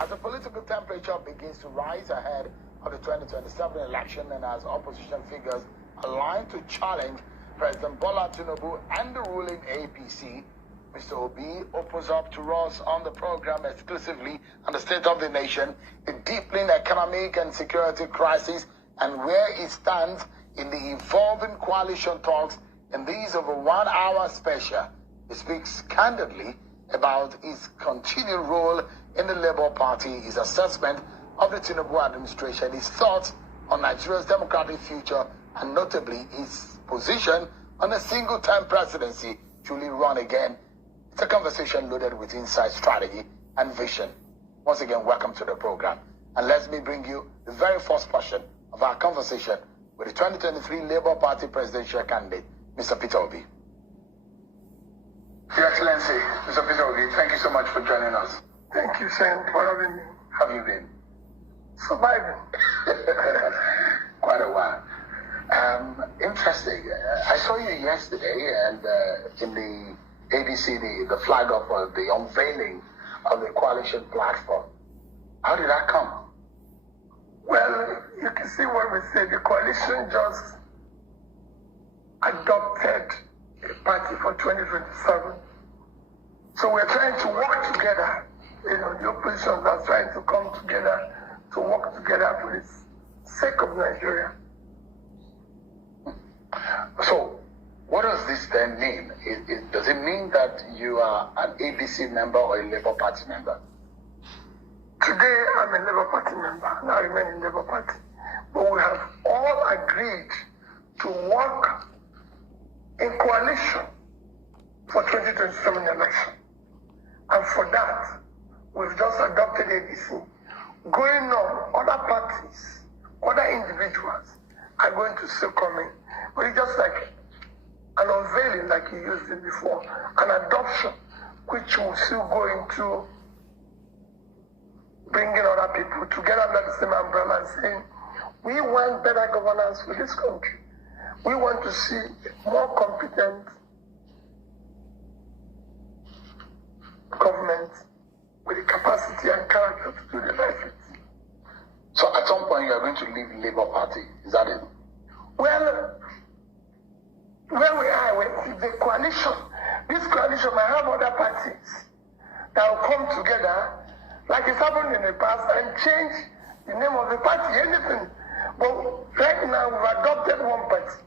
As the political temperature begins to rise ahead of the 2027 election and as opposition figures align to challenge President Bola Tinubu and the ruling APC, Mr. Obi opens up to us on the program exclusively on the state of the nation, a deepening economic and security crisis, and where it stands in the evolving coalition talks in these over 1 hour special. He speaks candidly about his continued role in the Labour Party, his assessment of the Tinubu administration, his thoughts on Nigeria's democratic future, and notably his position on a single-term presidency, truly run again. It's a conversation loaded with insight, strategy, and vision. Once again, welcome to the program. And let me bring you the very first portion of our conversation with the 2023 Labour Party presidential candidate, Mr. Peter Obi. Your Excellency, Mr. Peter Obi, thank you so much for joining us. Thank you, Seun, for having me. How have you been? Surviving. Quite a while. Interesting. I saw you yesterday and in the ABC, the flag up the unveiling of the coalition platform. How did that come? Well, you can see what we say. The coalition just adopted a party for 2027. So we're trying to work together. You know, the oppositions are trying to come together to work together for the sake of Nigeria. So, what does this then mean? Does it mean that you are an ABC member or a Labour Party member? Today, I'm a Labour Party member, and I remain in Labour Party. But we have all agreed to work in coalition for 2027 election. And for that, we've just adopted ABC. Going on, other parties, other individuals are going to still come in. But it's just like an unveiling, like you used it before, an adoption, which will still go into bringing other people together under the same umbrella and saying, we want better governance for this country. We want to see more competent government with the capacity and character to do the right thing. So at some point you are going to leave Labour Party, is that it? Well, where we are with the coalition, this coalition might have other parties that will come together, like it's happened in the past, and change the name of the party, anything. But right now we've adopted one party.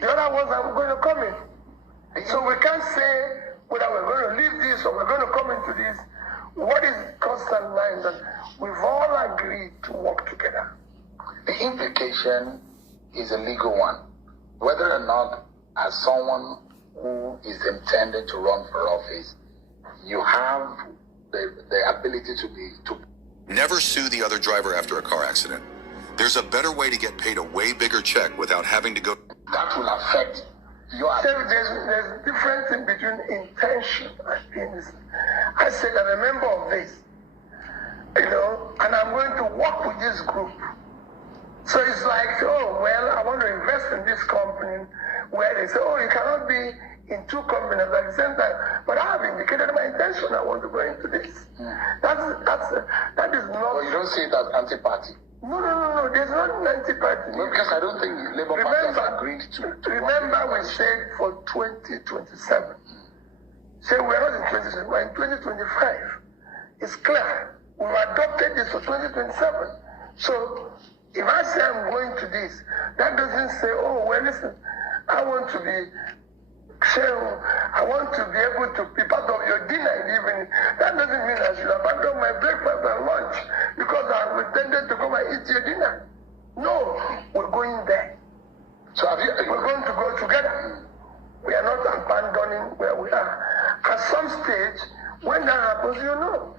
The other ones are going to come in. So we can't say whether we're going to leave this or we're going to come into this. What is constant mind that we've all agreed to work together. The implication is a legal one. Whether or not, as someone who is intended to run for office, you have the ability to Never sue the other driver after a car accident. There's a better way to get paid a way bigger check without having to go. That will affect your So there's a difference in between intention and innocence. I said I'm a member of this, you know, and I'm going to work with this group. So it's like, oh, well, I want to invest in this company, where they say, oh, you cannot be in two companies at the same time. But I have indicated my intention. I want to go into this. That is not. Well, you don't see it as anti-party. No. There's not an anti-party. No, because I don't think Labour Party has agreed to. Remember, we said for 2027. Say we're not in 2027, we're in 2025. It's clear. We've adopted this for 2027. So if I say I'm going to this, that doesn't say, oh, well, listen, I want to be Seun, I want to be able to be part of your dinner in the evening. That doesn't mean I should abandon my breakfast and lunch because I intended to come and eat your dinner. No, we're going there. So we're going to go together. We are not abandoning where we are. At some stage, when that happens, you know.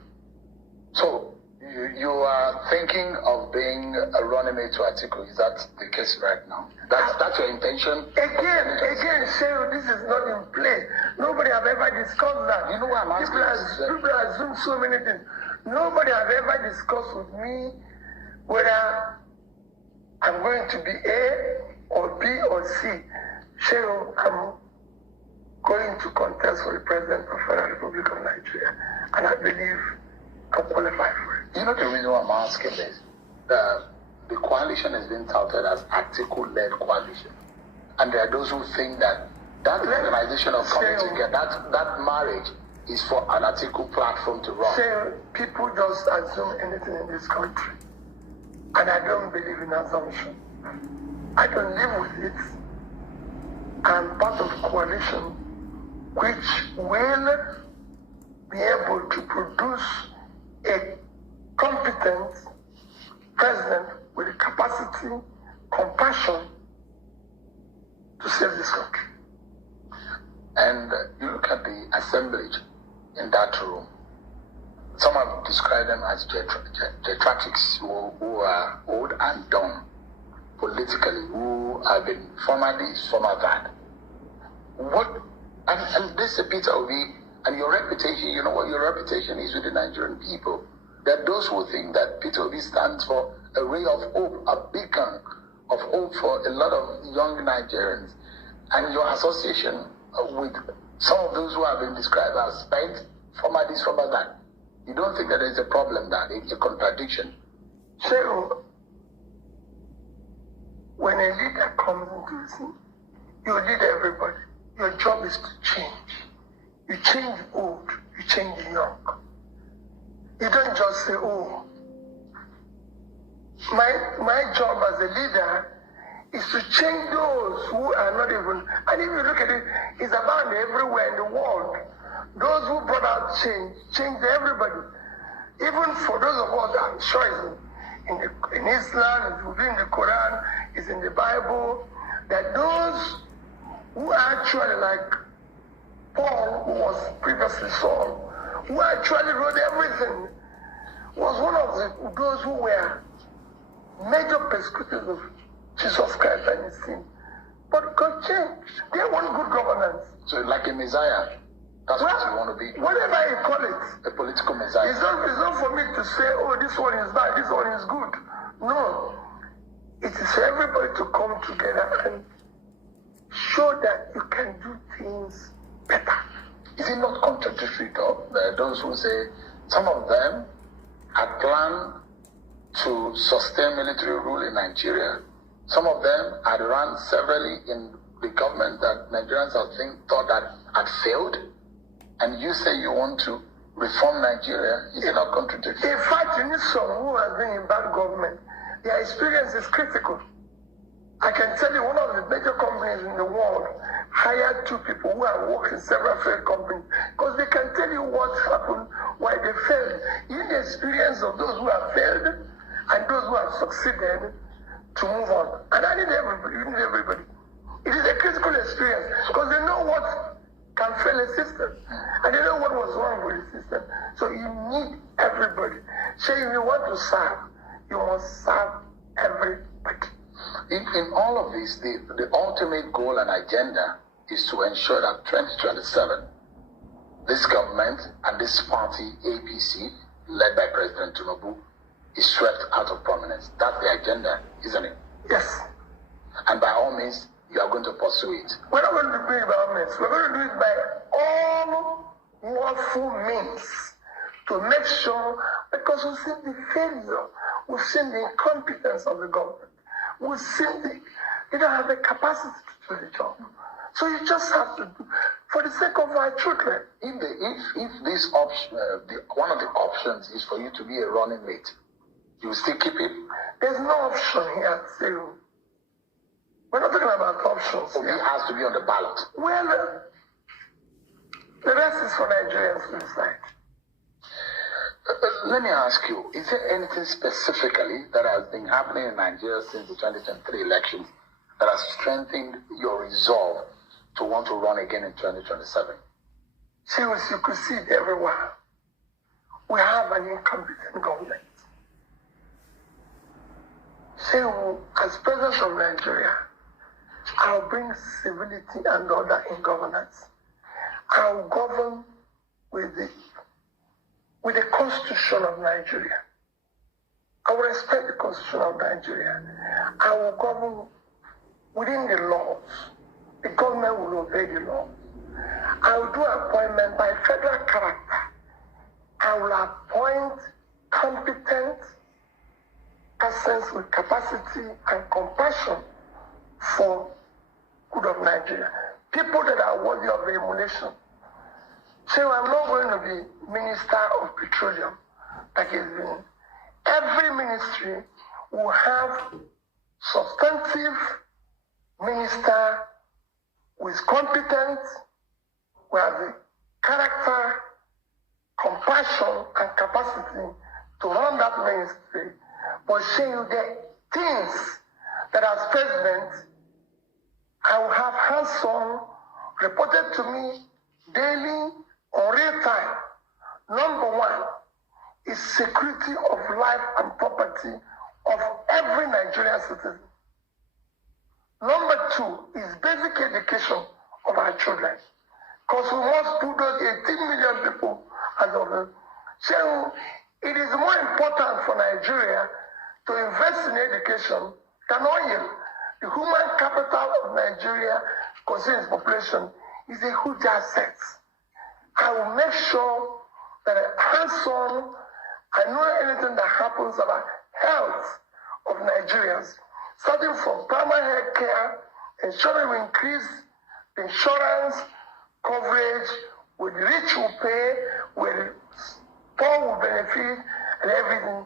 So you are thinking of being a running mate to Atiku. Is that the case right now? That's your intention? Again, Seun, this is not in play. Nobody have ever discussed that. You know what I'm asking? People assume so many things. Nobody have ever discussed with me whether I'm going to be A or B or C. Seun, I'm going to contest for the President of the Federal Republic of Nigeria. And I believe I'm qualified for it. You know the reason why I'm asking this? The coalition has been touted as Atiku-led coalition. And there are those who think that organization of coming together, that marriage is for an Atiku platform to run. People just assume anything in this country. And I don't believe in assumption. I don't live with it. I'm part of a coalition which will be able to produce a competent president with the capacity, compassion to save this country. And you look at the assemblage in that room. Some have described them as geriatrics who are old and dumb politically, who have been former this, former that. And this is Peter Obi, and your reputation, you know what your reputation is with the Nigerian people. There are those who think that Peter Obi stands for a ray of hope, a beacon of hope for a lot of young Nigerians. And your association with some of those who have been described as spent, former this, former that. You don't think that there's a problem, that it's a contradiction? So, when a leader comes into the scene, you lead everybody. Your job is to change. You change the old, you change the young. You don't just say, oh, my job as a leader is to change those who are not even, and if you look at it, it's about everywhere in the world. Those who brought out change everybody. Even for those of us, I'm sure it's in Islam, it's within the Quran, it's in the Bible, that those who actually, like Paul, who was previously Saul, who actually wrote everything, was one of those who were major persecutors of Jesus Christ and his team. But God changed. They want good governance. So like a Messiah. That's what you want to be. Whatever you call it. A political Messiah. It's not for me to say, oh, this one is bad, this one is good. No. It is for everybody to come together and show that you can do things better. Is it not contradictory, though? There are those who say some of them had planned to sustain military rule in Nigeria. Some of them had run severally in the government that Nigerians thought that had failed. And you say you want to reform Nigeria. Is it not contradictory? In fact, you need someone who has been in bad government. Their experience is critical. I can tell you one of the major companies in the world hired 2 people who have worked in several failed companies because they can tell you what happened, why they failed. You need the experience of those who have failed and those who have succeeded to move on. And I need everybody. You need everybody. It is a critical experience because they know what can fail a system and they know what was wrong with the system. So you need everybody. So if you want to serve, you must serve everybody. In all of this, the ultimate goal and agenda is to ensure that 2027, this government and this party, APC, led by President Tinubu, is swept out of prominence. That's the agenda, isn't it? Yes. And by all means, you are going to pursue it. We're not going to do it by all means. We're going to do it by all lawful means to make sure, because we've seen the failure, we've seen the incompetence of the government. We've seen they don't have the capacity to do the job. So you just have to do, for the sake of our children. If this option, one of the options is for you to be a running mate, you will still keep it? There's no option here, Seun. We're not talking about options. So it has to be on the ballot. Well, the rest is for Nigerians to decide. Let me ask you, is there anything specifically that has been happening in Nigeria since the 2023 elections that has strengthened your resolve to want to run again in 2027? See, as you could see it everywhere, we have an incompetent government. So, as president of Nigeria, I'll bring civility and order in governance. I'll govern with the Constitution of Nigeria. I will respect the Constitution of Nigeria. I will govern within the laws. The government will obey the law. I will do appointment by federal character. I will appoint competent persons with capacity and compassion for good of Nigeria. People that are worthy of emulation. So I'm not going to be Minister of Petroleum, like he's been. Every ministry will have substantive minister with competence, who has the character, compassion, and capacity to run that ministry. But say you get things that as president, I will have hands-on reported to me daily or real time. Number one is security of life and property of every Nigerian citizen. Number two is basic education of our children. Because we must put those 18 million people as of them. So it is more important for Nigeria to invest in education than oil. The human capital of Nigeria, considering its population, is a huge asset. I will make sure that hands-on, I know anything that happens about health of Nigerians, starting from primary health care, ensuring we increase the insurance coverage, with the rich will pay, with the poor will benefit, and everything.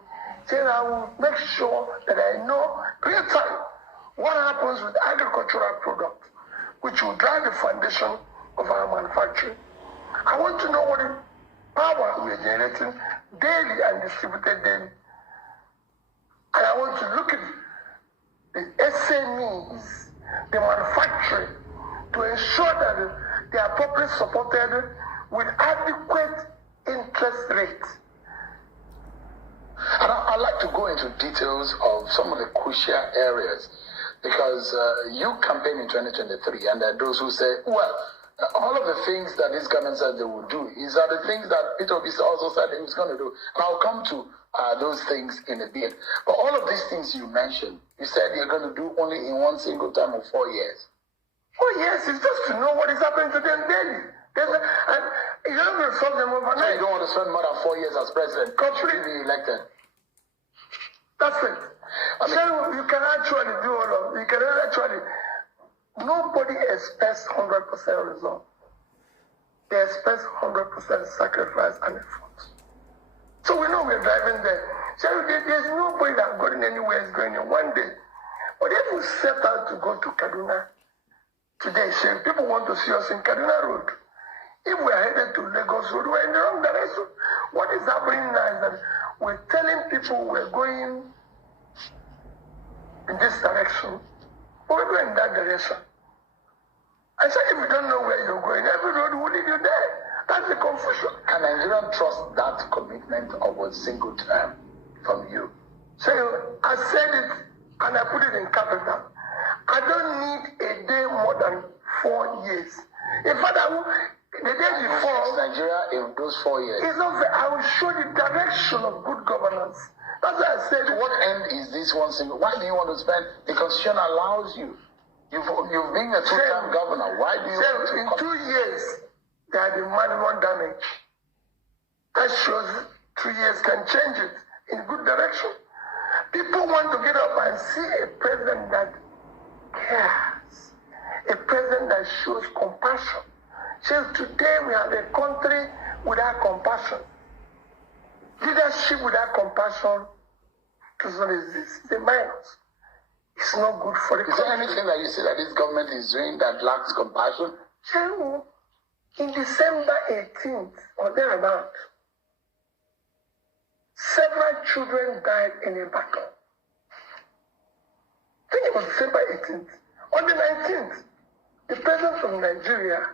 Then I will make sure that I know real time what happens with agricultural products, which will drive the foundation of our manufacturing. I want to know what the power we are generating daily and distributed daily. And I want to look at the SMEs, the manufacturing, to ensure that they are properly supported with adequate interest rates. And I'd like to go into details of some of the crucial areas, because you campaigned in 2023, and there are those who say, well, all of the things that this government said they will do are the things that Peter Obi also said he was going to do. And I'll come to those things in a bit. But all of these things you mentioned, you said you're going to do only in one single time of 4 years. 4 years is just to know what is happening to them daily. And you don't resolve them overnight. So you don't want to spend more than 4 years as president? Completely. To be elected? That's it. So you can actually do all of it. You can actually... Nobody expects 100% result. They expect 100% sacrifice and effort. So we know we're driving there. So there's nobody that going anywhere is going in one day. But if we set out to go to Kaduna today, say people want to see us in Kaduna Road. If we're headed to Lagos Road, we're in the wrong direction. What is happening now is that we're telling people we're going in this direction, but we're going in that direction. I said, if you don't know where you're going, every road will lead you there. That's the confusion. Can Nigerians trust that commitment of a single term from you? So I said it, and I put it in capital. I don't need a day more than 4 years. In fact, the day before, Nigeria in those 4 years. It's not fair. I will show the direction of good governance. That's why I said. To what end is this one single? Why do you want to spend? The Constitution allows you. You've been a two-term governor. Why do you want to? In 2 years, they are the maximum damage. That shows 2 years can change it in good direction. People want to get up and see a president that cares, a president that shows compassion. So today we have a country without compassion. Leadership without compassion does not exist. It's a minus. It's not good for the country. Is there anything that you see that this government is doing that lacks compassion? So, in December 18th or thereabout, several children died in a battle. I think it was December 18th. On the 19th, the president from Nigeria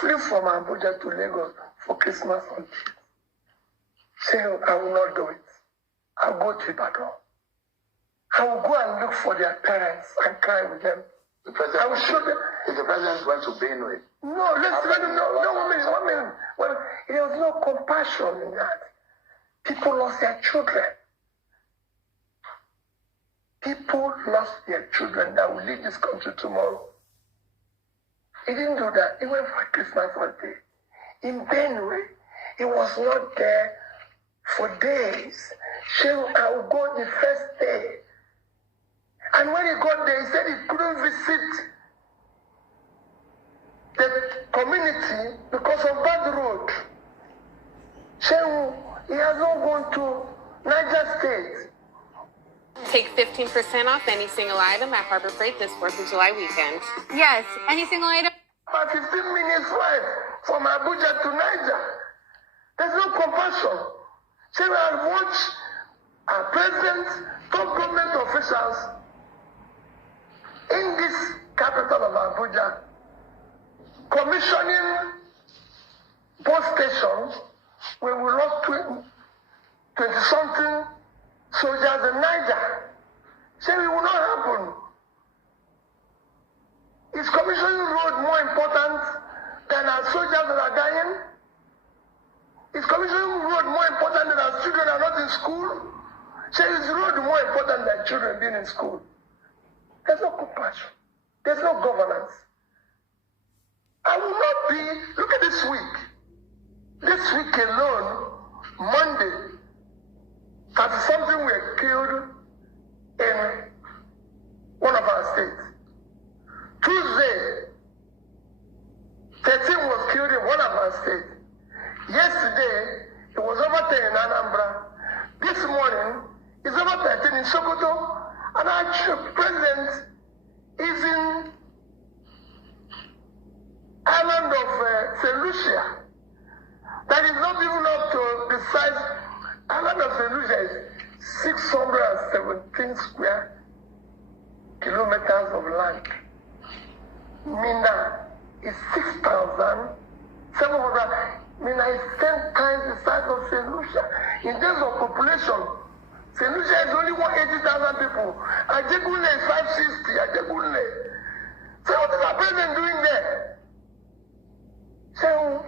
flew from Abuja to Lagos for Christmas holidays. Saying, I will not do it. I'll go to Ibadan. I will go and look for their parents and cry with them. The president, I will show them. If the president went to Benue. No, listen, no, 1 minute. Well, there was no compassion in that. People lost their children. People lost their children that will lead this country tomorrow. He didn't do that. He went for Christmas holiday. In Benue, he was not there for days. Seun, I will go the first day. And when he got there, he said he couldn't visit the community because of bad road. Seun, he has not gone to Niger State. Take 15% off any single item at Harbor Freight this 4th of July weekend. Yes, any single item. About 15 minutes flight from Abuja to Niger. There's no compassion. Seun, I've watched our president, top government officials in this capital of Abuja commissioning bus stations where we lost 20-something soldiers in Niger. Seun, it will not happen. Is commissioning road more important than our soldiers that are dying? Is commissioning road more important than our children are not in school? Seun, is road more important than children being in school? There's no compassion. There's no governance. I will not be, look at this week. This week alone, Monday, 30-something were killed in one of our states. Tuesday, 13 was killed in one of our states. Yesterday, it was over 10 in Anambra. This morning, it's over 13 in Sokoto. And our president is in island of St. Lucia. That is not even up to the size. Island of St. Lucia is 617 square kilometers of land. Mina is 6,700. Mina is 10 times the size of St. Lucia. In terms of population, St. Lucia is only 180,000 people. Ajegunle is 560. Ajegunle. So what is our president doing there? So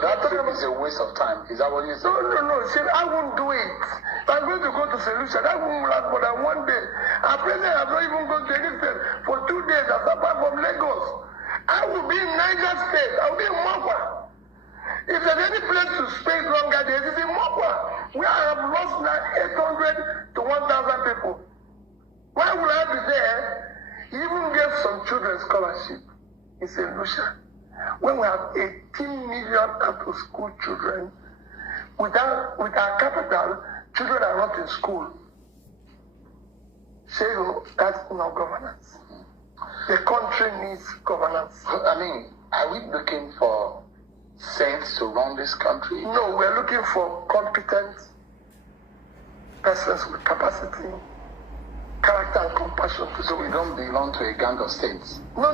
that trip is a waste of time. Is that what you say? No. Seun, I won't do it. If I'm going to go to St. Lucia, that won't last more than 1 day. Our president has not even gone to any state for 2 days as apart from Lagos. I will be in Niger State. I will be in Mokwa. If there's any place to stay longer days, it's in Mokwa. We have lost now 800 to 1,000 people. Why would I be there? He even gave some children scholarship in St. Lucia. When we have 18 million out-of-school children, with our capital, children are not in school. Seun, that's not governance. The country needs governance. I mean, are we looking for saints to run this country? No, we're looking for competent persons with capacity, character, and compassion. So we don't belong to a gang of saints? No.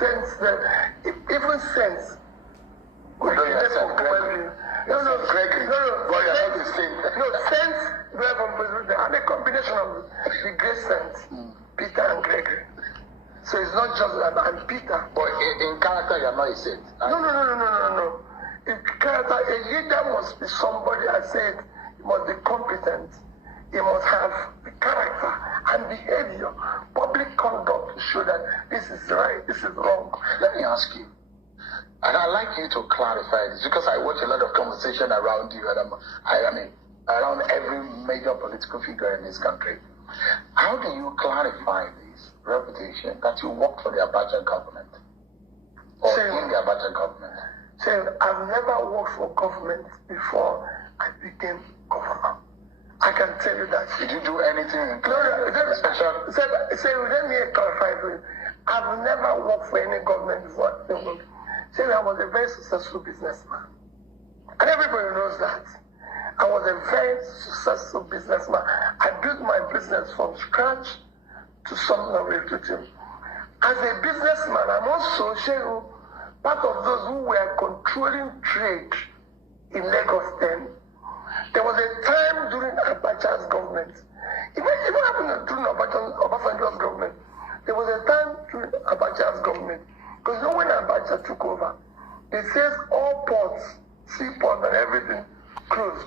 Saints, even saints. Although you said Gregory. Gregory. But you're not the saint. No, saints, they are a combination of the great saints, Peter and Gregory. So it's not just and Peter. But in character, you're not a saint. No. In character, a leader must be somebody, I said, he must be competent. He must have the character and behavior, public conduct to show that this is right, this is wrong. Let me ask you, and I'd like you to clarify this, because I watch a lot of conversation around you, and I mean, around every major political figure in this country. How do you clarify this reputation that you worked for the Abacha government? Or in the Abacha government? Seun, I've never worked for government before I became governor. I can tell you that. Did you do anything special? Let me clarify for you. I've never worked for any government before. Seun, I was a very successful businessman. And everybody knows that. I was a very successful businessman. I built my business from scratch to something of a routine. As a businessman, I'm also Seun, part of those who were controlling trade in Lagos then. There was a time during Abacha's government, even happened during Obasanjo's government, there was a time during Abacha's government, because when Abacha took over, it says all ports, seaports and everything closed.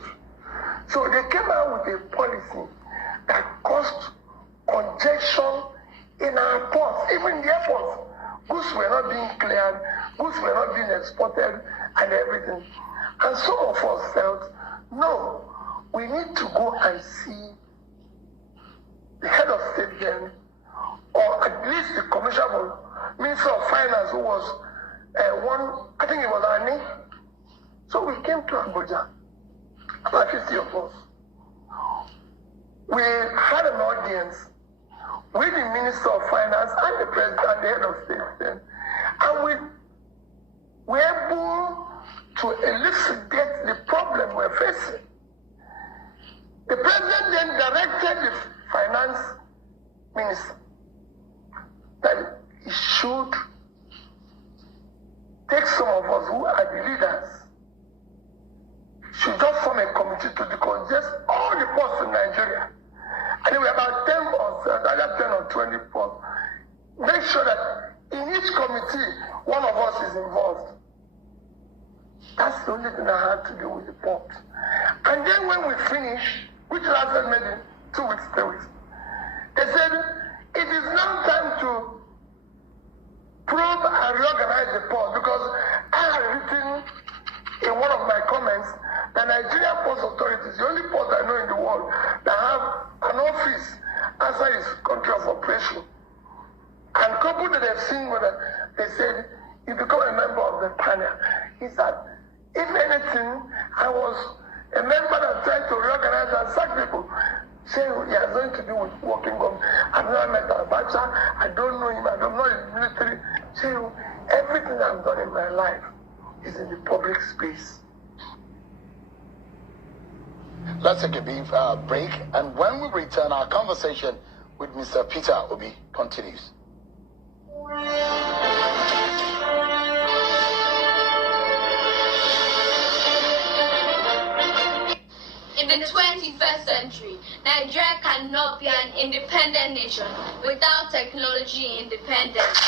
So they came out with a policy that caused congestion in our ports, even the airports. Goods were not being cleared, goods were not being exported and everything. And some of us felt, no, we need to go and see the head of state then, or at least the commissioner for Minister of Finance, who was one, I think it was Annie. So we came to Abuja, about 50 of us. We had an audience with the Minister of Finance and the President and the head of state then. And we were able to elucidate the problem we're facing. The President then directed the Finance Minister that he should take some of us who are the leaders, should just form a committee to decongest all the ports in Nigeria. And there were about 10 or either 10 or 20 ports. Make sure that in each committee, one of us is involved. That's the only thing I had to do with the port. And then when we finished, which lasted maybe 2 weeks, 3 weeks, they said, it is now time to probe and reorganize the port, because I had written in one of my comments that Nigeria Port Authority is the only port I know in the world that have an office outside its country of operation. And couple that they've seen with it, they said, you become a member of the panel. He said, if anything, I was a member that tried to reorganize and sack people. Say he has nothing to do with working government. I've never met Abacha. I don't know him. I don't know his military. Say everything I've done in my life is in the public space. Let's take a brief break, and when we return, our conversation with Mr. Peter Obi continues. In the 21st century, Nigeria cannot be an independent nation without technology independence.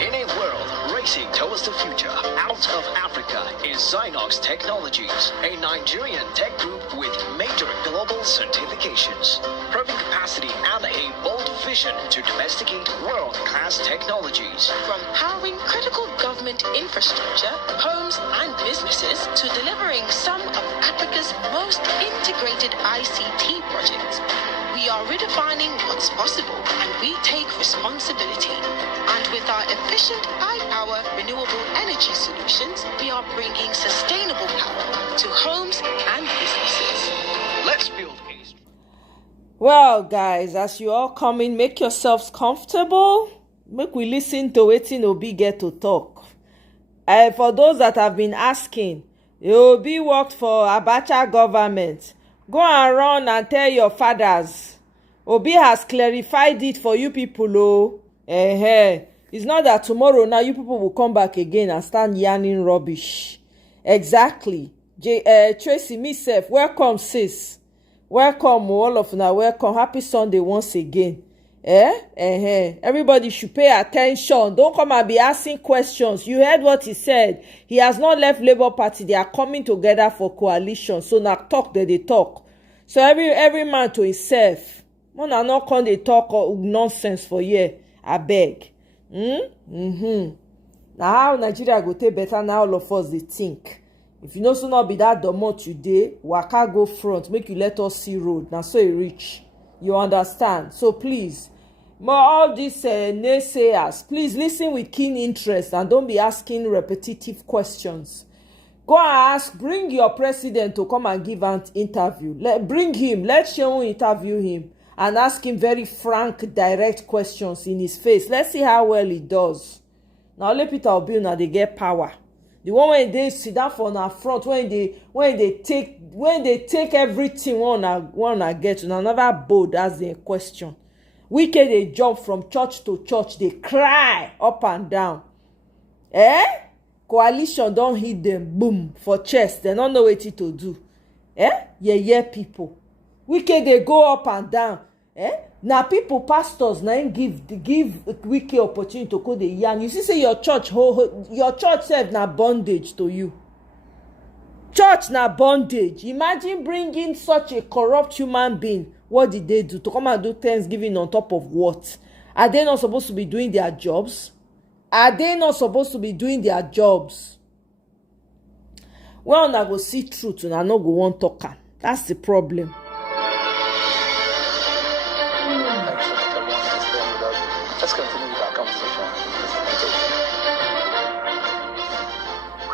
In a world racing towards the future, out of Africa is Zynox Technologies, a Nigerian tech group with major global certifications, proving capacity and a bold vision to domesticate world-class technologies. From powering critical government infrastructure, homes and businesses, to delivering some of Africa's most integrated ICT projects, we are redefining what's possible, and we take responsibility. And with our efficient high-power renewable energy solutions, we are bringing sustainable power to homes and businesses. Let's build a... Well, guys, as you all come in, make yourselves comfortable. Make we listen to wetin Obi get to talk. For those that have been asking, Obi worked for Abacha government. Go and run and tell your fathers. Obi has clarified it for you people. Oh, it's not that tomorrow now you people will come back again and start yarning rubbish. Exactly. Tracy, myself, welcome, sis. Welcome, all of now. Welcome. Happy Sunday once again. Everybody should pay attention. Don't come and be asking questions. You heard what he said. He has not left Labour Party. They are coming together for coalition. So now talk, they talk. So every man to himself. Man are not come they talk nonsense for you. I beg. Now how Nigeria go take better now all of us they think. If you know so not be that domo today, waka go front, make you let us see road. Now so it reach. You understand? So please, all these naysayers, please listen with keen interest and don't be asking repetitive questions. Go and ask, bring your president to come and give an interview. Bring him, let Seun interview him and ask him very frank, direct questions in his face. Let's see how well he does. Now let Peter Obi now they get power. The one when they sit down for our front, when they take everything one get to another board, that's the question. Wicked they jump from church to church, they cry up and down. Coalition don't hit them, boom, for chest. They don't know what to do. Yeah, people. Wicked they go up and down. Now people, pastors, now give Wiki opportunity to go the yarn. You see, say your church serve na bondage to you. Church na bondage. Imagine bringing such a corrupt human being. What did they do? To come and do Thanksgiving on top of what? Are they not supposed to be doing their jobs? Are they not supposed to be doing their jobs? When una go see truth, una no go wan talk am. That's the problem. Let's continue with our conversation.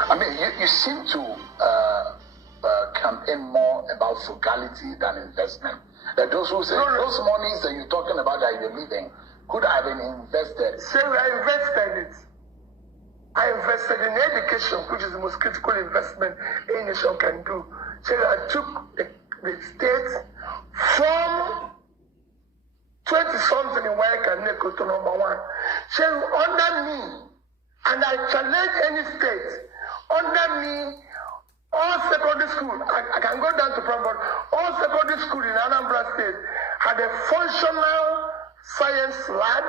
I mean, you seem to campaign more about frugality than investment. That those who say those monies that you're talking about that you're leaving could have been invested. So I invested it. I invested in education, which is the most critical investment any nation can do. So I took the state from 20-something in where I can make it to number 1. So under me, and I challenge any state, under me, all secondary school, I can go down to primary, all secondary school in Anambra State had a functional science lab,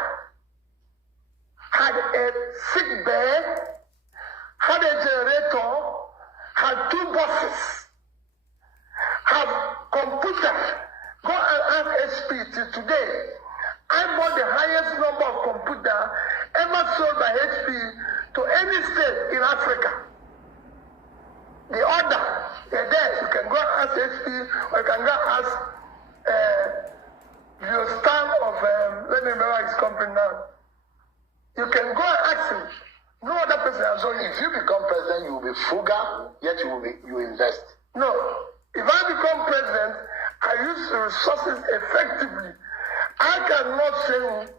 had a sick bed, had a generator, had 2 buses, had computers. Go and ask HP till today. I bought the highest number of computers ever sold by HP to any state in Africa. The order, they're there. You can go and ask HP, or you can go and ask the stand of, let me remember his company now. You can go and ask him. No other person has done it. If you become president, you will be frugal, yet you invest. No. If I become president, I use the resources effectively. I cannot say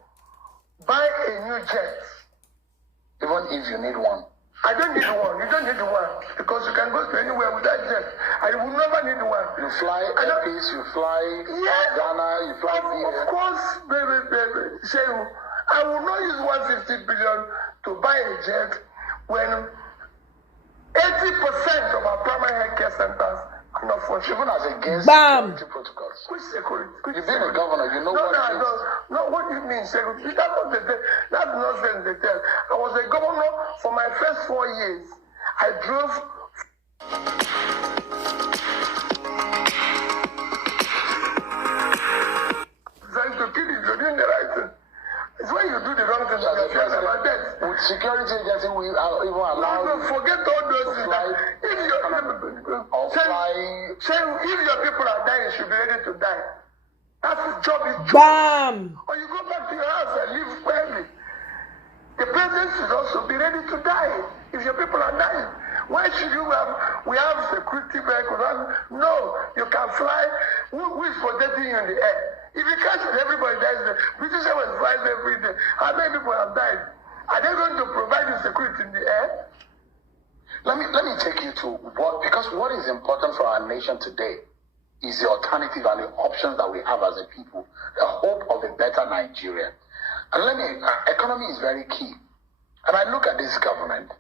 buy a new jet. Even if you need one. I don't need one. You don't need one. Because you can go to anywhere with that jet. I will never need one. You fly Airpeace, you fly Ghana, you fly Of course, baby. Seun, I will not use 150 billion to buy a jet when 80% of our primary health care centers are not functioning. Even as against Bam! security protocols. Which security? You've been a governor, you know what it is. No, what do you mean, security? That's nonsense they tell. I was a governor for my first 4 years. I drove. Trying to kill you, you're doing the right thing. It's when you do the wrong thing that you're fearing about death. With security agency, we are even allowed. No, forget all those things. If your people are dying, you should be ready to die. That's his job. Bam! Or you go back to your house and live quietly. The president should also be ready to die if your people are dying. Why should we have security vehicles? No, you can fly. Who is protecting you in the air? If you catch it, everybody dies. The British Airways flies every day. How many people have died? Are they going to provide you security in the air? Let me take you to what is important for our nation today is the alternative and the options that we have as a people, the hope of a better Nigeria. And economy is very key. And I look at this government,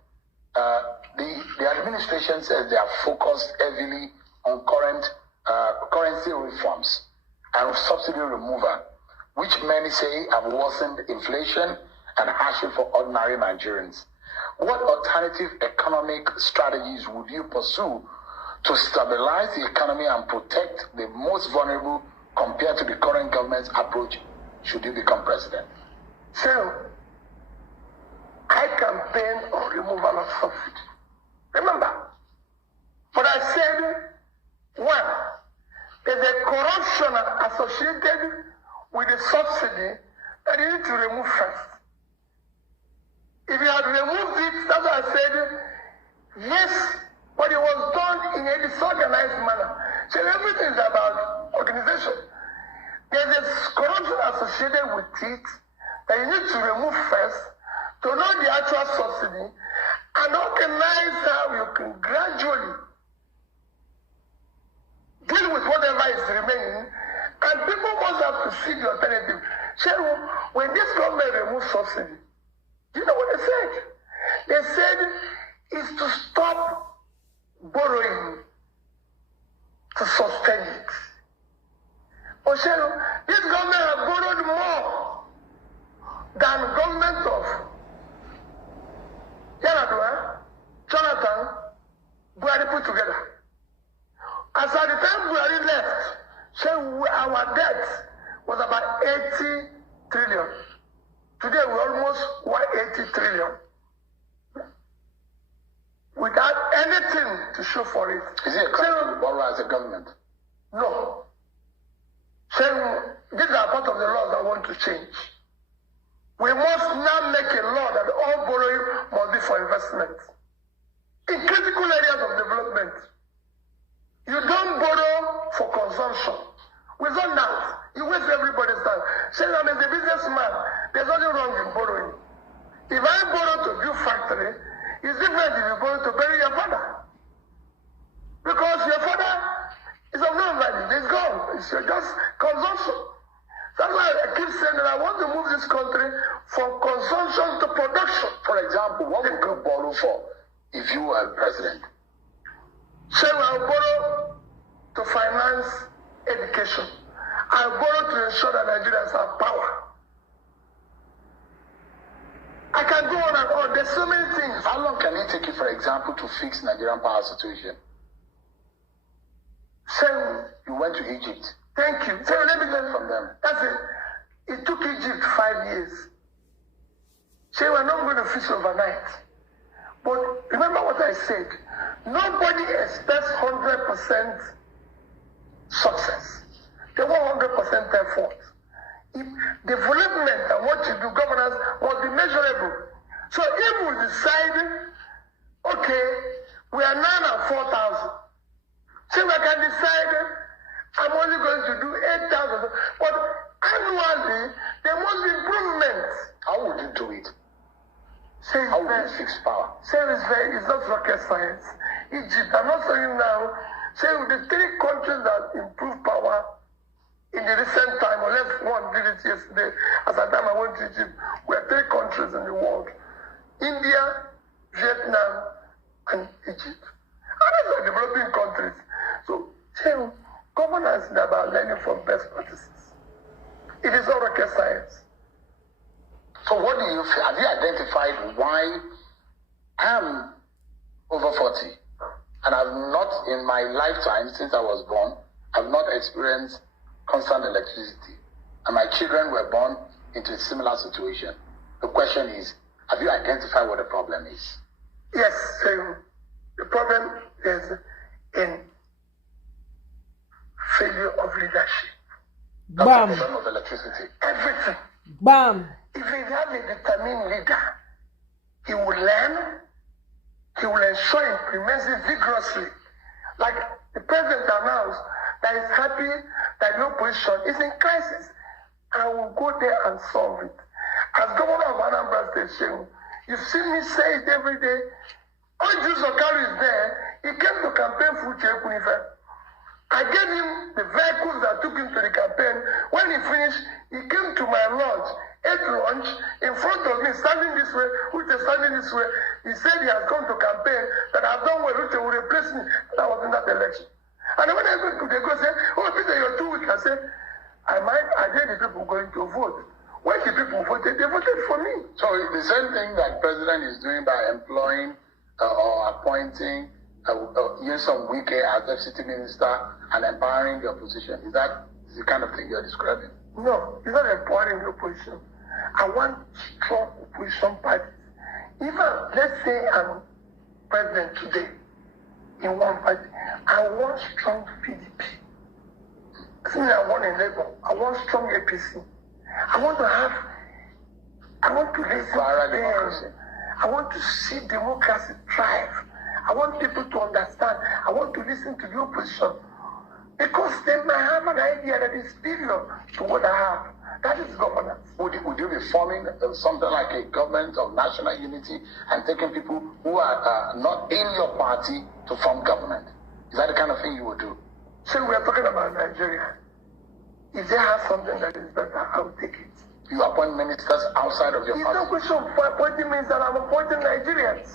the administration says they are focused heavily on currency reforms and subsidy removal, which many say have worsened inflation and hardship for ordinary Nigerians. What alternative economic strategies would you pursue to stabilize the economy and protect the most vulnerable compared to the current government's approach should you become president? So, I campaign on removal of subsidy. Remember, but I said, 1, there's a corruption associated with the subsidy that you need to remove first. If you had removed it, that's why I said, yes, but it was done in a disorganized manner. So everything is about organization. There's a corruption associated with it that you need to remove first to know the actual subsidy and organize how you can gradually deal with whatever is remaining, and people must have to see the alternative. So when this government removes subsidy, you know what they said? They said is to stop borrowing to sustain it. But this government has borrowed more than government of Jonathan, Buhari put together. As at the time Buhari left, our debt was about 80 trillion. Today we're almost 180 trillion. without anything to show for it. Is it a crime to borrow as a government? No. Seun, these are part of the laws I want to change. We must now make a law that all borrowing must be for investment. In critical areas of development, you don't borrow for consumption. Without that, you waste everybody's time. Seun, I'm a businessman. There's nothing wrong in borrowing. If I borrow to build factory, it's different if you borrow to bury your father. Because your father is of no value. It's gone. It's just consumption. That's why I keep saying that I want to move this country from consumption to production. For example, what would you borrow for if you were president? So I'll borrow to finance education. I'll borrow to ensure that Nigerians have power. I can go on and on. There's so many things. How long can it take you, for example, to fix Nigerian power situation? So you went to Egypt. Thank you. So let me learn from them. That's it. It took Egypt 5 years. So we're not going to fix overnight. But remember what I said. Nobody expects 100% success. They want 100% effort. If development and what you do, governance, must be measurable. So if we decide, okay, we are 9 and 4,000. So we can decide, I'm only going to do 8,000. But annually, there must be improvements. How would you do it? So how would you fix power? So it's not rocket science. Egypt, I'm not saying now, say the 3 countries that improve power in the recent time, unless one did it yesterday, as at the time I went to Egypt, we are 3 countries in the world. India, Vietnam, and Egypt. And these are developing countries. So, governance is about learning from best practices. It is not rocket science. So what do you feel? Have you identified why I am over 40 and I've not, in my lifetime since I was born, I've not experienced constant electricity, and my children were born into a similar situation? The question is, have you identified what the problem is? Yes, so the problem is in failure of leadership. Bam. That's the problem of electricity. Everything. Bam. If you have a determined leader, he will learn, he will ensure he implements it vigorously. Like the president announced that he's happy that the opposition is in crisis. I will go there and solve it. As governor of Anambra State, Seun, you've seen me say it every day. Oju's Okaru is there. He came to campaign for Chekunife. I gave him the vehicles that took him to the campaign. When he finished, he came to my lodge, ate lunch in front of me, standing this way, Uche standing this way. He said he has come to campaign, that I've done well, Uche will replace me. And I was in that election. And when I go to they go say, oh, Peter, you're too weak. I said, I did the people going to vote. When the people voted, they voted for me. So the same thing that the president is doing by employing or appointing Nyesom Wike as deputy minister and empowering the opposition, is that the kind of thing you're describing? No, it's not empowering the opposition. I want strong opposition parties. Even, let's say I'm president today in one party, I want strong PDP. I want a Labour. I want strong APC. I want to listen to them. I want to see democracy thrive. I want people to understand. I want to listen to the opposition. Because they might have an idea that is superior to what I have. That is governance. Would you be forming something like a government of national unity and taking people who are not in your party to form government? Is that the kind of thing you would do? So we are talking about Nigeria. If they have something that is better, I will take it. You appoint ministers outside of your party? It's no question of appointing ministers. I'm appointing Nigerians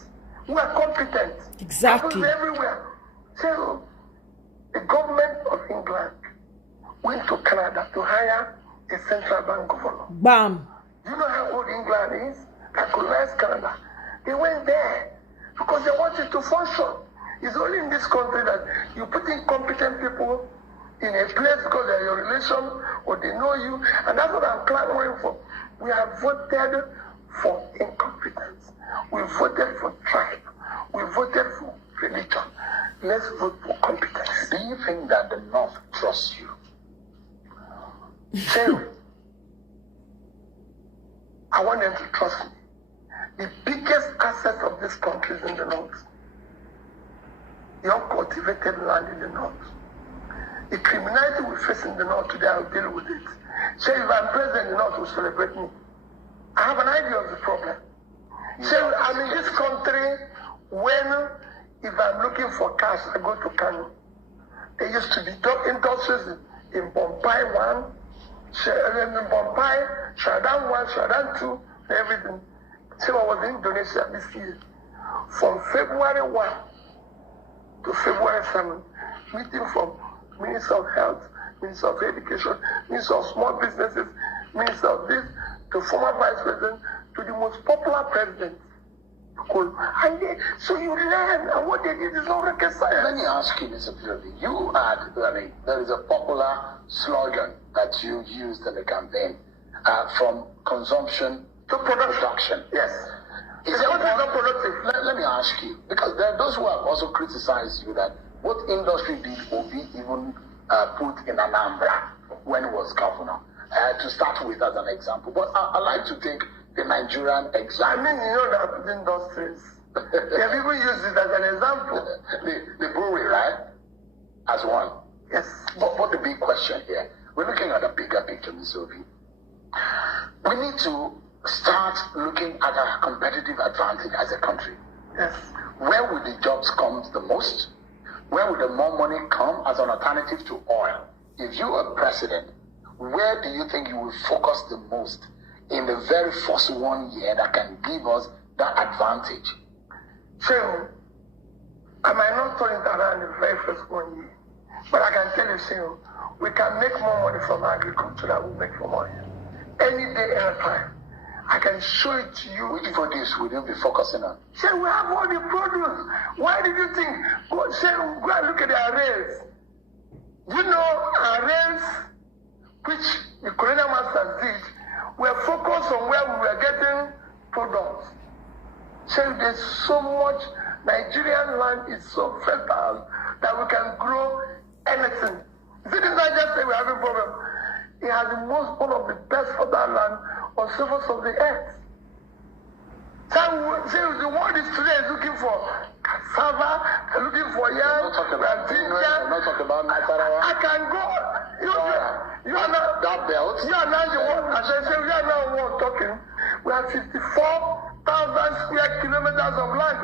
who are competent. Exactly. Happens everywhere. So the government of England went to Canada to hire a central bank governor. Bam. Do you know how old England is? That colonized Canada. They went there because they wanted to function. It's only in this country that you put in competent people in a place because they're your relation or they know you, and that's what I'm clamoring for. We have voted for incompetence. We voted for tribe. We voted for religion. Let's vote for competence. Do you think that the North trusts you? Seun, I want them to trust me. The biggest asset of this country is in the North. The uncultivated land in the North. The criminality we face in the North today, I'll deal with it. So if I'm president, the North will celebrate me. I have an idea of the problem. So I'm in this country when, if I'm looking for cash, I go to Kano. There used to be top industries in Bombay 1, in Bombay, Shradan 1, Shradan 2, everything. So I was in Indonesia this year. From February 1 to February 7, meeting from Minister of Health, Minister of Education, Minister of Small Businesses, Minister of this, to former Vice President, to the most popular president. And so you learn, and what they did is not rocket science. Let me ask you, Mr. Frugality. You had, there is a popular slogan that you used in the campaign, from consumption to production. Yes. Is it not productive? Let me ask you, because there are those who have also criticized you that what industry did Obi even put in Anambra when he was governor? To start with as an example. But I like to take the Nigerian example. I mean, you know that industries. They even use it as an example. The brewery, right? As one. Yes. But the big question here, we're looking at a bigger picture, Ms. Obi. We need to start looking at our competitive advantage as a country. Yes. Where would the jobs come the most? Where would the more money come as an alternative to oil? If you are president, where do you think you will focus the most in the very first 1 year that can give us that advantage? So, I might not turn it around the very first 1 year, but I can tell you, so we can make more money from agriculture than we make from oil. Any day, any time. I can show it to you. Which produce will you be focusing on? Say, we have all the produce. Why did you think? Go and look at the arrays. You know, arrays, which the colonial masters did, were focused on where we were getting products. So there's so much, Nigerian land is so fertile that we can grow anything. This is not just say we're having a problem. It has one of the best fertile land on the surface of the earth. So the world is today looking for cassava, looking for yam, I'm not talking about Nasarawa. I can go. You are not that belt. You are not the one. As I say, we are now one talking. We have 54,000 square kilometers of land.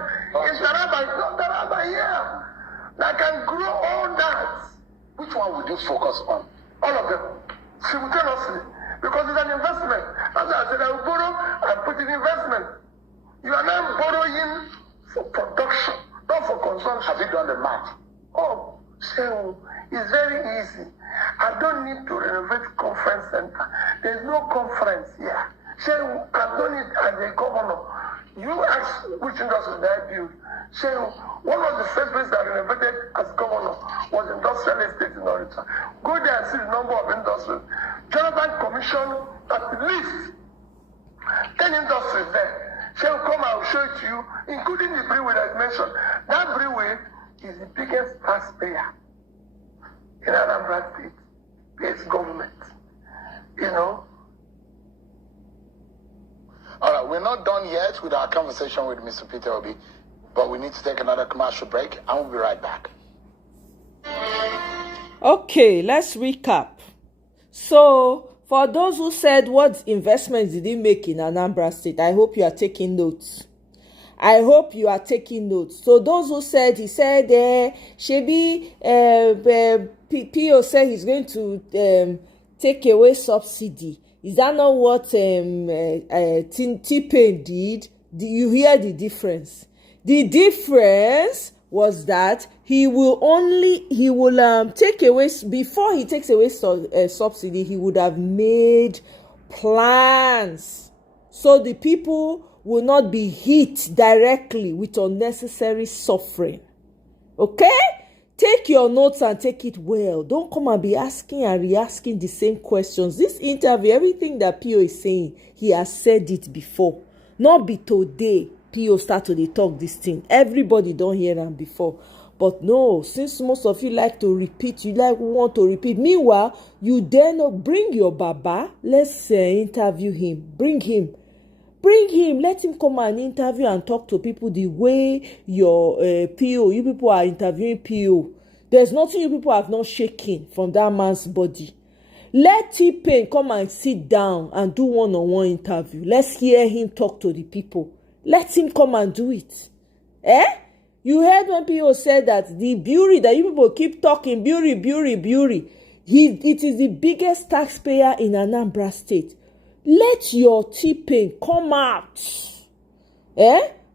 It's Taraba here. That can grow all that. Which one would you focus on? All of them. Simultaneously. Because it's an investment. As I said, I will borrow and put in investment. You are now borrowing for production, not for consumption. Have you done the math? Oh, so it's very easy. I don't need to renovate conference center. There's no conference here. So I've done it as a governor. You ask which industry did I build? So one of the first places I renovated as governor was industrial estate in Orita. Go there and see the number of industries. Jonathan commissioned at least 10 industries there. So come, I'll show it to you, including the brewery that I mentioned. That brewery is the biggest taxpayer in Anambra State. It's government. You know? All right, we're not done yet with our conversation with Mr. Peter Obi, but we need to take another commercial break, and we'll be right back. Okay, let's recap. So, for those who said what investments did he make in Anambra State, I hope you are taking notes. I hope you are taking notes. So those who said, he said, Shebi, PO said he's going to take away subsidy. Is that not what T-Pain did? Do you hear the difference? The difference was that he will take away, before he takes away subsidy, he would have made plans so the people will not be hit directly with unnecessary suffering. Okay? Take your notes and take it well. Don't come and be asking and re-asking the same questions. This interview, everything that Pio is saying, he has said it before. Not be today. PO start to dey talk this thing. Everybody don hear am before. But no, since most of you like to repeat, want to repeat. Meanwhile, you dare not bring your baba. Let's interview him. Bring him. Let him come and interview and talk to people the way your PO, you people are interviewing PO. There's nothing you people have not shaken from that man's body. Let T-Pain come and sit down and do one-on-one interview. Let's hear him talk to the people. Let him come and do it. You heard when people said that the Bury, that you people keep talking, Bury. It is the biggest taxpayer in Anambra State. Let your T-Pain come out.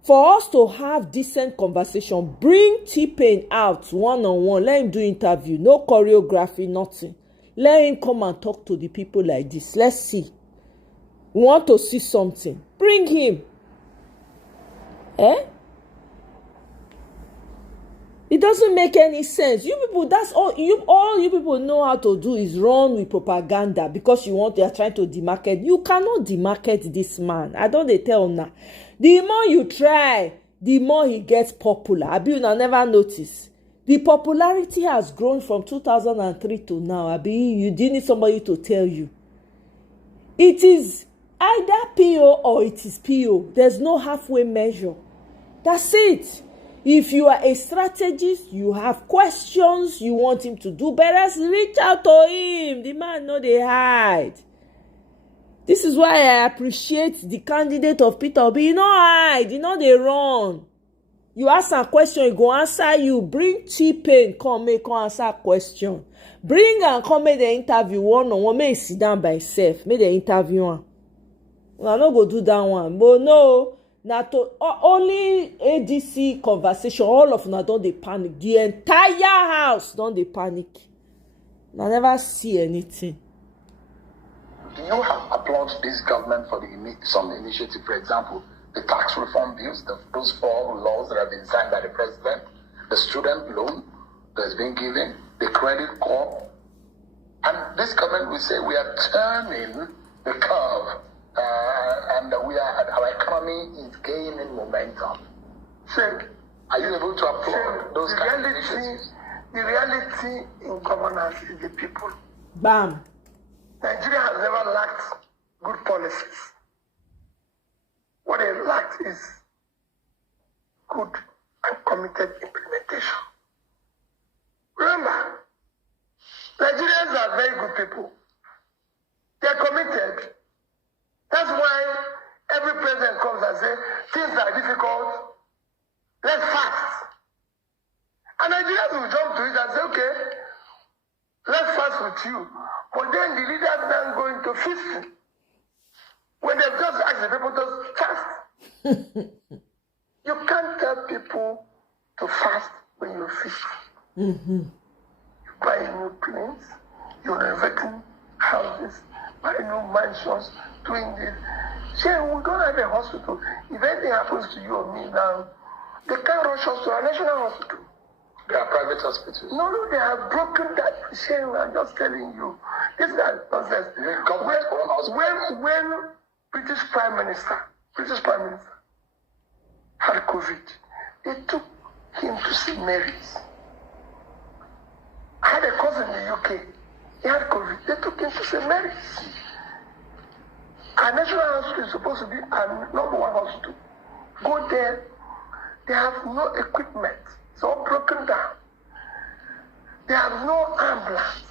For us to have decent conversation, bring T-Pain out one-on-one. Let him do interview. No choreography, nothing. Let him come and talk to the people like this. Let's see. We want to see something. Bring him. It doesn't make any sense. You people, that's all you people know how to do is run with propaganda because you are trying to demarket. You cannot demarket this man. I don't tell now. The more you try, the more he gets popular. Abi, you never notice. The popularity has grown from 2003 to now. Abi, you didn't need somebody to tell you. It is either PO or it is PO. There's no halfway measure. That's it. If you are a strategist, you have questions, you want him to do better, reach out to him. The man no dey hide. This is why I appreciate the candidate of Peter Obi. You no hide, you no dey run. You ask a question, he go answer you. Bring T-Pain, come answer question. Bring and come make the interview one-on-one. Make he sit down by himself. Make the interview one. I no go do that one. But no, na to only ADC conversation. All of them don dey panic. The entire house don dey panic. I never see anything. Do you applaud this government for some initiative, for example, the tax reform bills, those 4 laws that have been signed by the president, the student loan that's been given, the credit corp, and this government will say we are turning the curve, and our economy is gaining momentum. So, are you able to applaud those kind of initiatives? The reality in governance is the people. Bam. Nigeria has never lacked good policies. What they lacked is good and committed implementation. Remember, Nigerians are very good people. They're committed. That's why every president comes and says, things are difficult, let's fast. And Nigerians will jump to it and say, okay, let's fast with you. But then the leaders then go into feasting. When they've just asked the people to fast. You can't tell people to fast when you're feasting. You buy new planes, you're renovating houses, buying new mansions, doing this. Say, we don't have a hospital. If anything happens to you or me now, they can't rush us to a national hospital. They are private hospitals. No, they have broken that. Shame, I'm just telling you. This is nonsense. When British Prime Minister had COVID, they took him to St. Mary's. I had a cousin in the UK. He had COVID. They took him to St. Mary's. Our national hospital is supposed to be our number 1 hospital. Go there. They have no equipment. It's all broken down. They have no ambulance.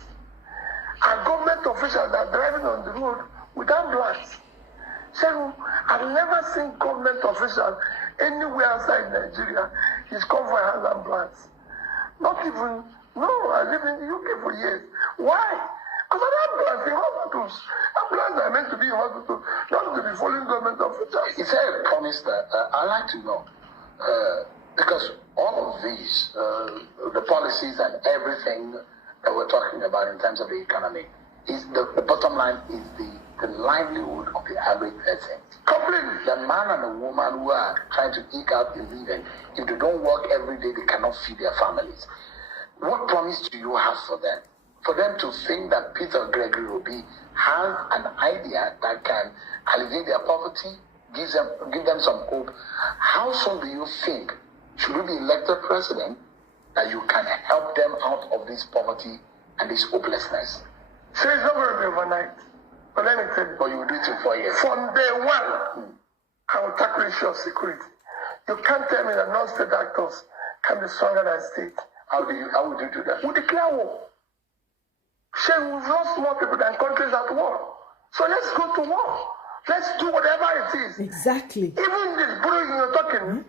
Our government officials are driving on the road with ambulance. So I've never seen government officials anywhere outside Nigeria. His convoy has ambulance. Not even, no, I lived in the UK for years. Why? Because an ambulance in hospitals. Ambulances are meant to be in hospitals, not to be following government officials. Is there a promise that I'd like to know? Because all of these, the policies and everything that we're talking about in terms of the economy, is the bottom line is the livelihood of the average person. Completely. The man and the woman who are trying to eke out a living, if they don't work every day, they cannot feed their families. What promise do you have for them? For them to think that Peter Gregory Obi has an idea that can alleviate their poverty, give them some hope. How soon do you think, should you be elected president, that you can help them out of this poverty and this hopelessness? So it's not going to be overnight. But let me tell you. But you will do it in 4 years. From day one, I will tackle issue of security. You can't tell me that non-state actors can be stronger than state. How would you do that? We declare war. Say we've lost more people than countries at war. So let's go to war. Let's do whatever it is. Exactly. Even this borrowing you're talking,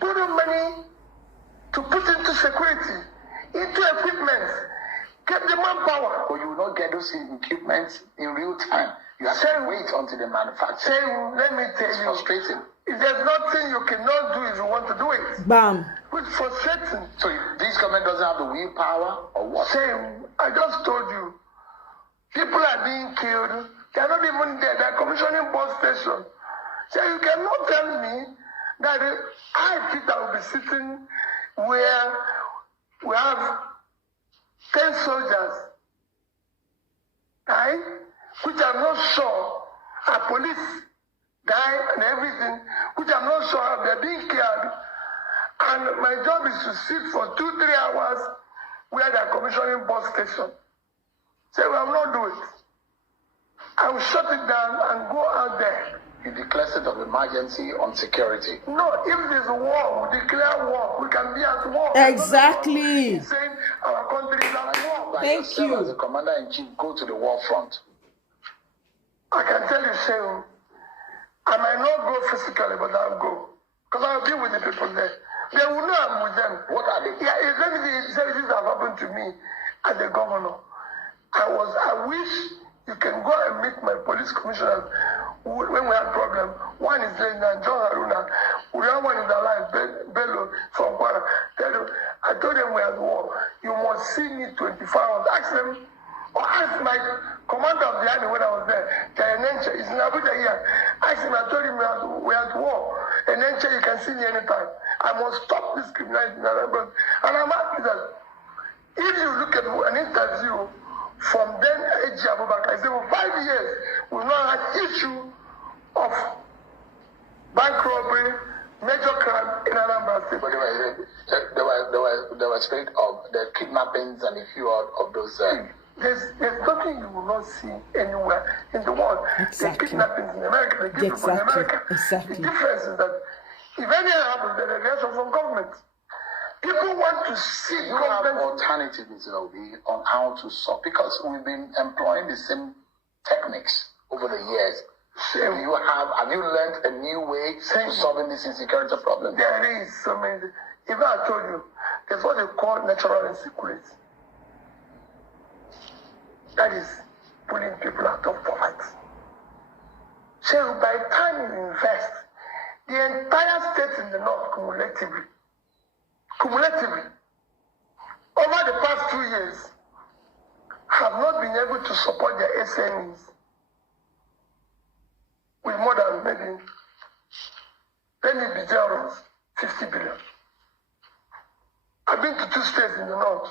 borrow money to put into security, into equipment, get the manpower. But you will not get those equipment in real time. You have to wait until they manufacture. Let me tell you. It's frustrating. If there's nothing you cannot do if you want to do it. Bam. It's frustrating. So if this government doesn't have the willpower or what? I just told you, people are being killed. They are not even there. They are commissioning bus station. So you cannot tell me that I think I will be sitting where we have 10 soldiers, right? Which I'm not sure are police die and everything, which I'm not sure they're being killed. And my job is to sit for 2-3 hours where they're commissioning bus station. Say, well, I'm not doing it. I will shut it down and go out there. You declare state of emergency on security. No, if there's a war, we declare war. We can be at war. Exactly. Saying our country is at war. Thank you. As a commander-in-chief, go to the war front. I can tell you, Seun, I might not go physically, but I'll go. Because I'll be with the people there. They will know I'm with them. What are they? Yeah, if anything this have happened to me as a governor, I wish you can go and meet my police commissioners when we have problem. One is President John Haruna. We have one is alive, Bello from Kwara. I told them we are at war. You must see me 24 hours. Ask them, or ask my commander of the army when I was there, Enenche, he's in Abuja here. Ask him, I told him we are at war. Enenche, you can see me anytime. I must stop this criminality. And I'm happy that if you look at an interview from then A.G. Abubakar, I said, for 5 years, we've not had issue of bank robbery, major crime in Anambra State. But there were straight of the kidnappings and a few of those. There's nothing you will not see anywhere in the world. Exactly. The kidnappings in America, the kidnappings in America. Exactly. The difference is that if anything happens, there's a reaction from government. People want to see government. government. Alternatives, on how to solve, because we've been employing the same techniques over the years. Have you learned a new way to solving this insecurity problem? There is so many. If I told you, there's what they call natural insecurity. That is pulling people out of poverty. So by the time you invest, the entire state in the north cumulatively, over the past 2 years, have not been able to support their SMEs with more than maybe, let me be generous, 50 billion. I've been to 2 states in the north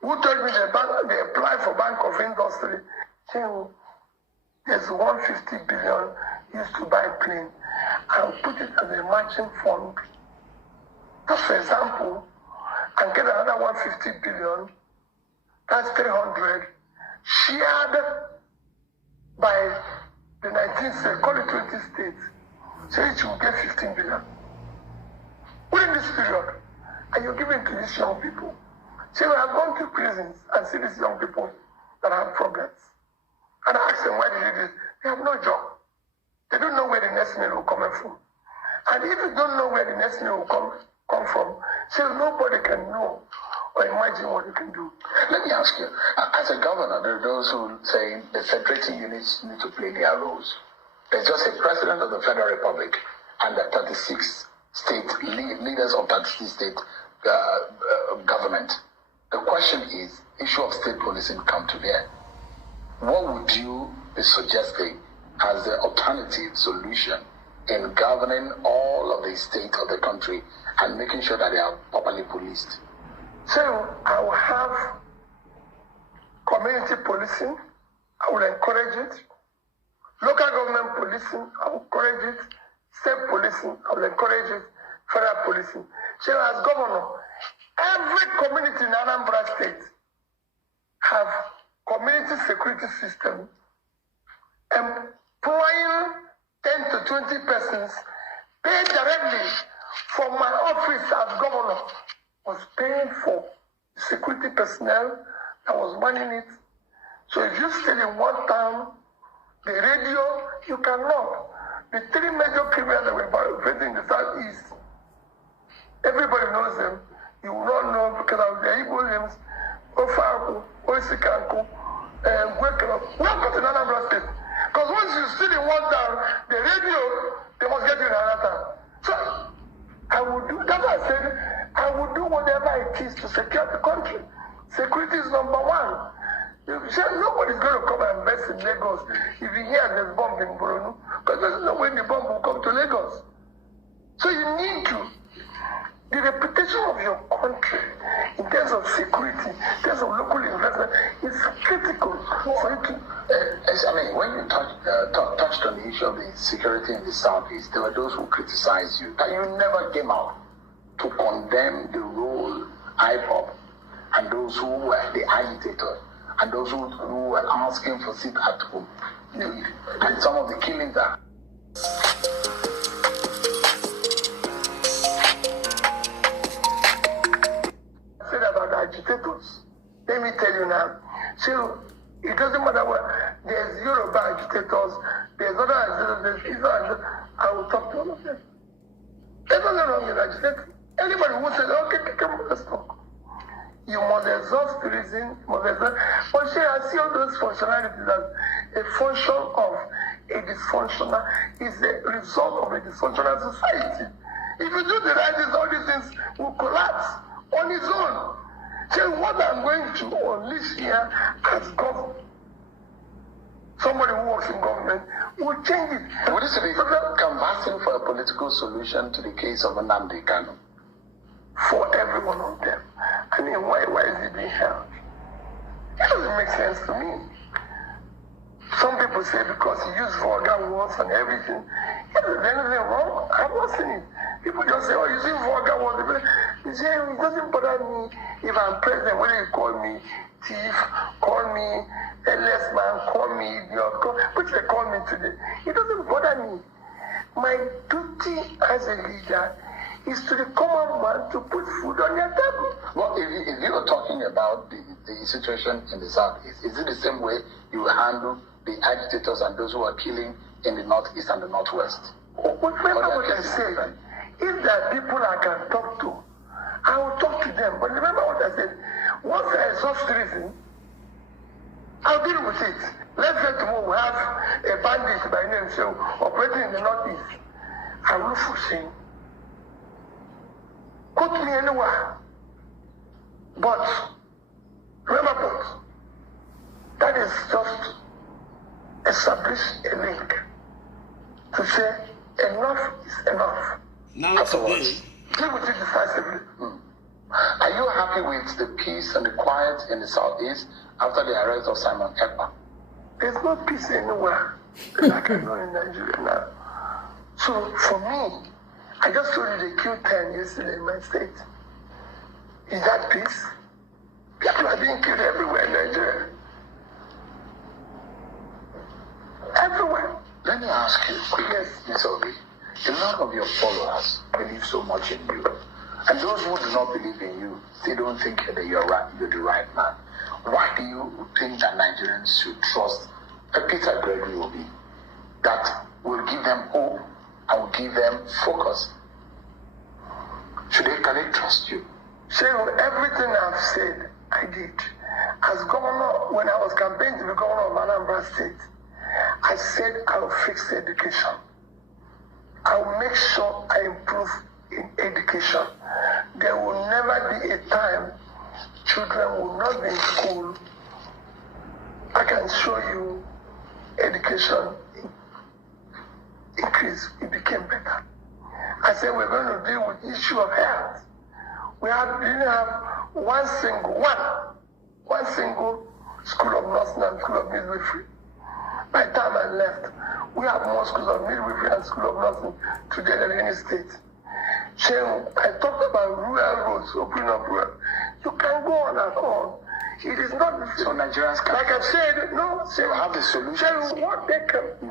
who told me they applied for Bank of Industry, saying there's 150 billion used to buy a plane and put it as a matching fund. Just for example, and get another 150 billion, that's 300, shared by the 19 states, call it 20 states, so each will get 15 billion. Within this period, and you're giving to these young people. So we have gone to prisons and see these young people that have problems. And I ask them, why did you do this? They have no job. They don't know where the next meal will come from. And if you don't know where the next meal will come from, so nobody can know or imagine what you can do. Let me ask you, as a governor, there are those who say the federating units need to play their roles. There's just a president of the Federal Republic and the 36 leaders of 36 state government. The question is, issue of state policing come to bear. What would you be suggesting as the alternative solution in governing all of the states of the country and making sure that they are properly policed? So I will have community policing. I will encourage it. Local government policing, I will encourage it. state policing, I will encourage it, federal policing. So as governor, every community in Anambra State have community security system employing 10 to 20 persons paid directly from my office as governor, was paying for security personnel that was manning it. So if you stay in one town, the radio, you cannot. The three major criminals that were operating in the southeast, everybody knows them. You will not know because of the Igbo names, Ofaku, Oisikanku, and Gwekero. Welcome to Anambra State. Because once you sit in one town, the radio, they must get you in another town. So I would do, that's why I said, I would do whatever it is to secure the country. Security is number one. You say nobody's going to come and invest in Lagos if you hear there's bomb in Boronu, because there's no way the bomb will come to Lagos. So you need to, the reputation of your country in terms of security, in terms of local investment, is critical for you to. I mean, when you touched on the issue of the security in the southeast, there were those who criticized you, that you never came out to condemn the role IPOP and those who were the agitators and those who were asking for sit at home. And some of the killings are. Said about the agitators. Let me tell you now. So it doesn't matter what. There's Yoruba agitators, there's other agitators, there's Israel. I will talk to all of them. There's nothing wrong with agitating. Anybody who says, okay, come, let's talk. You must exhaust the reason, but see, I see all those functionalities as a function of a dysfunctional, is a result of a dysfunctional society. If you do the right things, all these things will collapse on its own. So what I'm going to unleash here as government, somebody who works in government, will change it. Would this be canvassing for a political solution to the case of Nnamdi Kanu? For every one of them. I mean, why is it being held? It doesn't make sense to me. Some people say because he used vulgar words and everything. Is there anything wrong? I've not seen it. People just say, oh, you see vulgar words. You say, it doesn't bother me if I'm president, whether you call me thief, call me a less man, call me idiot, which they call me today. It doesn't bother me. My duty as a leader is to the common man to put food on your table. Well, if you are talking about the situation in the southeast, is it the same way you handle the agitators and those who are killing in the northeast and the northwest? Remember what I said. If there are people I can talk to, I will talk to them. But remember what I said. Once I exhaust reason, I'll deal with it. Let's say tomorrow we have a bandit by name Seun operating in the northeast. I will foresee. Put me anywhere. But remember, that is just establish a link to say enough is enough. Now today, deal with it decisively. Are you happy with the peace and the quiet in the southeast after the arrest of Simon Ekpa? There's no peace anywhere like I know in Nigeria now. So for me, I just told you they killed 10 yesterday in my state. Is that peace? People are being killed everywhere in Nigeria. Everywhere. Let me ask you quickly, Ms. Obi. A lot of your followers believe so much in you. And those who do not believe in you, they don't think that you're the right man. Why do you think that Nigerians should trust a Peter Gregory Obi that will give them hope and will give them focus? Can they trust you? Seun, everything I've said, I did. As governor, when I was campaigning to be governor of Anambra State, I said I'll fix education. I'll make sure I improve in education. There will never be a time children will not be in school. I can show you education increase. It became better. I said we're going to deal with the issue of health. We didn't have one single school of nursing and school of midwifery. By the time I left, we have more schools of midwifery and school of nursing today than any state. Seun, I talked about rural roads, opening up rural. You can go on and on. It is not. So Nigerians can. Like I said, no. They will have the solution. Seun, what they can do,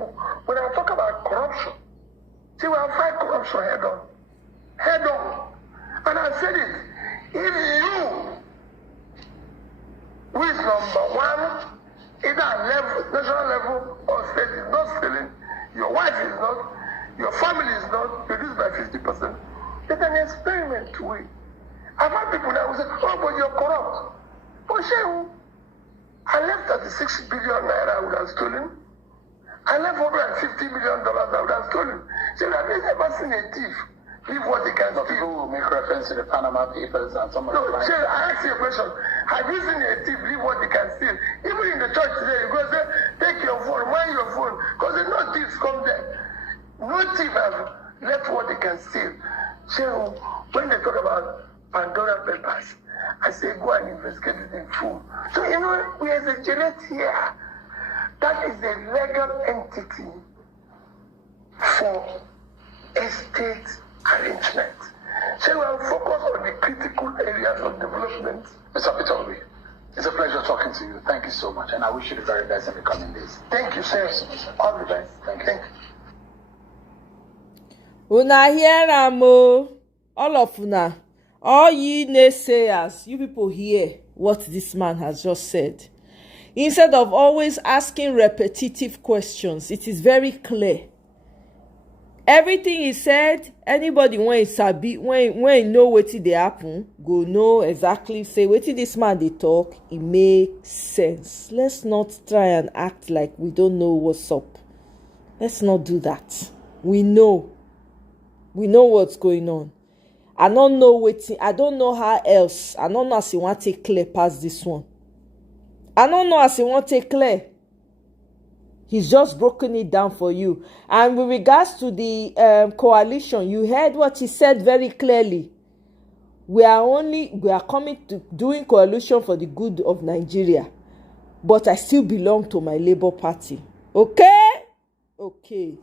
when I talk about corruption, see, we have fight corruption head on. Head on. And I said it. If you, who is number one, either at level, national level or state, is not stealing, your wife is not, your family is not, reduced by 50%, it's an experiment to it. I've had people that will say, oh, but you're corrupt. But Seun, I left 36 billion naira I would have stolen. I left $150 million I would have stolen. So have you ever seen a thief leave what they can steal? People will make reference to the Panama Papers and some of the... No, Seun, I ask you a question. Have you seen a thief leave what they can steal? Even in the church today, you go say, take your phone, mind your phone. Because there's no thieves come there. No thief have left what they can steal. So when they talk about Pandora Papers, I say go and investigate it in full. So you know, we exaggerate here. That is a legal entity for estate arrangement. So we are focused on the critical areas of development. Mr. Peter, it's a pleasure talking to you. Thank you so much, and I wish you the very best in the coming days. Thank you, sir. All the best. Thank you. Thank you. Una hear am o, all of una, all ye naysayers, you people hear what this man has just said. Instead of always asking repetitive questions, it is very clear. Everything he said, anybody when he sabi, when he know wetin dey happen, go know exactly, say wetin this man dey talk, it makes sense. Let's not try and act like we don't know what's up. Let's not do that. We know what's going on. I don't know wetin, I don't know how else. I don't know as he want to take clear past this one. I don't know as he want to take clear. He's just broken it down for you. And with regards to the coalition, you heard what he said very clearly. We are coming to doing coalition for the good of Nigeria. But I still belong to my Labour Party. Okay? Okay.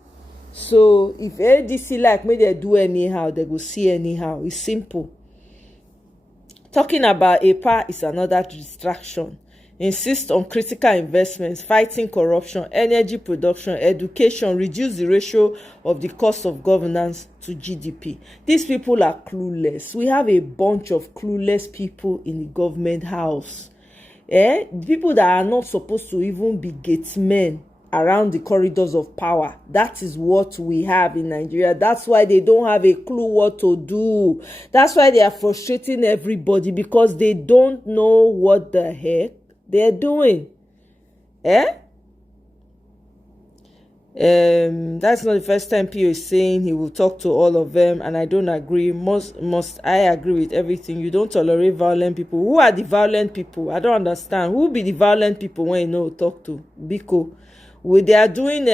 So if ADC like me, they do anyhow, they go see anyhow. It's simple. Talking about APA is another distraction. Insist on critical investments, fighting corruption, energy production, education, reduce the ratio of the cost of governance to GDP. These people are clueless. We have a bunch of clueless people in the government house. People that are not supposed to even be gatesmen around the corridors of power. That is what we have in Nigeria. That's why they don't have a clue what to do. That's why they are frustrating everybody, because they don't know what the heck they're doing. That's not the first time Pio is saying he will talk to all of them, and I don't agree. Must I agree with everything? You don't tolerate violent people. Who are the violent people? I don't understand. Who be the violent people when you know talk to? Biko. They are doing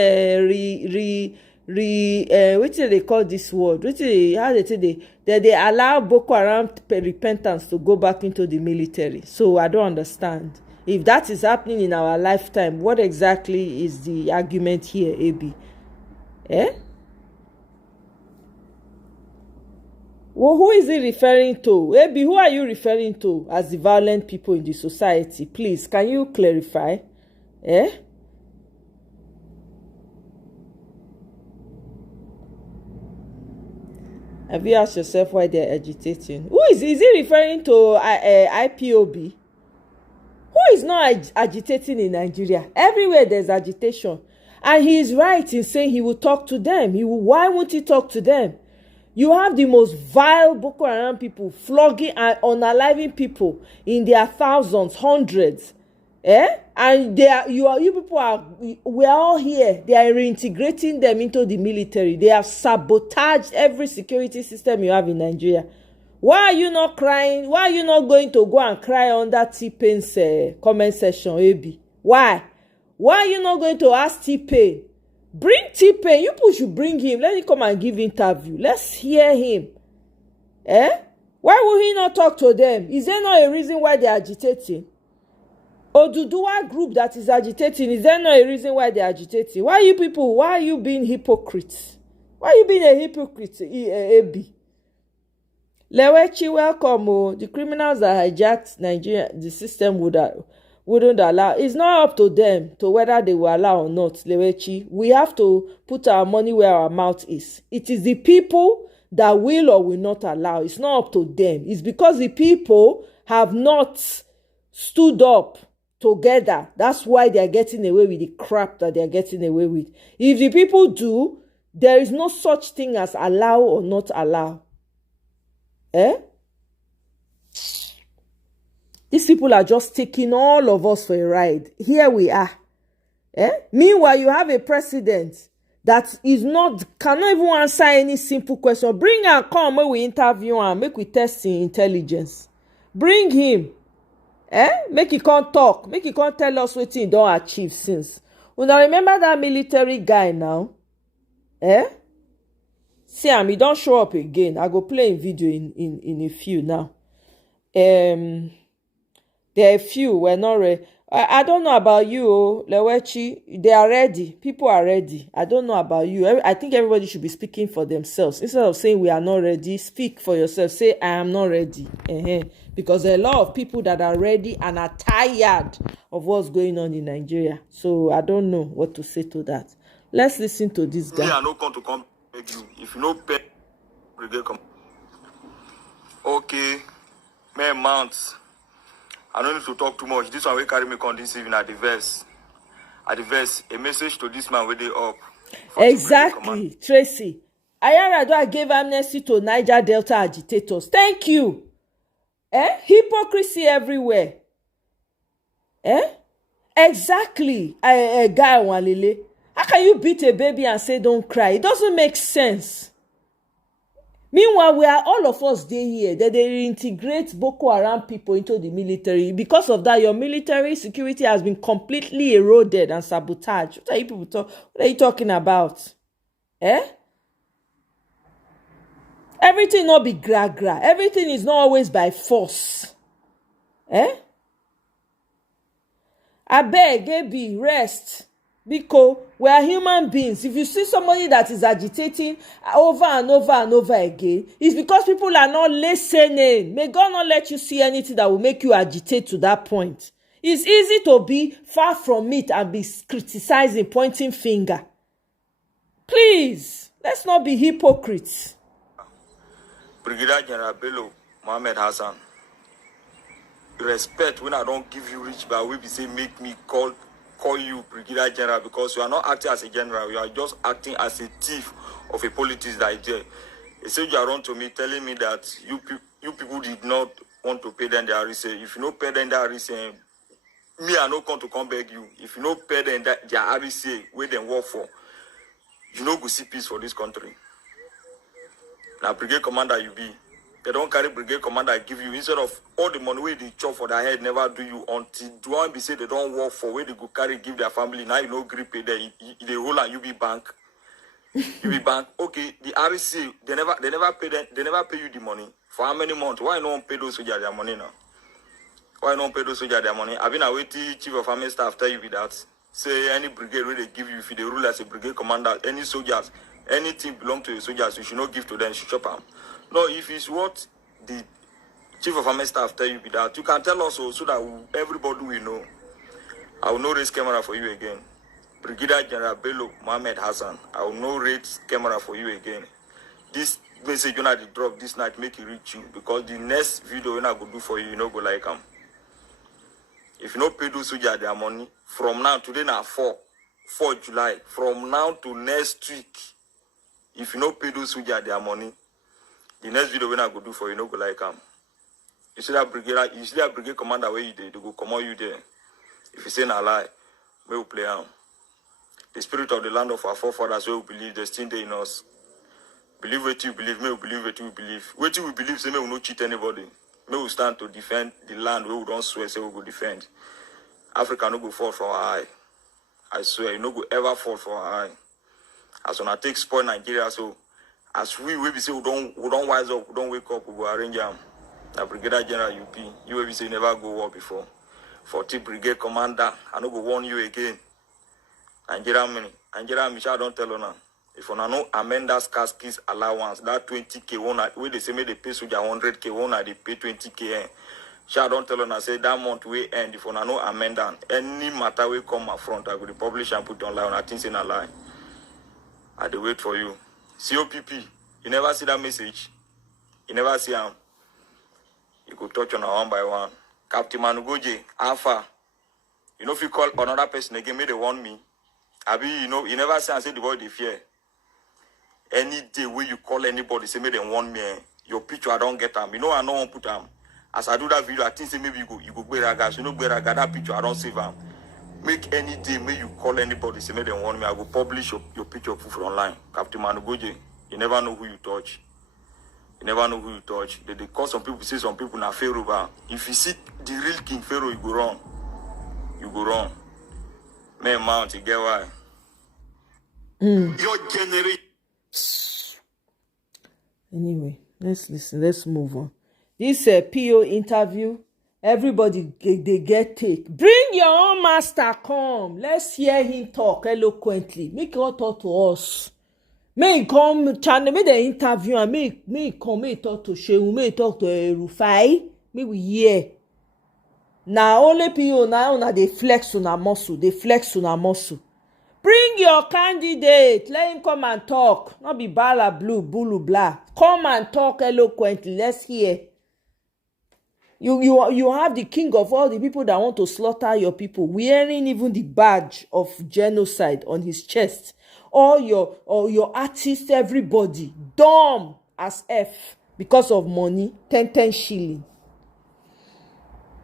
what do they call this word? How they say they allow Boko Haram repentance to go back into the military. So I don't understand. If that is happening in our lifetime, what exactly is the argument here, AB? Well, who is he referring to? AB, who are you referring to as the violent people in the society? Please, can you clarify? Have you asked yourself why they're agitating? Who is he referring to? IPOB? Who is not agitating in Nigeria? Everywhere there's agitation. And he is right in saying he will talk to them. Why won't he talk to them? You have the most vile Boko Haram people flogging and unaliving people in their thousands, hundreds. And we are all here. They are reintegrating them into the military. They have sabotaged every security system you have in Nigeria. Why are you not crying? Why are you not going to go and cry under T-Pain's comment section, AB? Why? Why are you not going to ask T-Pain? Bring T-Pain. You people should bring him. Let him come and give interview. Let's hear him. Why will he not talk to them? Is there not a reason why they are agitating? Oduduwa group that is agitating, is there not a reason why they're agitating? Why you people, why are you being hypocrites? Why are you being a hypocrite, AB? Lewechi, welcome. Oh. The criminals that hijacked Nigeria, the system wouldn't allow. It's not up to them to whether they will allow or not, Lewechi. We have to put our money where our mouth is. It is the people that will or will not allow. It's not up to them. It's because the people have not stood up together. That's why they are getting away with the crap that they are getting away with. If the people do, there is no such thing as allow or not allow. These people are just taking all of us for a ride. Here we are. Meanwhile, you have a president that cannot even answer any simple question. Bring him, come when we interview him, make we test him intelligence. Bring him. Make he come talk. Make he come tell us what he don't achieve since. Una remember that military guy now? See him, he don't show up again. I go play in video in a few now. There are a few, we're not ready. I don't know about you, Lewechi. They are ready. People are ready. I don't know about you. I think everybody should be speaking for themselves. Instead of saying we are not ready, speak for yourself. Say, I am not ready. Because there are a lot of people that are ready and are tired of what's going on in Nigeria. So I don't know what to say to that. Let's listen to this guy. Me, I no come to come beg you. If you no pay, brigade come. Okay, may months. I don't need to talk too much. This one will carry me on this evening at the verse. At the verse, a message to this man where they up. Exactly, Tracy. Ayaradua gave amnesty to Niger Delta agitators. Thank you. Hypocrisy everywhere. Exactly. Guy Walele. How can you beat a baby and say don't cry? It doesn't make sense. Meanwhile, we are all of us there here that they reintegrate Boko Haram people into the military. Because of that, your military security has been completely eroded and sabotaged. What are you people what are you talking about? Everything not be gra. Everything is not always by force. Abeg, Gaby, rest. Because we are human beings. If you see somebody that is agitating over and over and over again, it's because people are not listening. May God not let you see anything that will make you agitate to that point. It's easy to be far from it and be criticizing, pointing finger. Please, let's not be hypocrites. Brigadier General Bello, Mohammed Hassan. Respect when I don't give you rich, but we be say make me call you Brigadier General because you are not acting as a general. You are just acting as a thief of a politics that is there. They say you are on to me telling me that you people did not want to pay them their RCA. If you no pay them their RCA, me I no come to come beg you. If you no pay them their RCA, where they work for, you no go see peace for this country. Now brigade commander you be. They don't carry brigade commander give you instead of all the money where they chop for their head never do you until do one be say they don't work for where they go carry give their family. Now you know grip pay there. They roll and you be bank. You be bank. Okay, the RC they never pay them, they never pay you the money. For how many months? Why no one pay those soldiers their money now? Why no one pay those soldiers their money? I've been awaiting chief of army staff tell you with that. Say any brigade where they give you if they rule as a brigade commander, any soldiers, anything belong to the soldiers, you should not give to them, you should chop them. No, if it's what the chief of army staff tell you be that, you can tell us so that everybody will know. I will not raise camera for you again. Brigadier General Bello Mohammed Hassan, I will not raise camera for you again. This message you know the drop this night make it reach you because the next video when I go do for you, you know go like them. If you not pay those soldiers their money, from now today now 4 July, from now to next week, if you not pay those soldiers their money, the next video when I go do for you, no go like you see that brigade commander where you did, they go come on you there. If you say na lie, we will play on. The spirit of the land of our forefathers we will believe, they still there in us. Believe what you believe, may we believe what you believe. What you believe, say may we not cheat anybody. May we stand to defend the land where we don't swear, say we will defend. Africa no go fall for our eye. I swear, you no go ever fall for our eye. As when I take spoil Nigeria, so as we be say we don't wise up, we don't wake up, we go arrange them. Now Brigadier General UP, you will be say you never go war before. 40 Brigade Commander. I no go warn you again. Nigeria Michelle don't tell her now. If you no amend that skis allowance, that 20K one, where they say me they pay soldier 100K one, they pay 20K. Shall don't tell her say that month we end. If you no amend that, any matter will come up front, I will publish and put online. I think in a line. I dey wait for you. COPP, you never see that message. You never see him. You could touch on one by one. Captain Manugoje, Alpha. You know if you call another person again, may they want me. Abi, you know, you never say and say the boy they fear. Any day where you call anybody, say may they want me. Your picture I don't get them. You know I don't want to put them. As I do that video, I think say maybe you go Beraga. You know Beraga, that picture I don't save them. Make any day may you call anybody, say may they want me. I will publish your picture of online. Captain Manugoje, you never know who you touch. You never know who you touch. They call some people, say some people na Pharaoh. But if you see the real King Pharaoh, you go wrong. You go wrong. Man, mount, you get why? Your generation. Anyway, let's listen. Let's move on. This PO interview, everybody they get take. Bring your own master, come. Let's hear him talk eloquently. Make him talk to us. May he come channel, may the interview and may he come, may he talk to Seun, may he talk to Rufai. May we hear. Now only PO now they flex on a muscle. They flex on a muscle. Bring your candidate. Let him come and talk. Not be bala blue, bulu blah. Come and talk eloquently. Let's hear. You have the king of all the people that want to slaughter your people, wearing even the badge of genocide on his chest. All your artists, everybody, dumb as F because of money, 10 shilling.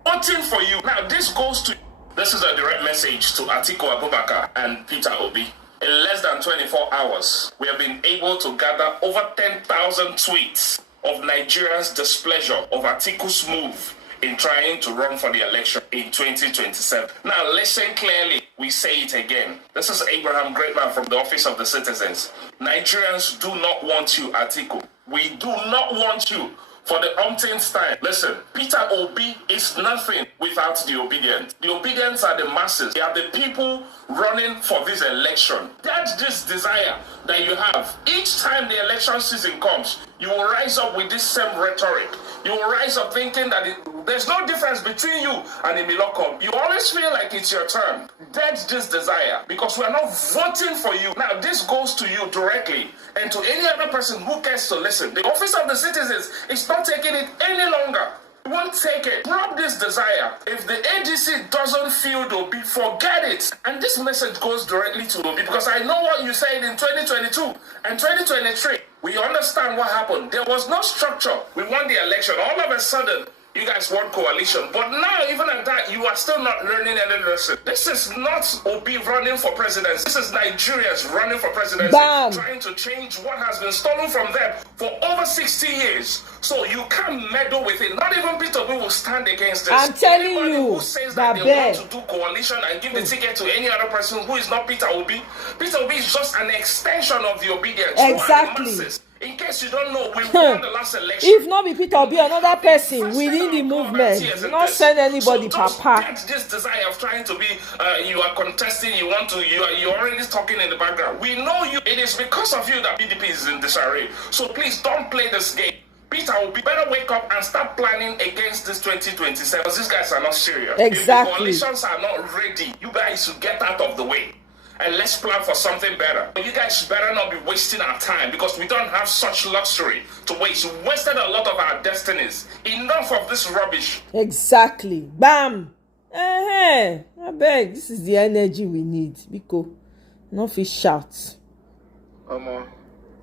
Voting for you. Now this goes to, this is a direct message to Atiku Abubakar and Peter Obi. In less than 24 hours, we have been able to gather over 10,000 tweets of Nigerians' displeasure of Atiku's move in trying to run for the election in 2027. Now listen clearly, we say it again. This is Abraham Greatman from the Office of the Citizens. Nigerians do not want you, Atiku. We do not want you. For the umpteenth time, listen, Peter Obi is nothing without the obedient. The obedients are the masses. They are the people running for this election. That's this desire that you have. Each time the election season comes, you will rise up with this same rhetoric. You will rise up thinking that there's no difference between you and the Miloko. You always feel like it's your turn. That's this desire because we are not voting for you. Now, this goes to you directly and to any other person who cares to listen. The Office of the Citizens is not taking it any longer. We won't take it. Drop this desire. If the ADC doesn't feel Obi, forget it. And this message goes directly to Obi because I know what you said in 2022 and 2023. We understand what happened. There was no structure. We won the election. All of a sudden, you guys want coalition. But now, even at that, you are still not learning any lesson. This is not Obi running for presidency. This is Nigerians running for presidency. Bam. Trying to change what has been stolen from them for over 60 years. So you can't meddle with it. Not even Peter Obi will stand against this. I'm telling Anybody you, who says that they want to do coalition and give the ticket to any other person who is not Peter Obi is just an extension of the obedience. Exactly. In case you don't know, we won the last election. If not be Peter Obi, another person within the movement, not send anybody, so papa. Get this desire of trying to be, you are contesting, you're already talking in the background. We know you. It is because of you that PDP is in disarray. So please don't play this game. Peter Obi better wake up and start planning against this 2027. These guys are not serious. Exactly. If the coalitions are not ready, you guys should get out of the way. And let's plan for something better. You guys better not be wasting our time because we don't have such luxury to waste. You wasted a lot of our destinies. Enough of this rubbish. Exactly. Bam. I beg. This is the energy we need. Biko. No fish shout.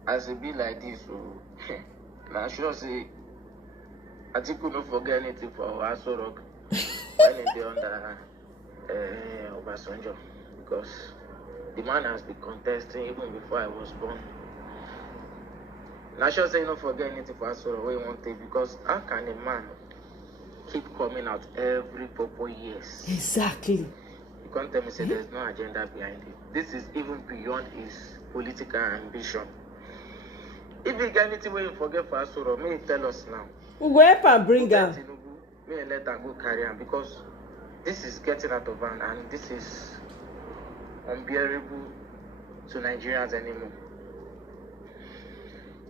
As it be like this, I sure say, Atiku don't forget anything for our Asorok when they under Obasanjo because the man has been contesting even before I was born. Now, sure say you don't forget anything for us or we want it because how can a man keep coming out every 4 years? Exactly. You can't tell me say there's no agenda behind it. This is even beyond his political ambition. If you get anything where you forget for us or may you tell us now. We go help and bring her. May let her go carry on because this is getting out of hand, and this is unbearable to Nigerians anymore.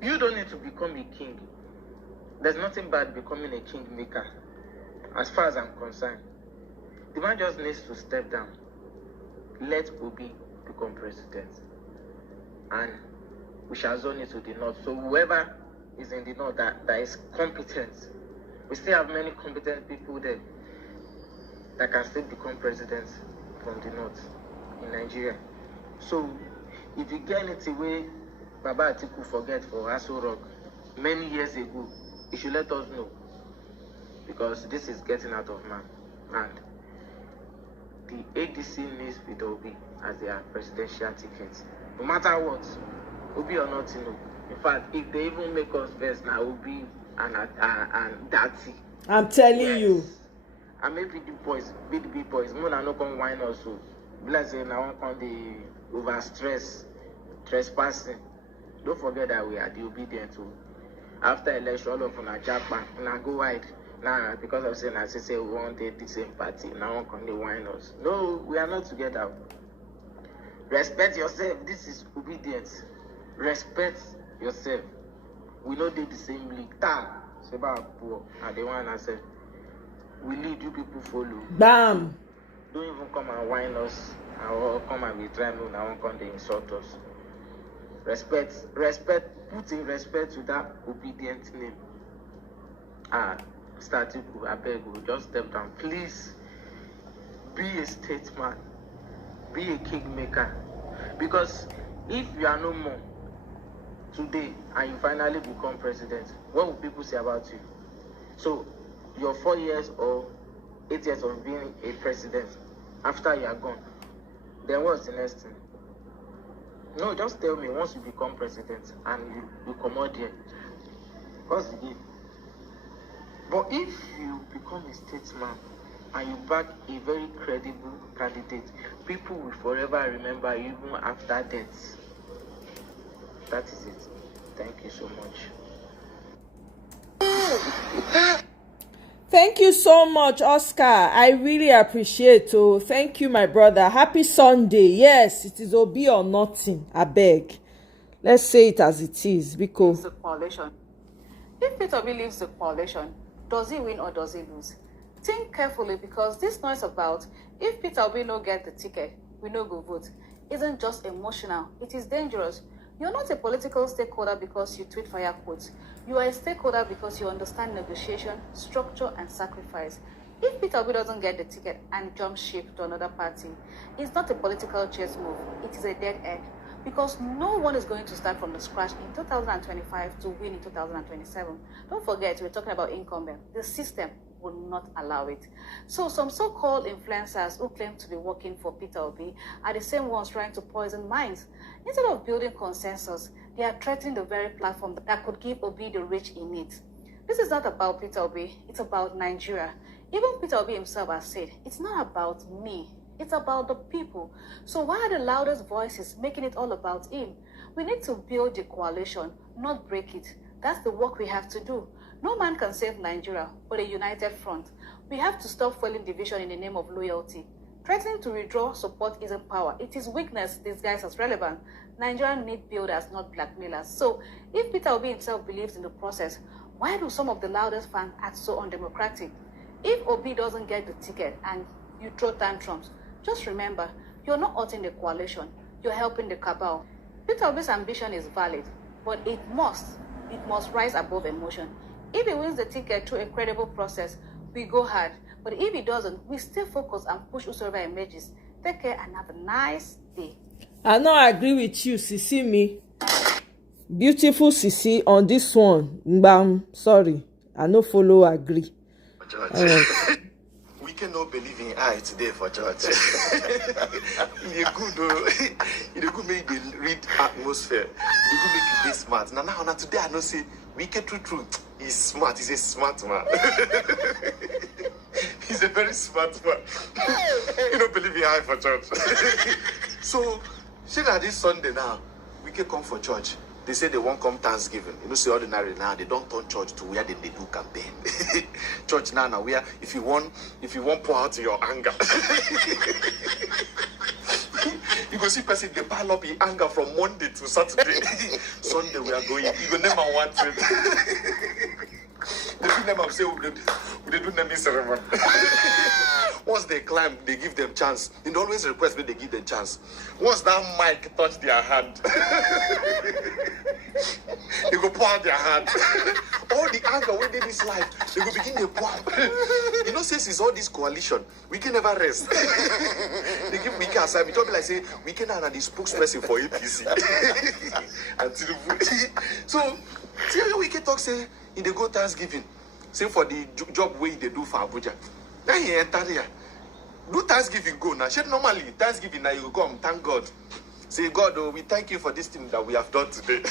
You don't need to become a king. There's nothing bad becoming a kingmaker, as far as I'm concerned. The man just needs to step down. Let Obi become president. And we shall zone it to the north. So whoever is in the north that is competent, we still have many competent people there that can still become president from the north in Nigeria. So if you get anything where Baba Atiku forget for Aso Rock many years ago, you should let us know, because this is getting out of hand. The ADC needs with Obi as their presidential tickets. No matter what, Obi or not, in fact, if they even make us best now, Obi and Dati. I'm telling you. And maybe the boys, big boys, Mona no come wine also. Bless them, I won't come the over stress, trespassing. Don't forget that we are the obedient too. After election, all of them are Japan, and go wide. Now, because of saying, as I say, we want the same party, now one can they whine us. No, we are not together. Respect yourself. This is obedience. Respect yourself. We know they the same league. Seba poor, and the one I said, we lead you people follow. Bam. Don't even come and whine us, or come and be trying to now come they insult us. Respect, put in respect to that obedient name. Statiku, I beg you, just step down. Please be a statesman, be a kingmaker. Because if you are no more today and you finally become president, what will people say about you? So your 4 years or 8 years of being a president, after you are gone, then what's the next thing? No, just tell me once you become president and you come out here. What's the game? But if you become a statesman and you back a very credible candidate, people will forever remember you even after death. That is it. Thank you so much. Thank you so much, Oscar. I really appreciate it. Thank you, my brother. Happy Sunday. Yes, it is Obi or nothing. I beg. Let's say it as it is, because the coalition. If Peter Obi leaves the coalition, does he win or does he lose? Think carefully, because this noise about if Peter Obi no get the ticket, we no go vote, isn't just emotional. It is dangerous. You're not a political stakeholder because you tweet fire quotes. You are a stakeholder because you understand negotiation, structure, and sacrifice. If Peter Obi doesn't get the ticket and jump ship to another party, it's not a political chess move. It is a dead egg. Because no one is going to start from the scratch in 2025 to win in 2027. Don't forget, we're talking about incumbent. The system will not allow it. So some so-called influencers who claim to be working for Peter Obi are the same ones trying to poison minds. Instead of building consensus, they are threatening the very platform that could give Obi the reach he needs. This is not about Peter Obi, it's about Nigeria. Even Peter Obi himself has said, it's not about me. It's about the people. So why are the loudest voices making it all about him? We need to build the coalition, not break it. That's the work we have to do. No man can save Nigeria, but a united front. We have to stop fueling division in the name of loyalty. Threatening to withdraw support isn't power. It is weakness disguised as relevant. Nigeria need builders, not blackmailers. So if Peter Obi himself believes in the process, why do some of the loudest fans act so undemocratic? If Obi doesn't get the ticket and you throw tantrums, just remember, you're not hurting the coalition, you're helping the cabal. Peter Obi's ambition is valid, but it must rise above emotion. If he wins the ticket through a credible process, we go hard. But if he doesn't, we stay focused and push whosoever emerges. Take care and have a nice day. I know I agree with you, Sisi me. Beautiful Sisi on this one. Bam, sorry. I no follow agree. We cannot believe in I today for church. You could make the read atmosphere. You could make you be smart. Now today I know say we get true. He's smart. He's a smart man. He's a very smart man. You don't believe in I for church. So, see that this Sunday now, we can come for church. They say they won't come Thanksgiving. You know, say ordinary now, they don't turn church to where they do campaign. Church now where if you want pour out your anger. You go see person, they pile up your anger from Monday to Saturday. Sunday we are going. You go name and one trip. They do them and say, we do naming ceremony. Once they climb, they give them chance. They always request when they give them chance. Once that mic touch their hand, they go pour out their hand. All the anger when they this life, they go begin to pour. You know, since it's all this coalition, we can never rest. They give Wike aside. We talk like say Wike now the spokesperson for APC. So, see how Wike talk say in the go Thanksgiving, say for the job way they do for Abuja. Now he enter there. Do Thanksgiving go now. Normally Thanksgiving now you come thank God. Say God, oh, we thank you for this thing that we have done today.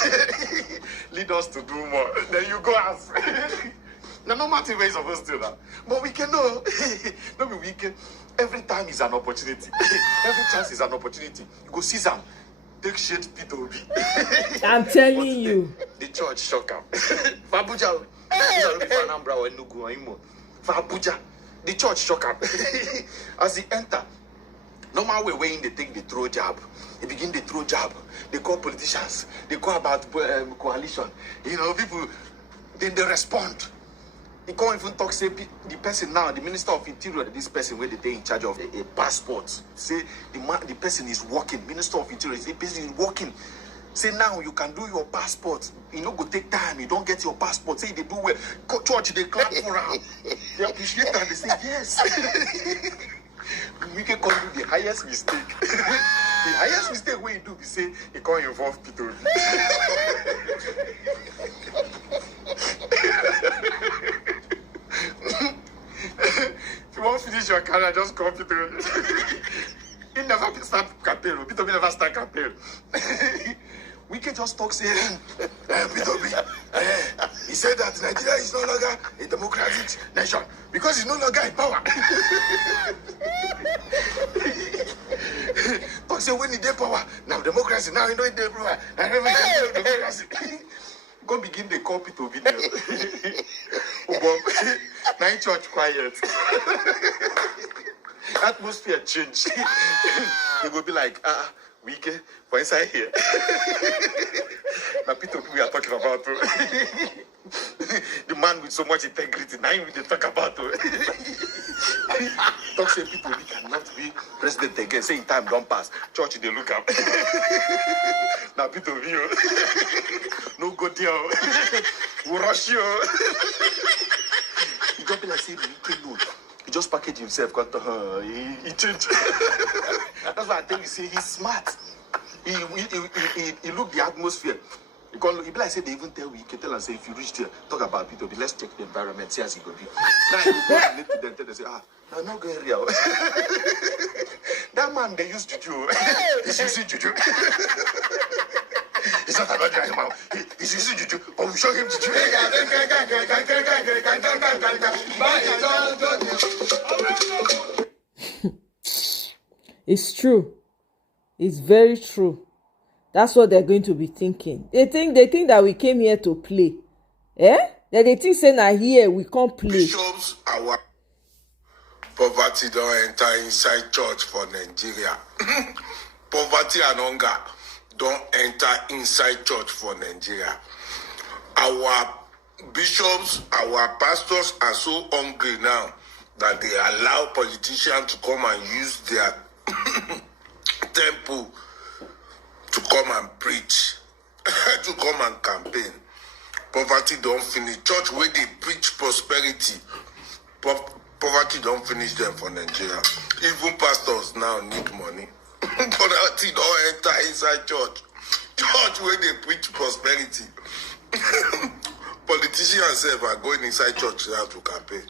Lead us to do more. Then you go ask. Now no matter where you're supposed to do that. But we can know. No be weekend. Every time is an opportunity. Every chance is an opportunity. You go see them. Take shit P2B. I'm telling you. The church shock up. For Abuja, for Abuja, the church shock up. As he enter, normal way when they take the throw jab. They begin the throw jab. They call politicians. They call about coalition. You know, people, then they respond. They can't even talk, say, the person now, the Minister of Interior, this person where they take in charge of a passport. Say, the person is working. Minister of Interior, the person is working. Say, now you can do your passport. You know, go take time. You don't get your passport. Say, they do well. Church, they clap for them. They appreciate that. They say, yes. We can call you the highest mistake. The highest mistake when you do, we say, it can't involve people. If you want to finish your career, just come to You never start campaign. Peter never start campaign. We can just talk, say, Peter, he said that Nigeria is no longer a democratic nation because it's no longer in power. Talk, say, when he did power, now democracy, now you know it did power. Democracy. Go begin the call Peter video. Night church quiet. Atmosphere change. They will be like, Wike, for inside here. Now Peter, we are talking about the man with so much integrity. Now we talk about talk say people we cannot be president again. Say in time don't pass. Church they look up. Now Peter view. No go there. We rush you. You got be like say Wike no. He just package himself. He changed. That's why I tell you, say he's smart. He look the atmosphere. He be like say they even tell Wike, tell and say if you reach there, talk about Peter, let's check the environment, see as he go be. Now you go and to them, tell them say, no, no go area. That man they used juju. He's using juju. It's not about the animal. He's using juju. But we show him juju. It's true. It's very true. That's what they're going to be thinking. They think that we came here to play. Eh? That they think say now here we can't play. Bishops, our poverty don't enter inside church for Nigeria. Poverty and hunger don't enter inside church for Nigeria. Our bishops, our pastors are so hungry now that they allow politicians to come and use their temple to come and preach, to come and campaign. Poverty don't finish. Church where they preach prosperity, poverty don't finish them for Nigeria. Even pastors now need money. Poverty don't enter inside church. Church where they preach prosperity. Politicians are going inside church now to campaign.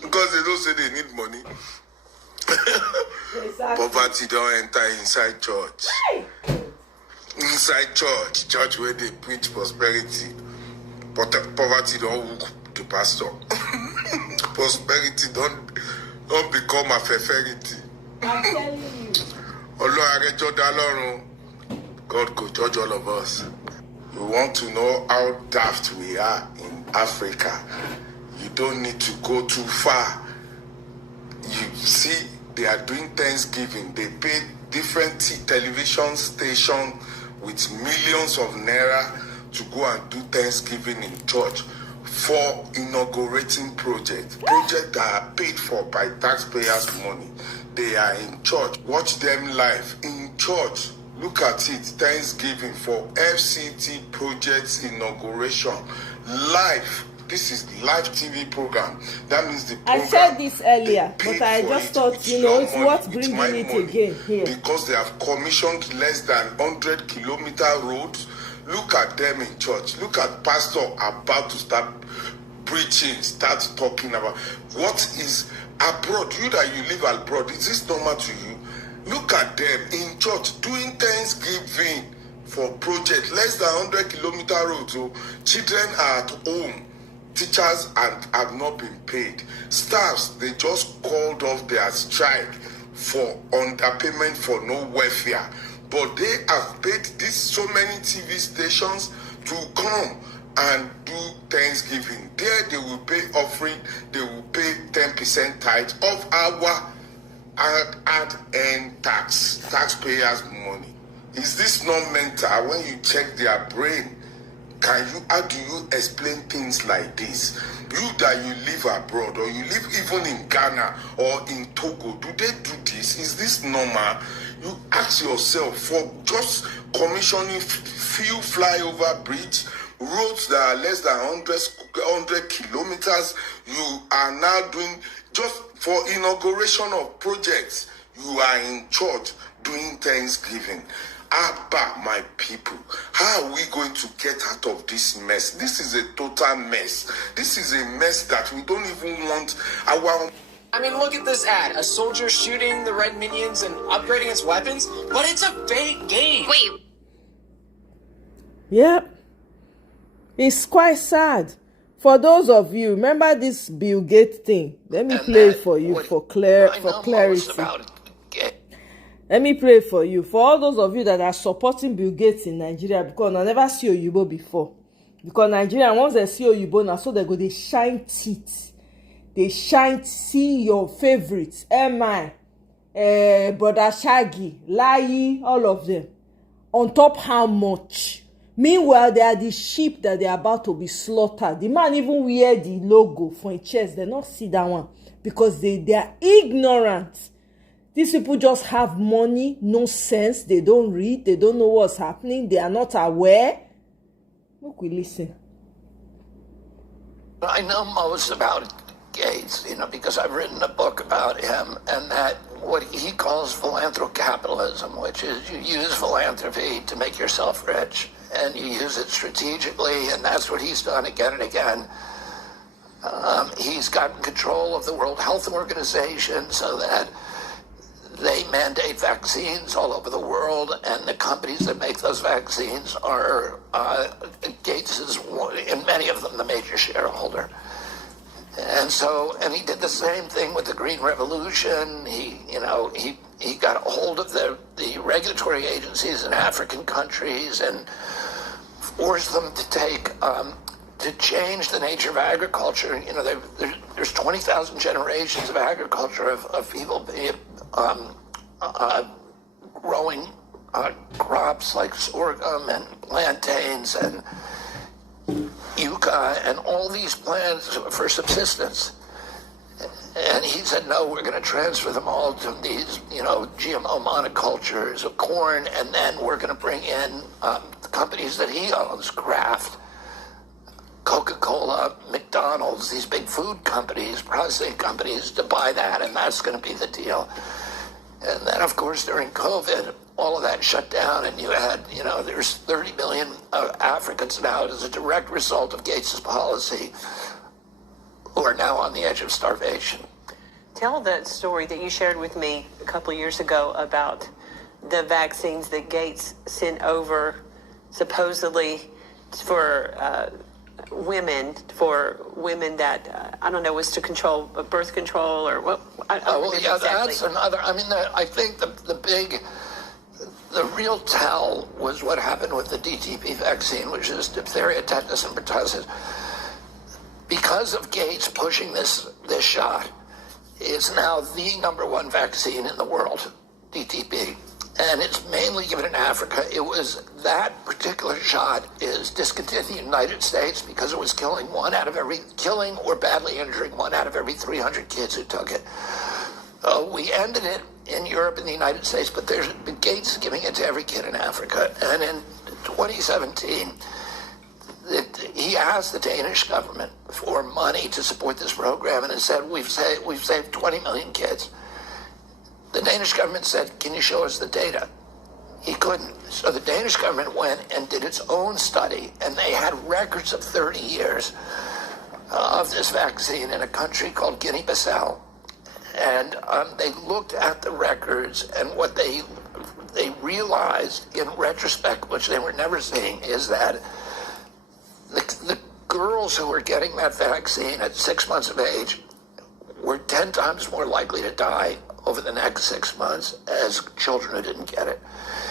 Because they don't say they need money. Exactly. Poverty don't enter inside church. Inside church where they preach prosperity. But poverty don't hook the pastor. Prosperity don't become a favorite. I'm telling you. God could judge all of us. You want to know how daft we are in Africa? You don't need to go too far. You see, they are doing Thanksgiving. They pay different television stations with millions of naira to go and do Thanksgiving in church for inaugurating projects that are paid for by taxpayers' money. They are in church. Watch them live in church. Look at it, Thanksgiving for FCT projects inauguration. Live. This is live TV program. That means the program. I said this earlier, but I just thought, it's worth bringing it again here. Because they have commissioned less than 100-kilometer roads. Look at them in church. Look at pastor about to start preaching, start talking about what is abroad. You that you live abroad, is this normal to you? Look at them in church doing Thanksgiving for project less than 100-kilometer road. So children are at home, teachers have not been paid. Staffs, they just called off their strike for underpayment for no welfare. But they have paid so many TV stations to come and do Thanksgiving. There they will pay offering, they will pay 10% tithe of our ad-end taxpayers' money. Is this not mental? When you check their brain, how do you explain things like this? You that you live abroad, or you live even in Ghana or in Togo, do they do this? Is this normal? You ask yourself, for just commissioning few flyover bridge, roads that are less than 100 kilometers, you are now doing, just for inauguration of projects, you are in church doing Thanksgiving. Abba, my people, how are we going to get out of this mess? This is a total mess. This is a mess that we don't even want our... I mean, look at this ad. A soldier shooting the red minions and upgrading its weapons, but it's a fake game. Wait. Yep. It's quite sad. For those of you, remember this Bill Gates thing? Let me play for you for clarity. Let me pray for you. For all those of you that are supporting Bill Gates in Nigeria, because I never see Oyibo before. Because Nigeria, once they see Oyibo now, so they shine teeth. They shine, see your favorites. Brother Shaggy, Lai, all of them. On top how much? Meanwhile, they are the sheep that they are about to be slaughtered. The man even wear the logo for his chest. They not see that one. Because they are ignorant. These people just have money, no sense. They don't read. They don't know what's happening. They are not aware. Look, we listen. I know most about Gates, because I've written a book about him, and that what he calls philanthrocapitalism, which is you use philanthropy to make yourself rich, and you use it strategically, and that's what he's done again and again. He's gotten control of the World Health Organization so that they mandate vaccines all over the world, and the companies that make those vaccines are Gates's, in many of them, the major shareholder. And he did the same thing with the Green Revolution. He got a hold of the regulatory agencies in African countries and forced them to to change the nature of agriculture. There's 20,000 generations of agriculture of people growing crops like sorghum and plantains and yucca and all these plants for subsistence. And he said, no, we're going to transfer them all to these, GMO monocultures of corn, and then we're going to bring in the companies that he owns, Kraft, Coca-Cola, McDonald's, these big food companies, processing companies, to buy that, and that's going to be the deal. And then, of course, during COVID, all of that shut down, and you had, there's 30 million Africans now as a direct result of Gates's policy who are now on the edge of starvation. Tell that story that you shared with me a couple of years ago about the vaccines that Gates sent over supposedly for women that, I don't know, was to control birth control or what? That's another, I think the the real tell was what happened with the DTP vaccine, which is diphtheria, tetanus, and pertussis. Because of Gates pushing this shot, it's now the #1 vaccine in the world, DTP. And it's mainly given in Africa. It was that particular shot is discontinued in the United States because it was killing or badly injuring 1 out of every 300 kids who took it. We ended it in Europe and the United States, but there's Gates giving it to every kid in Africa. And in 2017, he asked the Danish government for money to support this program, and it said, we've saved 20 million kids. The Danish government said, can you show us the data? He couldn't. So the Danish government went and did its own study, and they had records of 30 years of this vaccine in a country called Guinea-Bissau. And they looked at the records, and what they realized in retrospect, which they were never seeing, is that the girls who were getting that vaccine at 6 months of age were 10 times more likely to die over the next 6 months as children who didn't get it.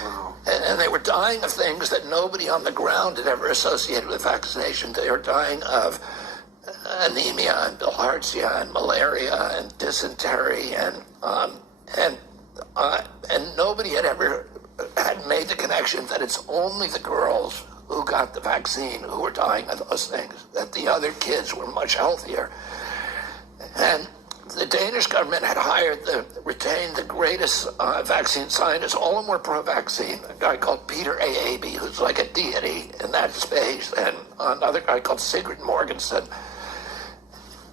Wow. And they were dying of things that nobody on the ground had ever associated with vaccination. They were dying of anemia and bilharzia and malaria and dysentery and nobody had ever made the connection that it's only the girls who got the vaccine who were dying of those things, that the other kids were much healthier. And the Danish government had retained the greatest vaccine scientists. All of them were pro-vaccine. A guy called Peter A. Aby, who's like a deity in that space, and another guy called Sigrid Morgensen,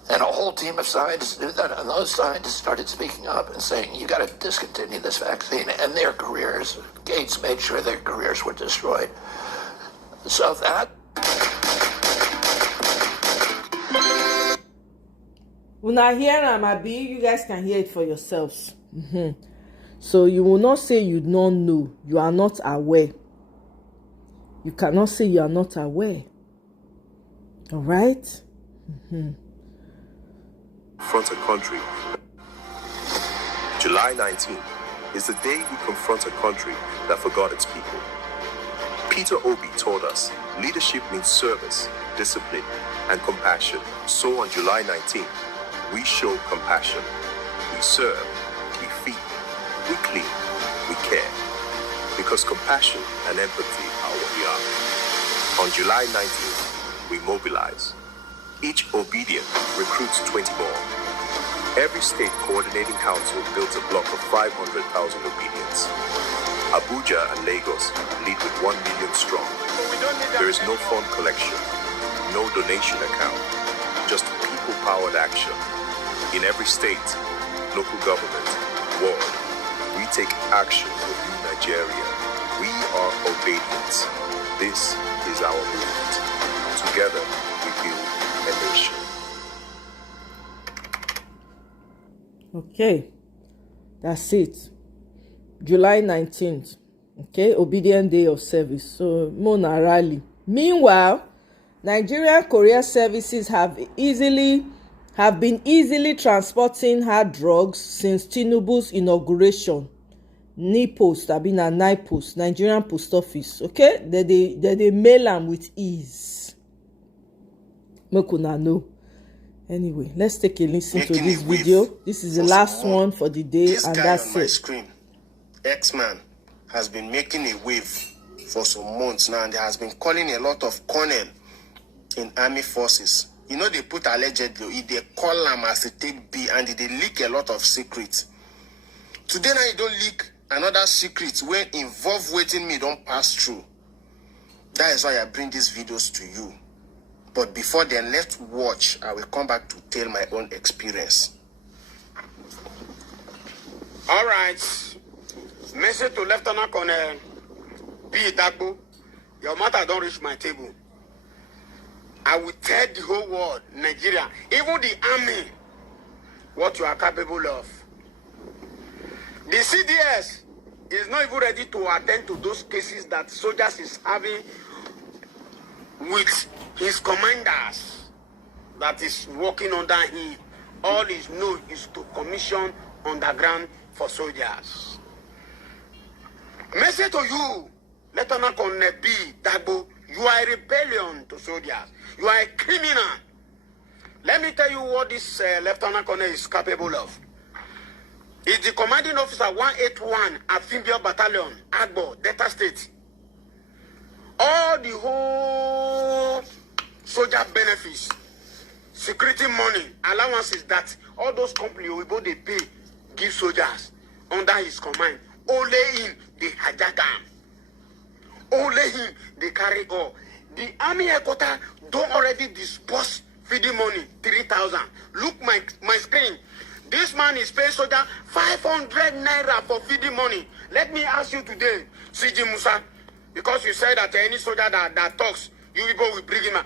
and a whole team of scientists knew that. And those scientists started speaking up and saying, you got to discontinue this vaccine. And their careers, Gates made sure their careers were destroyed. So that... Una hear am, Abi, you guys can hear it for yourselves. So you will not say you don't know, you are not aware. You cannot say you are not aware. All right? Confront a country. July 19th is the day we confront a country that forgot its people. Peter Obi told us leadership means service, discipline, and compassion. So on July 19th, we show compassion. We serve, we feed, we clean, we care. Because compassion and empathy are what we are. On July 19th, we mobilize. Each obedient recruits 20 more. Every state coordinating council builds a block of 500,000 obedients. Abuja and Lagos lead with 1 million strong. There is no fund collection, no donation account, just people-powered action. In every state, local government, ward, we take action for new Nigeria. We are obedient. This is our movement. Together, we build a nation. Okay, that's it. July 19th. Okay, obedient day of service. So, Mona rally. Meanwhile, Nigerian courier services have been easily transporting hard drugs since Tinubu's inauguration. NIPOST, NIPOST, Nigerian Post Office. Okay, they mail them with ease. Make una know. Anyway, let's take a listen to this video. This is the last one for the day, and that's it. This guy on my screen, X-Man, has been making a wave for some months now, and he has been calling a lot of colonel in army forces. You know, they put allegedly, they call them as a take B, and they leak a lot of secrets. Today now, you don't leak another secret when involve waiting me don't pass through. That is why I bring these videos to you. But before then, let's watch. I will come back to tell my own experience. All right. Message to Lieutenant Colonel B. Dagbo. Your matter don't reach my table. I will tell the whole world, Nigeria, even the army, what you are capable of. The CDS is not even ready to attend to those cases that soldiers is having with his commanders that is working under him. All he knows is to commission underground for soldiers. Message to you, Lieutenant Colonel B. Dagbo, you are a rebellion to soldiers. You are a criminal. Let me tell you what this Lieutenant Colonel is capable of. He's the commanding officer 181 Akinbaloye Battalion, Agbo, Delta State. All the whole soldier benefits, security money, allowances that all those companies they pay, give soldiers under his command. Only him, they hijack them. Only him, they carry all. The army headquarters don't already disperse feeding money, 3,000. Look my screen. This man is paying soldier 500 naira for feeding money. Let me ask you today, CG Musa, because you said that any soldier that talks, you people will bring him out.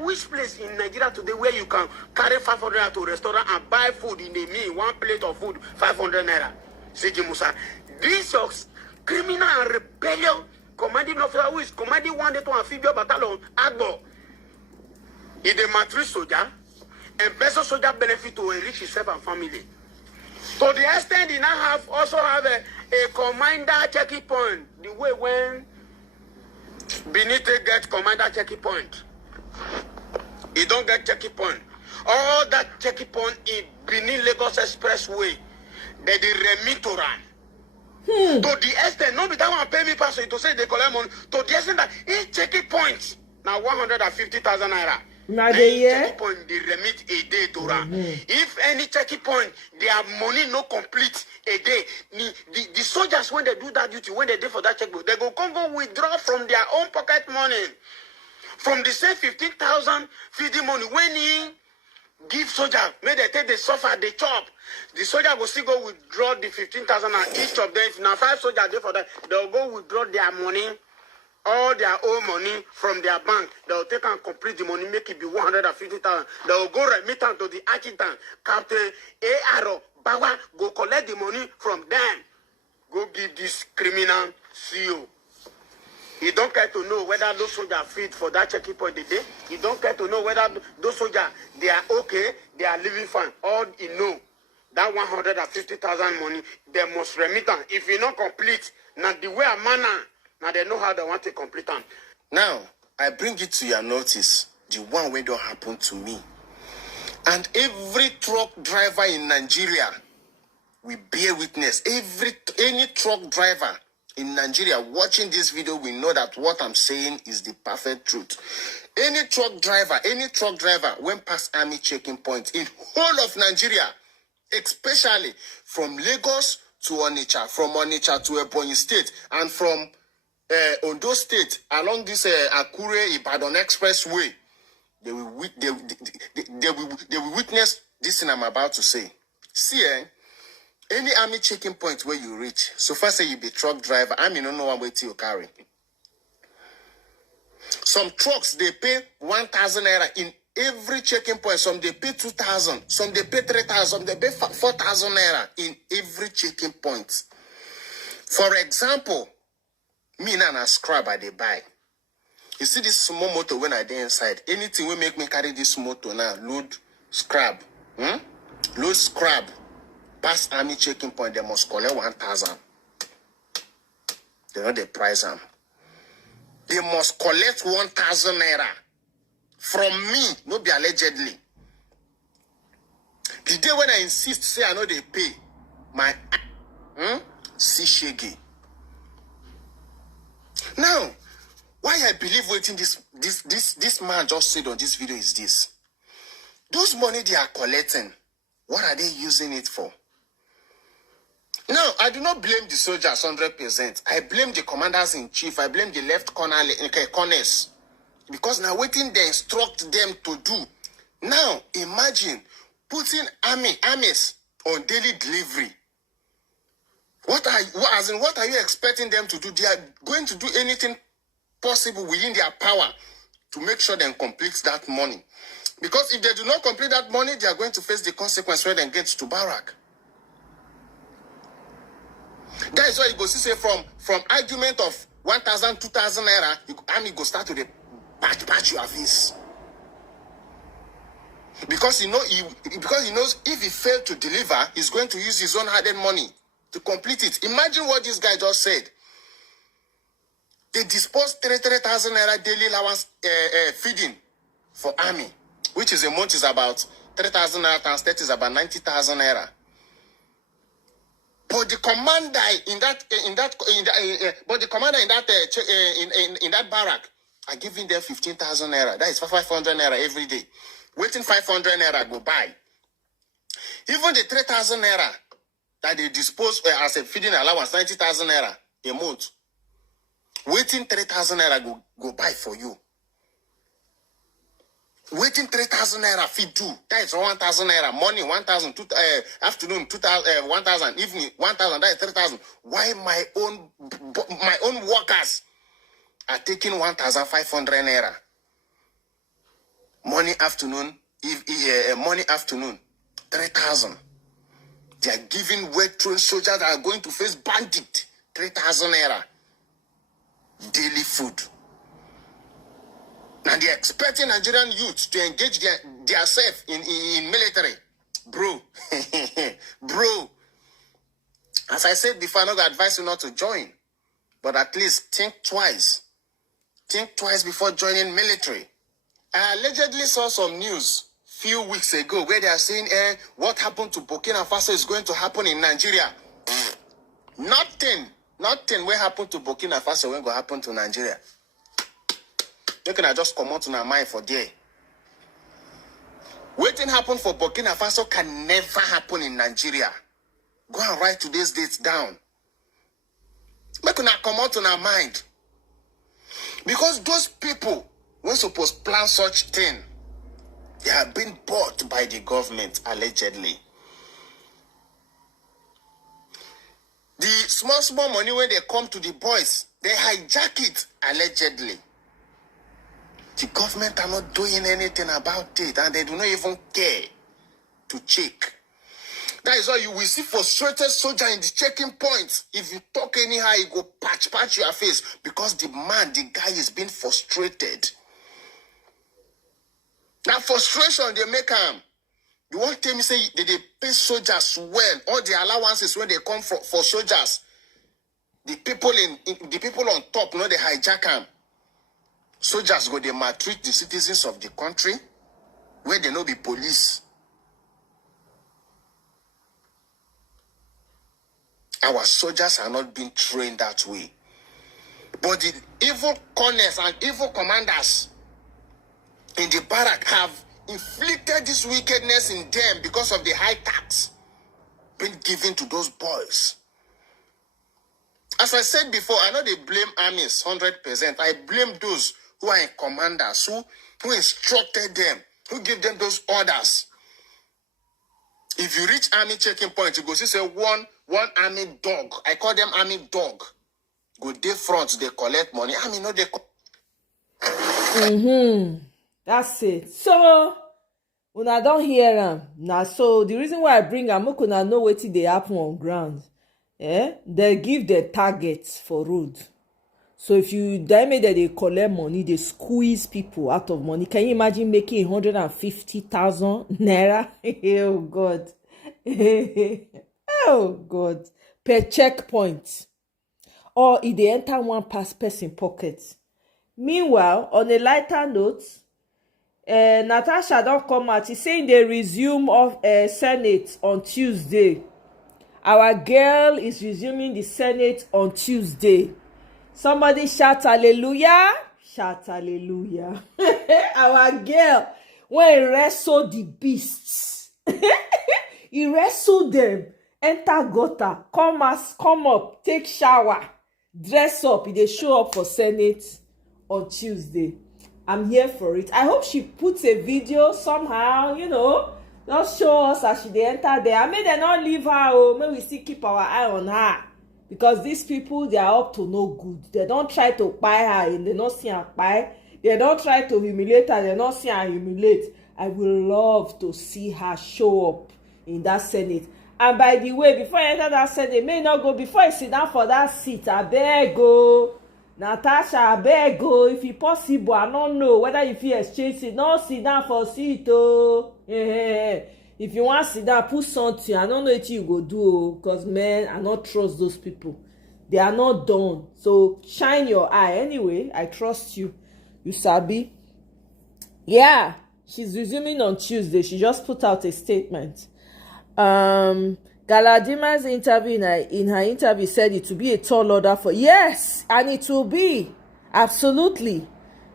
Which place in Nigeria today where you can carry 500 naira to a restaurant and buy food in a meal, one plate of food, 500 naira? CG Musa, this is criminal and rebellion commanding officer who is commanding 182 Amphibious Battalion, Agbo. He's a matrix soldier. And best soldier benefit to enrich himself and family. To the extent he now also have a commander checking point. The way when Benite gets commander checking point, he don't get checking point. All that checking point in Benin Lagos Expressway, they remit to run. To the extent, not that one pay me pass to say they collect money. To the extent that each checking point now 150,000 naira. Checking point they remit a day to run. If any checking point their money no complete a day, the soldiers when they do that duty, when they do for that checkbook, they go withdraw from their own pocket money. From the same 15,000 feeding money when he give soldier, may they take the suffer, they chop. The soldier will still go withdraw the 15,000 and each of them. If now 5 soldiers there for that, they'll go withdraw their money. All their own money from their bank, they'll take and complete the money, make it be 150,000. They'll go remit to the adjutant, Captain A.R.O. Bawa, go collect the money from them. Go give this criminal CEO. He don't care to know whether those soldiers feed for that checking point today. He don't care to know whether those soldiers, they are okay, they are living fine. All he know, that 150,000 money, they must remit them. If you not complete, now the way a manner, now they know how they want to complete them. Now, I bring it to your notice, the one way don't happen to me. And every truck driver in Nigeria will bear witness. Any truck driver in Nigeria watching this video will know that what I'm saying is the perfect truth. Any truck driver when past army checking point in whole of Nigeria, especially from Lagos to Onitsha, from Onitsha to Ebonyi State, and from Ondo State along this Akure-Ibadan Expressway, they will witness this thing I'm about to say. See, any army checking point where you reach, so far say you be truck driver, army don't know one way to you carry. Some trucks they pay 1,000 naira in every checking point. Some they pay 2,000, some they pay 3,000, some they pay 4,000 naira in every checking point. For example, me and a scrub I they buy. You see this small motor when I dey inside. Anything will make me carry this motor now. Load scrub. Load scrub. Pass army checking point, they must collect 1,000. They know the price them. They must collect 1,000 naira from me, no be allegedly. The day when I insist, say I know they pay, my see shaggy. Now, why I believe waiting this man just said on this video is this. Those money they are collecting, what are they using it for? Now, I do not blame the soldiers 100%. I blame the commanders in chief. I blame the left corners. Because now waiting they instruct them to do. Now, imagine putting armies on daily delivery. What are you expecting them to do? They are going to do anything possible within their power to make sure they complete that money. Because if they do not complete that money, they are going to face the consequence when they get to barrack. That is why you go see say from argument of 1,000, 2,000 naira, army go start to the patch your face. Because he knows if he fails to deliver, he's going to use his own hard-earned money to complete it. Imagine what this guy just said. They disposed 3,000 naira daily allowance feeding for army, which is a month is about 3,000 naira times 30 is about 90,000 naira. But the commander in that barrack are giving them 15,000 naira. That is 500 naira every day. Waiting 500 naira go buy. Even the 3,000 naira that they dispose as a feeding allowance, 90,000 naira a month. Waiting 3,000 naira go buy for you. Waiting 3,000 naira feed too. That is 1,000 naira. Morning 1,000, afternoon 2,000, 1,000, evening 1,000. That is 3,000. Why my own workers are taking 1,500 naira? Morning, afternoon, morning, afternoon, 3,000. They are giving well-trained soldiers that are going to face bandit 3,000 naira daily food. And they're expecting Nigerian youths to engage their self in military. Bro. Bro. As I said before, I'm not going to advise you not to join. But at least think twice. Think twice before joining military. I allegedly saw some news few weeks ago where they are saying, what happened to Burkina Faso is going to happen in Nigeria. Nothing will happen to Burkina Faso when go happen to Nigeria. You can just come out to my mind for there. Waiting happen for Burkina Faso can never happen in Nigeria. Go and write today's dates down. Make una come out to our mind. Because those people were supposed to plan such thing. They have been bought by the government, allegedly. The small money when they come to the boys, they hijack it, allegedly. The government are not doing anything about it, and they do not even care to check. That is why you will see frustrated soldier in the checking point. If you talk anyhow, you go patch your face because the guy is being frustrated. That frustration they make him. You won't tell me say they pay soldiers well. All the allowances when they come for soldiers, the people on top, they hijack them. Soldiers go they maltreat the citizens of the country where they no be police. Our soldiers are not being trained that way. But the evil colonels and evil commanders in the barrack have inflicted this wickedness in them because of the high tax being given to those boys. As I said before, I know they blame armies 100%. I blame those who are in commanders, who instructed them, who give them those orders. If you reach army checking point, you go see say one army dog. I call them army dog. Go dey front, they collect money. I mean, no, they. That's it. So, when I don't hear them now, so the reason why I bring them, I can know what they happen on ground. They give the targets for road. So if you damage that they collect money, they squeeze people out of money. Can you imagine making 150,000 naira? Oh God. Oh God. Per checkpoint. Or if they enter one person pocket. Meanwhile, on a lighter note, Natasha don't come out. She's saying they resume of Senate on Tuesday. Our girl is resuming the Senate on Tuesday. Somebody shout hallelujah. Shout hallelujah. Our girl, when he wrestled the beasts, he wrestled them, enter gutter, come up, take shower, dress up. They show up for Senate on Tuesday. I'm here for it. I hope she puts a video somehow, just show us as she enter there. I mean, they not leave her, may we still keep our eye on her. Because these people, they are up to no good. They don't try to buy her and they don't see her buy. They don't try to humiliate her, they don't see her humiliate. I would love to see her show up in that Senate. And by the way, before I enter that Senate, may not go, before I sit down for that seat, I beg go. Natasha, I beg go. If it's possible, I don't know whether if you exchange it, no sit down for seat, oh. if you want to sit down put something, I don't know what you go do, because man, I not trust those people. They are not done. So shine your eye. Anyway, I trust you. You sabi. Yeah, she's resuming on Tuesday. She just put out a statement. Galadima's interview in her interview said it will be a tall order for, yes, and it will be. Absolutely.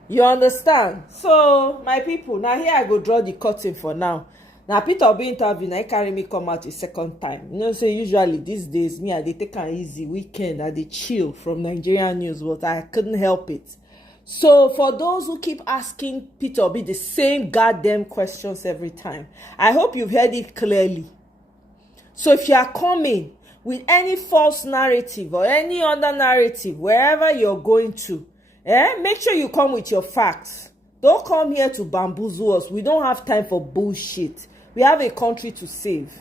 You understand? So, my people, now here I go draw the curtain for now. Now, Peter Obi interview, now he carry me come out a second time. You know, so usually these days, me, I dey take an easy weekend, I dey chill from Nigerian news, but I couldn't help it. So, for those who keep asking Peter Obi the same goddamn questions every time, I hope you've heard it clearly. So, if you are coming with any false narrative or any other narrative, wherever you're going to, make sure you come with your facts. Don't come here to bamboozle us. We don't have time for bullshit. We have a country to save.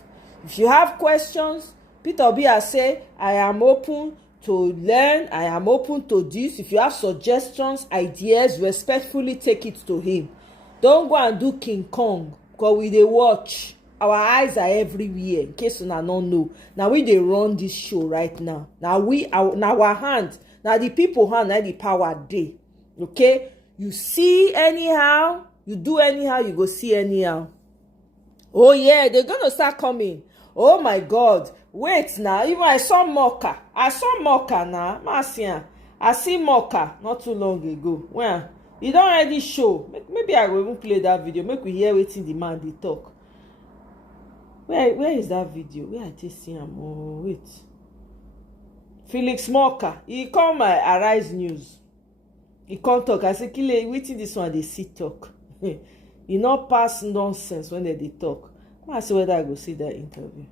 If you have questions, Peter Obi has said, I am open to learn. I am open to this. If you have suggestions, ideas, respectfully take it to him. Don't go and do King Kong, because we dey watch. Our eyes are everywhere, in case you don't know. Now we dey run this show right now. Now our hand, now the people hand, now the power dey. Okay? You see anyhow, you do anyhow, you go see anyhow. Oh yeah, they're gonna start coming. Oh my God. Wait now, even I saw Mocha. Now. Marcia. I see Mocha not too long ago. Well, you don't already show. Maybe I will even play that video. Make we hear waiting the man they talk. Where is that video? Where I just see him? Oh, wait. Felix Mocha. He come my Arise News. He can't talk. I say, Kile, waiting this one, they see talk. You not pass nonsense when they talk. I see whether I go see that interview.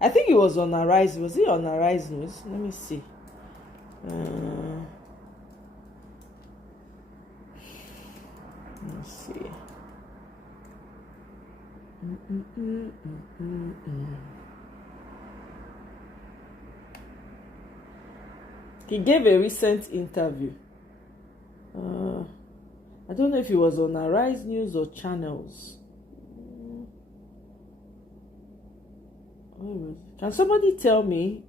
I think it was on Arise. Was it on Arise News? Let me see. Let's see. He gave a recent interview. I don't know if it was on Arise News or Channels. Can somebody tell me?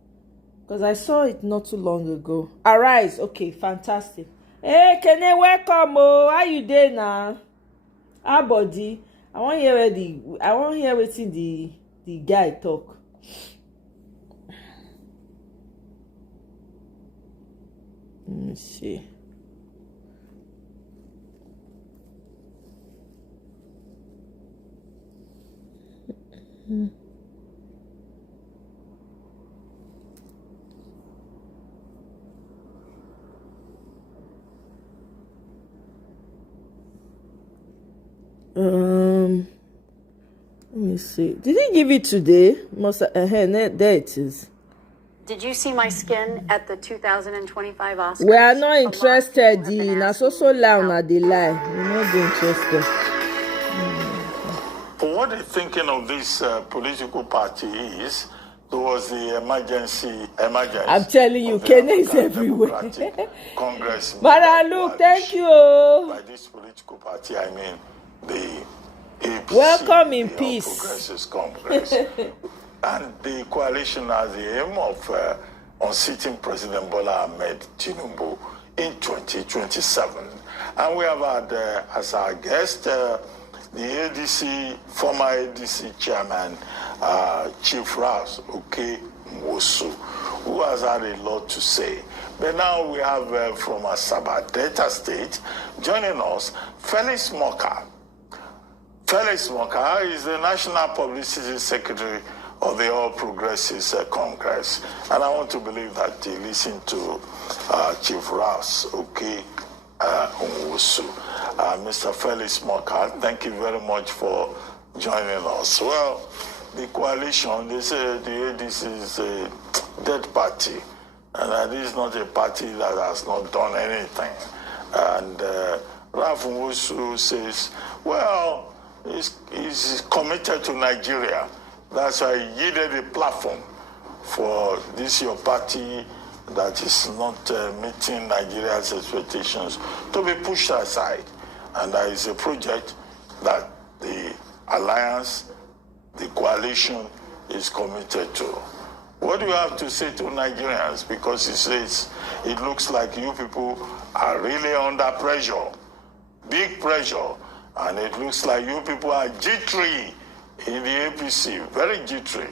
Because I saw it not too long ago. Arise, okay, fantastic. Hey, Kene, welcome. Oh, how you there now? Our body. I want to hear what the guy talk. Let me see. Let me see. Did he give it today? There it is. Did you see my skin at the 2025 Oscars? We are not interested in. That's so loud na they lie. We're not interested. For what they're thinking of this political party is towards the emergency. I'm telling you, Kenya is everywhere. Congress. But look, thank you. By this political party, I mean the APC, welcome in peace. Progressive Congress. And the coalition has the aim of unseating President Bola Ahmed Tinubu in 2027. And we have had as our guest the ADC, former ADC chairman, Chief Ras Oke-Nwosu, who has had a lot to say. But now we have from Asaba, Delta State, joining us, Felix Moka. Felix Moka is the National Publicity Secretary of the All Progressives Congress. And I want to believe that they listen to Chief Ras Oke-Nwosu. Mr. Felix Moka, thank you very much for joining us. Well, the coalition, they say the ADC is a dead party. And that is not a party that has not done anything. And Raf Nwosu says, well, he's committed to Nigeria. That's why he yielded a platform for this your party that is not meeting Nigeria's expectations to be pushed aside. And there is a project that the alliance the coalition is committed to. What do you have to say to Nigerians? Because he says it looks like you people are really under pressure, big pressure, and it looks like you people are jittery in the APC, very jittery.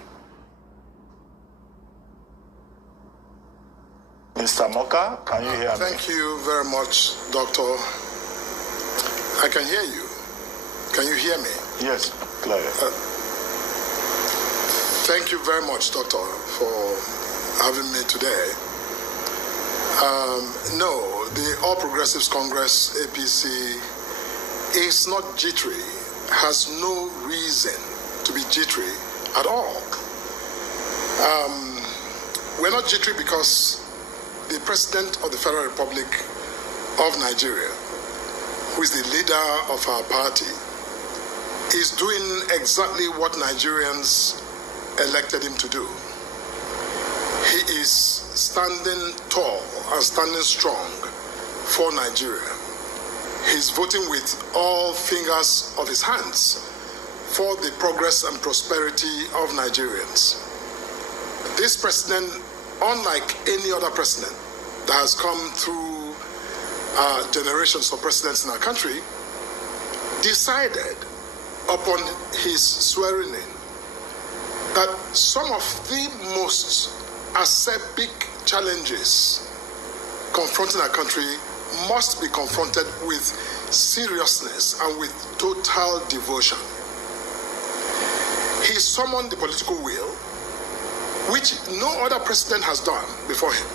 Mr. Moka, can you hear me? Thank you very much, Doctor. I can hear you. Can you hear me? Yes, clearly. Thank you very much, Doctor, for having me today. No, the All Progressives Congress, APC, is not jittery, has no reason to be jittery at all. We're not jittery because the President of the Federal Republic of Nigeria, who is the leader of our party, is doing exactly what Nigerians elected him to do. He is standing tall and standing strong for Nigeria. He's voting with all fingers of his hands for the progress and prosperity of Nigerians. This president, unlike any other president that has come through generations of presidents in our country, decided upon his swearing in that some of the most acerbic challenges confronting our country must be confronted with seriousness and with total devotion. He summoned the political will, which no other president has done before him,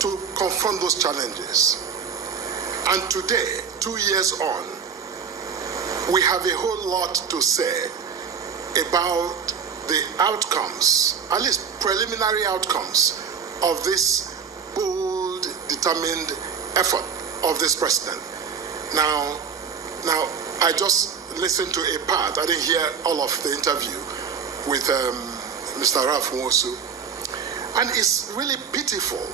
to confront those challenges. And today, 2 years on, we have a whole lot to say about the outcomes, at least preliminary outcomes, of this bold, determined effort of this president. Now, I just listened to a part. I didn't hear all of the interview with Mr. Ralph Nwosu. And it's really pitiful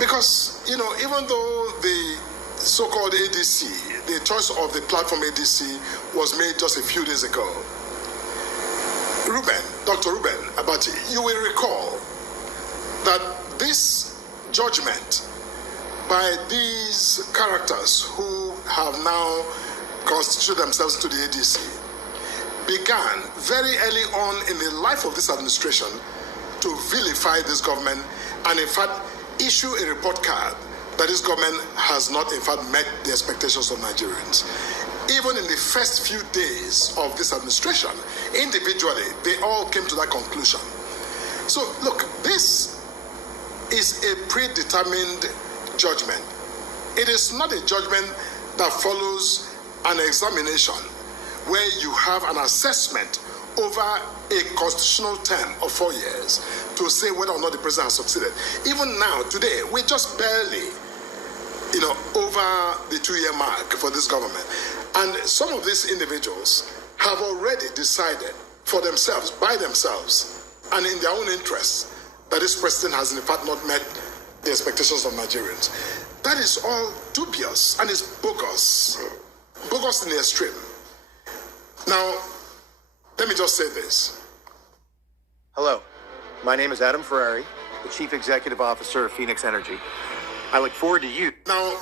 because, even though the so-called ADC, the choice of the platform ADC was made just a few days ago, Dr. Ruben Abati, you will recall that this judgment by these characters who have now constituted themselves to the ADC began very early on in the life of this administration to vilify this government and in fact issue a report card that this government has not in fact met the expectations of Nigerians. Even in the first few days of this administration, individually, they all came to that conclusion. So look, this is a predetermined judgment. It is not a judgment that follows an examination where you have an assessment over a constitutional term of 4 years to say whether or not the president has succeeded. Even now, today, we're just barely, over the 2-year mark for this government. And some of these individuals have already decided for themselves, by themselves, and in their own interests, that this president has in fact not met the expectations of Nigerians. That is all dubious and is bogus. Bogus in the extreme. Now, let me just say this. Hello, my name is Adam Ferrari, the Chief Executive Officer of Phoenix Energy. I look forward to you. Now,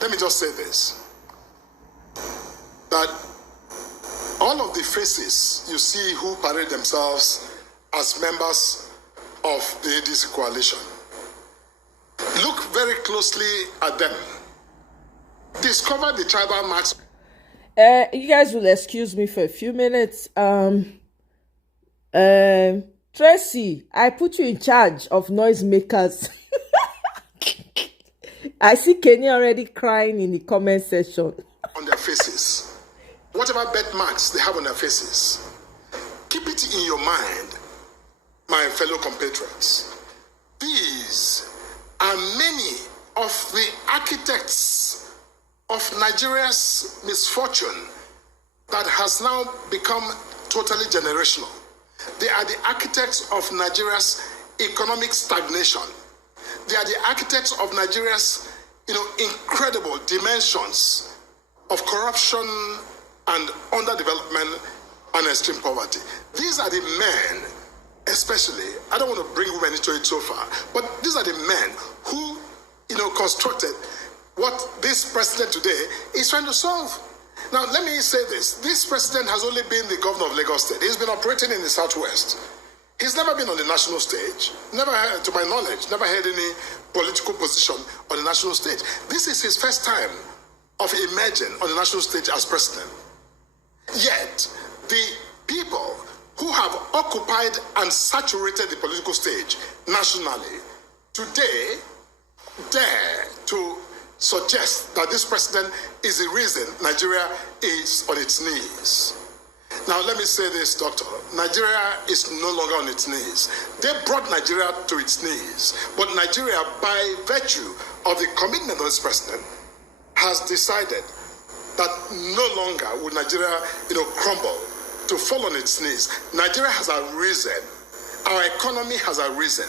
let me just say this. That all of the faces you see who parade themselves as members of the ADC coalition, look very closely at them. Discover the tribal marks. You guys will excuse me for a few minutes. Tracy, I put you in charge of noisemakers. I see Kenny already crying in the comment section. On their faces. Whatever birthmarks they have on their faces. Keep it in your mind, my fellow compatriots. These are many of the architects of Nigeria's misfortune that has now become totally generational. They are the architects of Nigeria's economic stagnation. They are the architects of Nigeria's, incredible dimensions of corruption and underdevelopment and extreme poverty. These are the men, especially, I don't want to bring women into it so far, but these are the men who, constructed what this president today is trying to solve. Now, let me say this. This president has only been the governor of Lagos State. He's been operating in the Southwest. He's never been on the national stage. Never, to my knowledge, never held any political position on the national stage. This is his first time of emerging on the national stage as president. Yet, the people who have occupied and saturated the political stage nationally today dare to suggest that this president is the reason Nigeria is on its knees. Now, let me say this, Doctor. Nigeria is no longer on its knees. They brought Nigeria to its knees. But Nigeria, by virtue of the commitment of this president, has decided that no longer would Nigeria, crumble to fall on its knees. Nigeria has arisen. Our economy has arisen.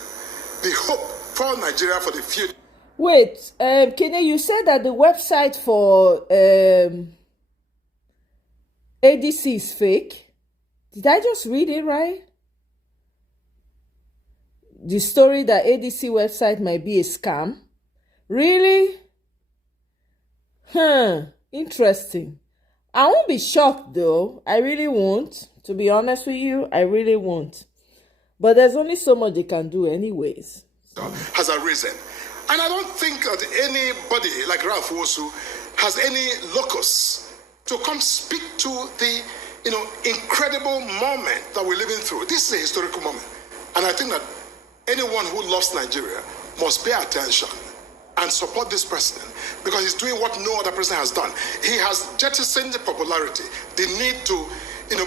The hope for Nigeria for the future. Wait, Kene, you said that the website for ADC is fake. Did I just read it right? The story that ADC website might be a scam? Really? Interesting. I won't be shocked though. I really won't. To be honest with you, I really won't. But there's only so much they can do anyways. Has arisen. And I don't think that anybody like Ralph Wosu has any locus to come speak to the, incredible moment that we're living through. This is a historical moment. And I think that anyone who loves Nigeria must pay attention and support this president because he's doing what no other president has done. He has jettisoned the popularity, the need to,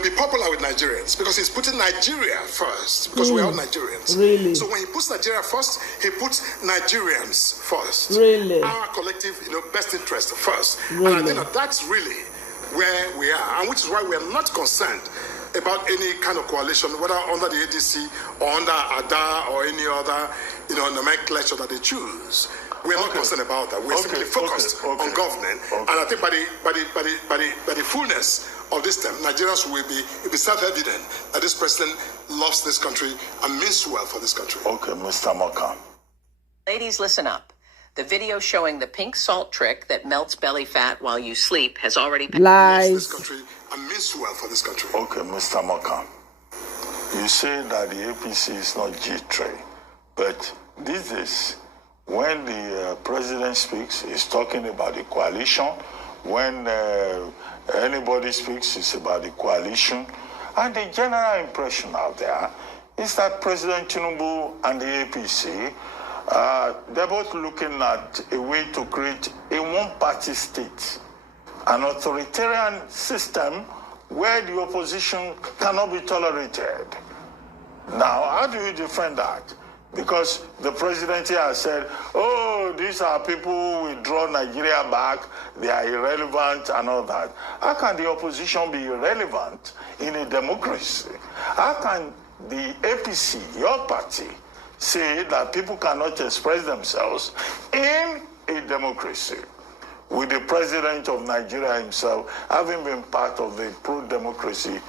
be popular with Nigerians because he's putting Nigeria first because we're all Nigerians. Really? So when he puts Nigeria first, he puts Nigerians first. Really? Our collective, best interest first. Really? And I think that that's really where we are, and which is why we are not concerned about any kind of coalition, whether under the ADC or under ADA or any other, nomenclature that they choose. We're not concerned about that. We're simply focused on governing. And I think by the fullness of this time, Nigerians will be self-evident that this president loves this country and means well for this country. Okay, Mr. Moka. Ladies, listen up. The video showing the pink salt trick that melts belly fat while you sleep has already been lies. This country and means well for this country. Okay, Mr. Moka. You say that the APC is not G3, but this is when the president speaks, he's talking about the coalition. When anybody speaks, it's about the coalition. And the general impression out there is that President Tinubu and the APC, they're both looking at a way to create a one-party state, an authoritarian system where the opposition cannot be tolerated. Now, how do you defend that? Because the president here has said, these are people who withdraw Nigeria back, they are irrelevant and all that. How can the opposition be irrelevant in a democracy? How can the APC, your party, say that people cannot express themselves in a democracy, with the president of Nigeria himself having been part of the pro-democracy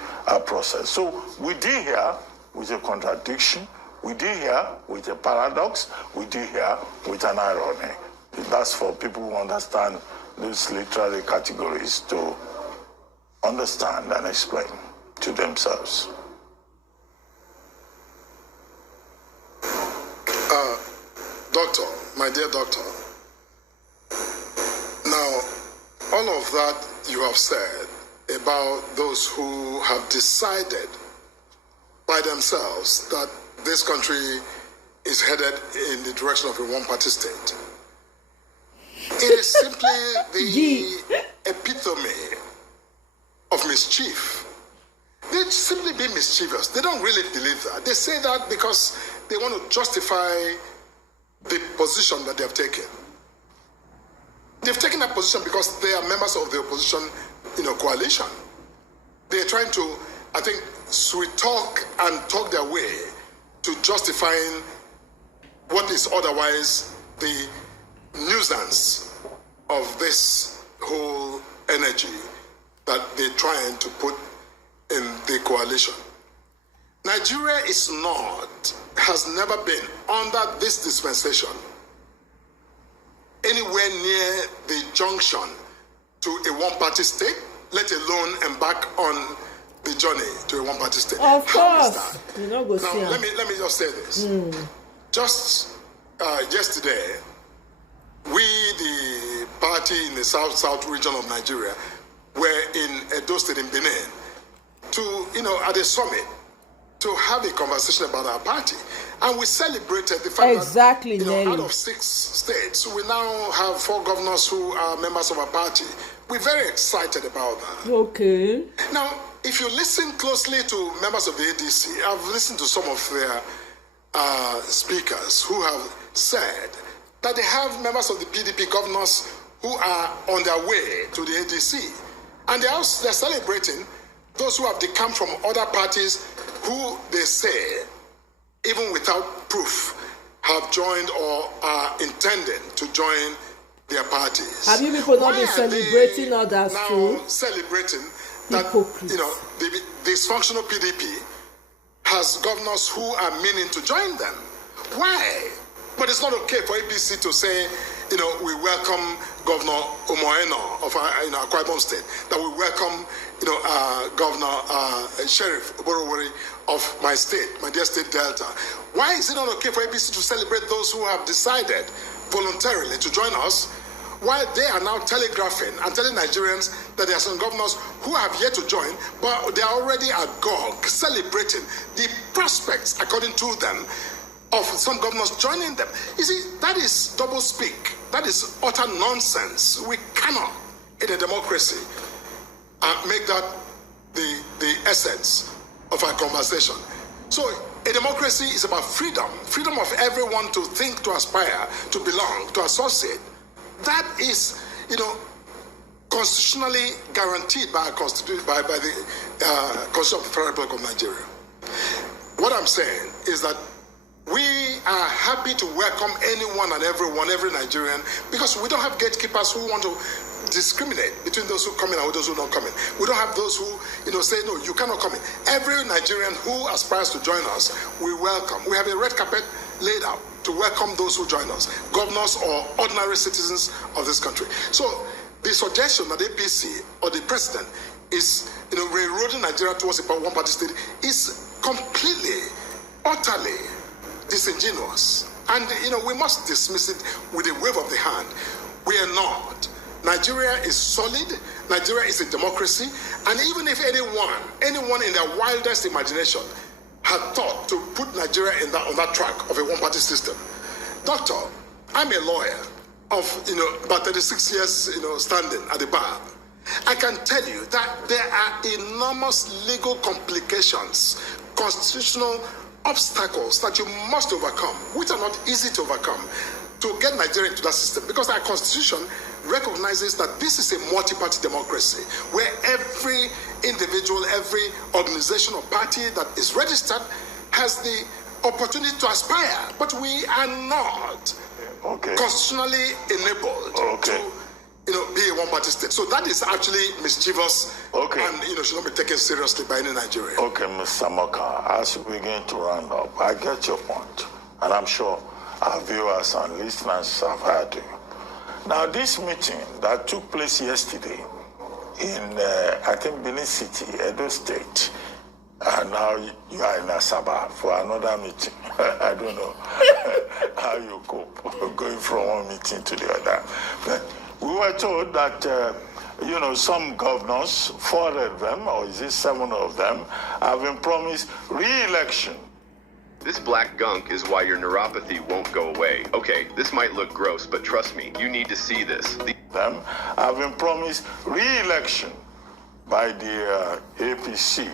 process? So we deal here with a contradiction. We deal here with a paradox. We deal here with an irony. That's for people who understand these literary categories to understand and explain to themselves. Doctor, my dear doctor, now, all of that you have said about those who have decided by themselves that this country is headed in the direction of a one-party state. It is simply the epitome of mischief. They simply be mischievous. They don't really believe that. They say that because they want to justify the position that they have taken. They've taken that position because they are members of the opposition, coalition. They're trying to, I think, sweet talk and talk their way to justifying what is otherwise the nuisance of this whole energy that they're trying to put in the coalition. Nigeria is not, has never been under this dispensation anywhere near the junction to a one-party state, let alone embark on the journey to a one-party state. Of How is course. that? You know, go Now, see let me just say this. Just yesterday, we, the party in the south region of Nigeria, were in Edo State in Benin to, at a summit to have a conversation about our party. And we celebrated the fact that, out of 6 states, we now have 4 governors who are members of our party. We're very excited about that. Okay. Now, if you listen closely to members of the ADC, I've listened to some of their speakers who have said that they have members of the PDP governors who are on their way to the ADC. And they're celebrating those who have decamped from other parties who they say, even without proof, have joined or are intending to join their parties. Have you people not been celebrating others too? Celebrating that, the dysfunctional PDP has governors who are meaning to join them. Why? But it's not okay for APC to say, we welcome Governor Omoeno of Akwa Ibom State, that we welcome, Governor Sheriff Oborowori of my state, my dear state Delta. Why is it not okay for APC to celebrate those who have decided voluntarily to join us, while they are now telegraphing and telling Nigerians that there are some governors who have yet to join, but they are already agog, celebrating the prospects, according to them, of some governors joining them? You see, that is double speak. That is utter nonsense. We cannot, in a democracy, make that the essence of our conversation. So a democracy is about freedom of everyone to think, to aspire, to belong, to associate. That is, constitutionally guaranteed by the Constitution of the Federal Republic of Nigeria. What I'm saying is that we are happy to welcome anyone and everyone, every Nigerian, because we don't have gatekeepers who want to discriminate between those who come in and those who don't come in. We don't have those who, say, no, you cannot come in. Every Nigerian who aspires to join us, we welcome. We have a red carpet laid out to welcome those who join us, governors or ordinary citizens of this country. So the suggestion that APC or the president is, railroading Nigeria towards a one-party state is completely, utterly disingenuous. And, we must dismiss it with a wave of the hand. We are not. Nigeria is solid. Nigeria is a democracy. And even if anyone in their wildest imagination had thought to put Nigeria on that track of a one-party system. Doctor, I'm a lawyer of, about 36 years, standing at the bar. I can tell you that there are enormous legal complications, constitutional obstacles that you must overcome, which are not easy to overcome, to get Nigeria into that system. Because our constitution recognizes that this is a multi-party democracy, where every individual, every organization or party that is registered has the opportunity to aspire. But we are not constitutionally enabled to be a one-party state. So that is actually mischievous and should not be taken seriously by any Nigerian. Okay, Mr. Moka, as we begin to round up, I get your point, and I'm sure our viewers and listeners have heard you. Now, this meeting that took place yesterday in, I think, Benin City, Edo State, and now you are in Asaba for another meeting. I don't know how you cope going from one meeting to the other. But we were told that, some governors, 4 of them, or is it 7 of them, have been promised re-election. This black gunk is why your neuropathy won't go away. Okay, this might look gross, but trust me, you need to see this. Them have been promised re-election by the APC.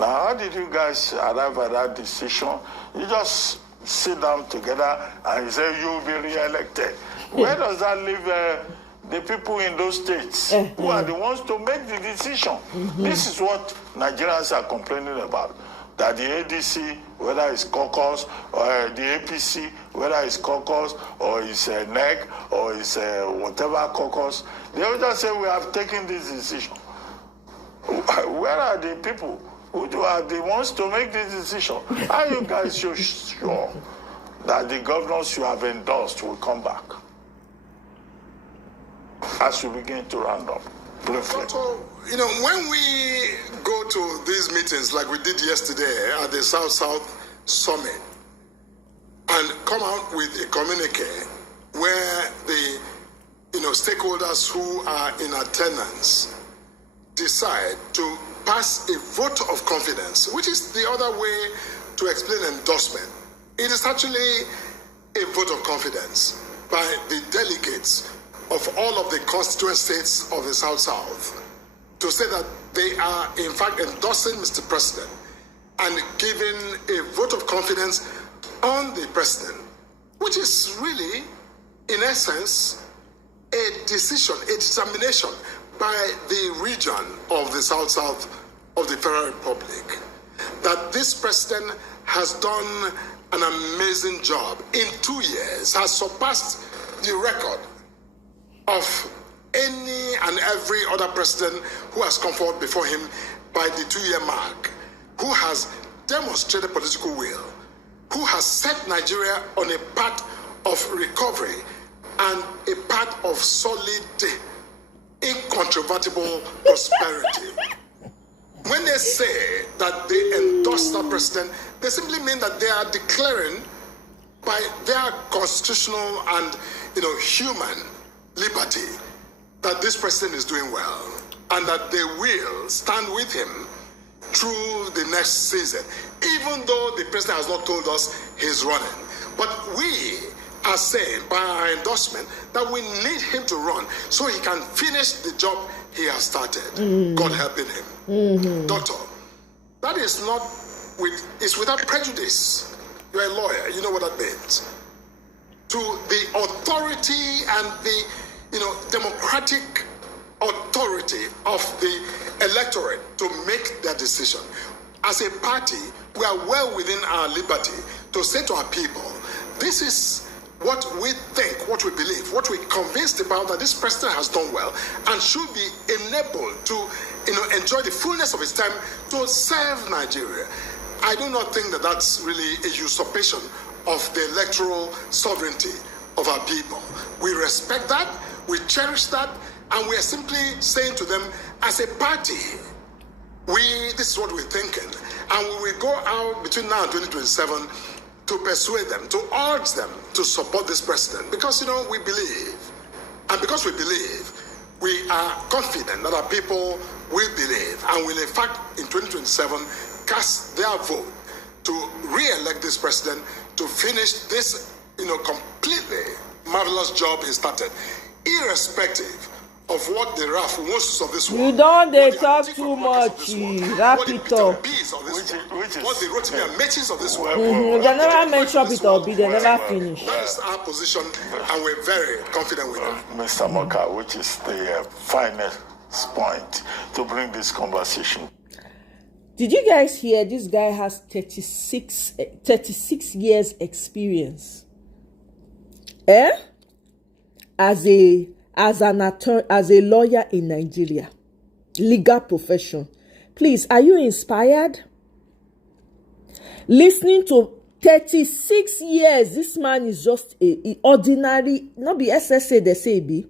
Now, how did you guys arrive at that decision? You just sit down together and you say you'll be re-elected. Where does that leave the people in those states who are the ones to make the decision? This is what Nigerians are complaining about. That the ADC, whether it's caucus, or the APC, whether it's caucus, or it's NEC, or it's whatever caucus, they will just say we have taken this decision. Where where are the people who are the ones to make this decision? Are you guys so sure that the governors you have endorsed will come back? As we begin to round up, briefly. You know, when we go to these meetings like we did yesterday at the South-South Summit and come out with a communique where the stakeholders who are in attendance decide to pass a vote of confidence, which is the other way to explain endorsement. It is actually a vote of confidence by the delegates of all of the constituent states of the South-South to say that they are in fact endorsing Mr. President and giving a vote of confidence on the president, which is really, in essence, a decision, a determination by the region of the South-South of the Federal Republic that this president has done an amazing job. In 2 years, has surpassed the record of any and every other president who has come forward before him by the 2-year mark, who has demonstrated political will, who has set Nigeria on a path of recovery and a path of solid, incontrovertible prosperity. When they say that they endorse that president, they simply mean that they are declaring by their constitutional and human liberty that this president is doing well and that they will stand with him through the next season, even though the president has not told us he's running. But we are saying by our endorsement that we need him to run so he can finish the job he has started. God helping him. Doctor, that is not it's without prejudice. You're a lawyer, you know what that means. To the authority and the democratic authority of the electorate to make their decision. As a party, we are well within our liberty to say to our people, this is what we think, what we believe, what we're convinced about, that this president has done well and should be enabled to enjoy the fullness of his time to serve Nigeria. I do not think that that's really a usurpation of the electoral sovereignty of our people. We respect that, we cherish that, and we are simply saying to them, as a party, this is what we're thinking, and we will go out between now and 2027 to persuade them, to urge them to support this president, because we believe, and because we believe, we are confident that our people will believe and will in fact in 2027 cast their vote to re-elect this president to finish this completely marvelous job he started, irrespective of what the rough hosts of this world. You don't they talk too much. Wrap it up. What the Rotimi and Metis of this world. They never mention Peter Obi, they never finish. That is our position, and we're very confident with it. Mr. Moka, which is the finest point to bring this conversation. Did you guys hear this guy has 36 years experience? As an attorney, as a lawyer in Nigeria, legal profession. Please, are you inspired? Listening to 36 years, this man is just a ordinary, not be SSA, they say be.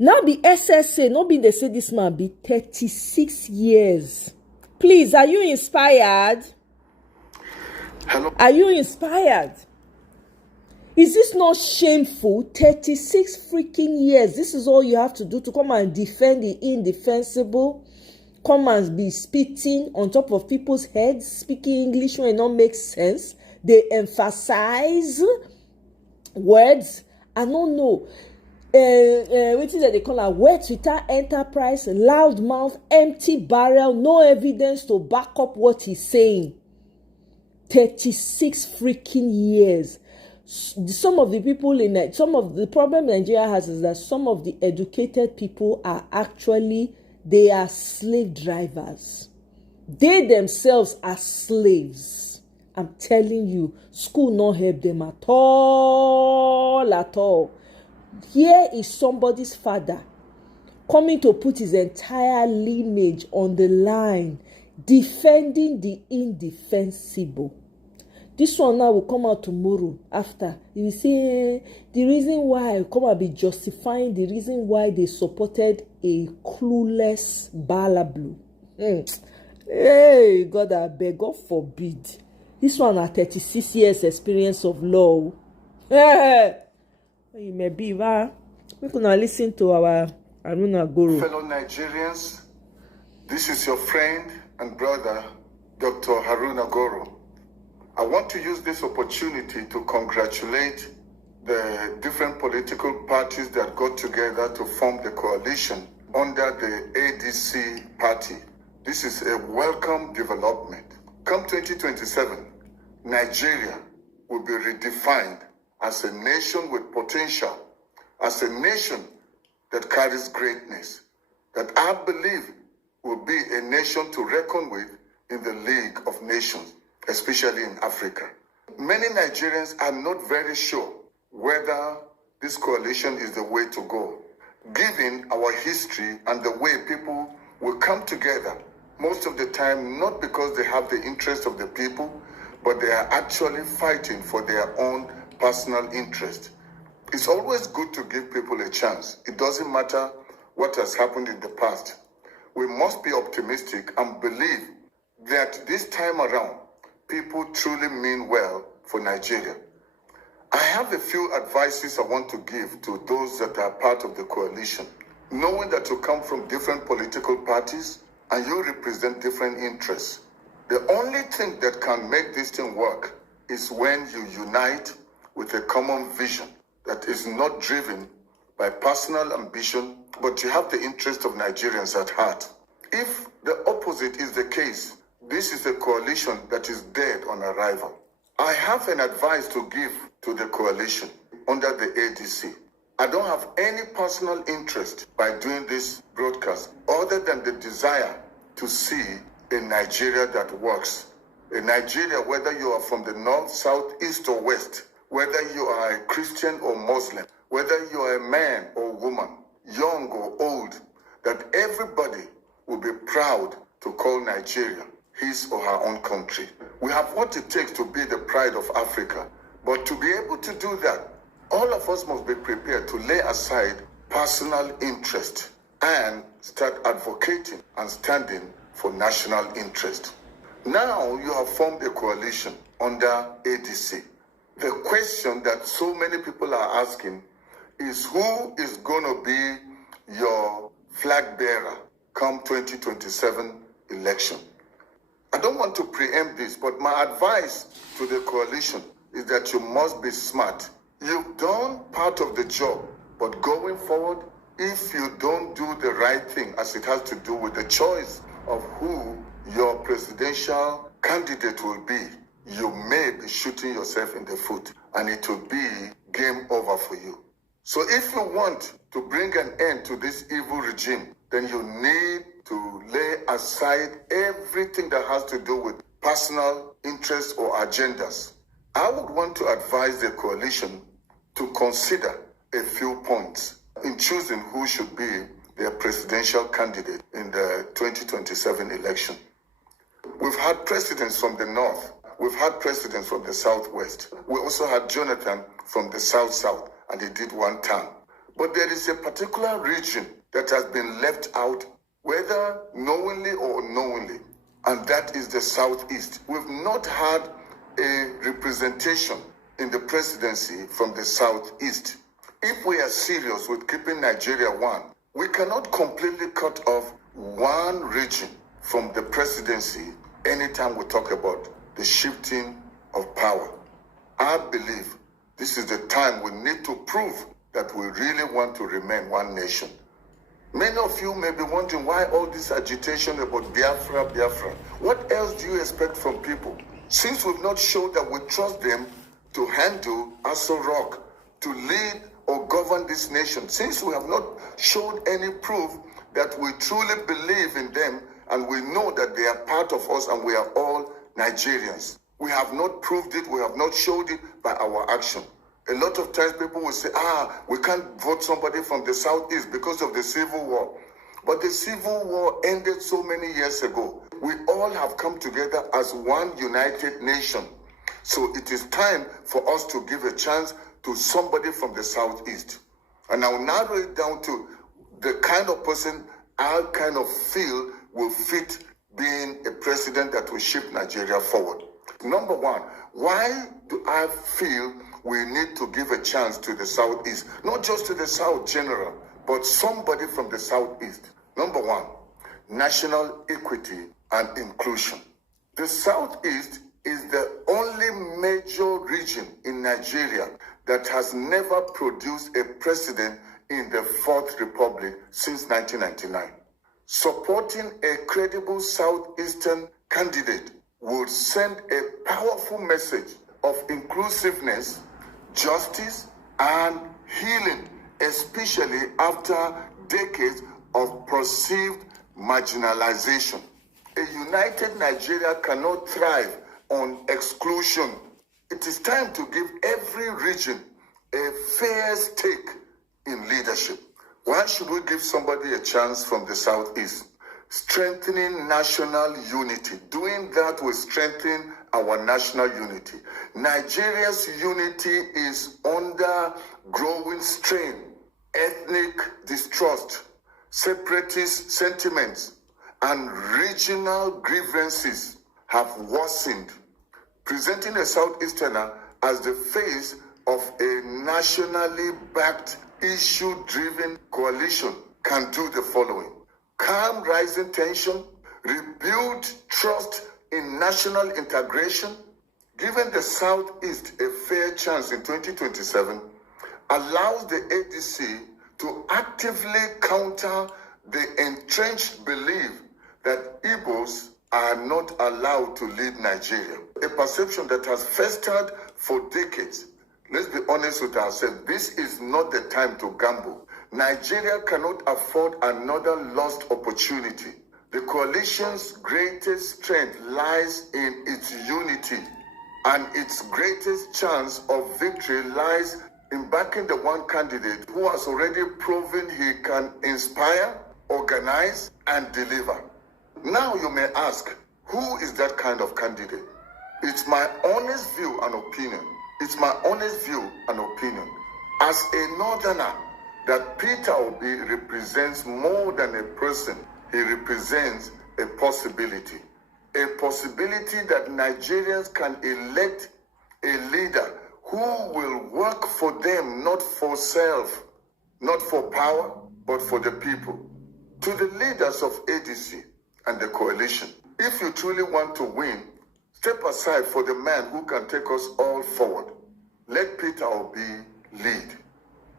Not be SSA, not be they say this man be 36 years. Please, are you inspired? Hello? Are you inspired? Is this not shameful? 36 freaking years. This is all you have to do to come and defend the indefensible. Come and be spitting on top of people's heads, speaking English when it don't make sense. They emphasize words. I don't know. What is that they call a wet Twitter enterprise, loud mouth, empty barrel, no evidence to back up what he's saying. 36 freaking years. Some of the people some of the problem Nigeria has is that some of the educated people are actually, they are slave drivers. They themselves are slaves. I'm telling you, school not help them at all. Here is somebody's father coming to put his entire lineage on the line, defending the indefensible. This one now will come out tomorrow after. He will say the reason why, come and be justifying the reason why they supported a clueless Balablu. Hey, God, I beg, God forbid. This one has 36 years experience of law. Hey, you may be, right? We can now listen to our Haruna Guru. Fellow Nigerians, this is your friend and brother, Dr. Haruna Guru. I want to use this opportunity to congratulate the different political parties that got together to form the coalition under the ADC party. This is a welcome development. Come 2027, Nigeria will be redefined as a nation with potential, as a nation that carries greatness, that I believe will be a nation to reckon with in the League of Nations, especially in Africa. Many Nigerians are not very sure whether this coalition is the way to go, given our history and the way people will come together most of the time, not because they have the interest of the people, but they are actually fighting for their own personal interest. It's always good to give people a chance. It doesn't matter what has happened in the past. We must be optimistic and believe that this time around, people truly mean well for Nigeria. I have a few advices I want to give to those that are part of the coalition. Knowing that you come from different political parties and you represent different interests, the only thing that can make this thing work is when you unite with a common vision that is not driven by personal ambition, but you have the interest of Nigerians at heart. If the opposite is the case, this is a coalition that is dead on arrival. I have an advice to give to the coalition under the ADC. I don't have any personal interest by doing this broadcast other than the desire to see a Nigeria that works. A Nigeria, whether you are from the north, south, east, or west, whether you are a Christian or Muslim, whether you are a man or woman, young or old, that everybody will be proud to call Nigeria his or her own country. We have what it takes to be the pride of Africa. But to be able to do that, all of us must be prepared to lay aside personal interest and start advocating and standing for national interest. Now you have formed a coalition under ADC. The question that so many people are asking is who is going to be your flag bearer come 2027 election? I don't want to preempt this, but my advice to the coalition is that you must be smart. You've done part of the job, but going forward, if you don't do the right thing as it has to do with the choice of who your presidential candidate will be, you may be shooting yourself in the foot and it will be game over for you. So if you want to bring an end to this evil regime, then you need to lay aside everything that has to do with personal interests or agendas. I would want to advise the coalition to consider a few points in choosing who should be their presidential candidate in the 2027 election. We've had presidents from the north. We've had presidents from the southwest. We also had Jonathan from the south-south, and he did one term. But there is a particular region that has been left out, whether knowingly or unknowingly, and that is the southeast. We've not had a representation in the presidency from the southeast. If we are serious with keeping Nigeria one, we cannot completely cut off one region from the presidency anytime we talk about the shifting of power. I believe this is the time we need to prove that we really want to remain one nation. Many of you may be wondering why all this agitation about Biafra. What else do you expect from people? Since we've not shown that we trust them to handle Aso Rock, to lead or govern this nation, since we have not shown any proof that we truly believe in them and we know that they are part of us and we are all Nigerians. We have not proved it, we have not showed it by our action. A lot of times people will say, we can't vote somebody from the Southeast because of the Civil War. But the Civil War ended so many years ago. We all have come together as one united nation. So it is time for us to give a chance to somebody from the Southeast. And I'll narrow it down to the kind of person I kind of feel will fit being a president that will shift Nigeria forward. Number one, why do I feel we need to give a chance to the Southeast? Not just to the South general, but somebody from the Southeast. Number one, national equity and inclusion. The Southeast is the only major region in Nigeria that has never produced a president in the Fourth Republic since 1999. Supporting a credible Southeastern candidate would send a powerful message of inclusiveness, justice, and healing, especially after decades of perceived marginalization. A united Nigeria cannot thrive on exclusion. It is time to give every region a fair stake in leadership. Why should we give somebody a chance from the Southeast? Strengthening national unity. Doing that will strengthen our national unity. Nigeria's unity is under growing strain. Ethnic distrust, separatist sentiments, and regional grievances have worsened, presenting a Southeasterner as the face of a nationally backed, issue-driven coalition can do the following: calm rising tension, rebuild trust in national integration, giving the Southeast a fair chance in 2027, allows the ADC to actively counter the entrenched belief that Igbos are not allowed to lead Nigeria. A perception that has festered for decades. Let's be honest with ourselves. This is not the time to gamble. Nigeria cannot afford another lost opportunity. The coalition's greatest strength lies in its unity, and its greatest chance of victory lies in backing the one candidate who has already proven he can inspire, organize, and deliver. Now you may ask, who is that kind of candidate? It's my honest view and opinion. It's my honest view and opinion as a northerner that Peter Obi represents more than a person. He represents a possibility. A possibility that Nigerians can elect a leader who will work for them, not for self, not for power, but for the people. To the leaders of ADC and the coalition, if you truly want to win, step aside for the man who can take us all forward. Let Peter Obi lead.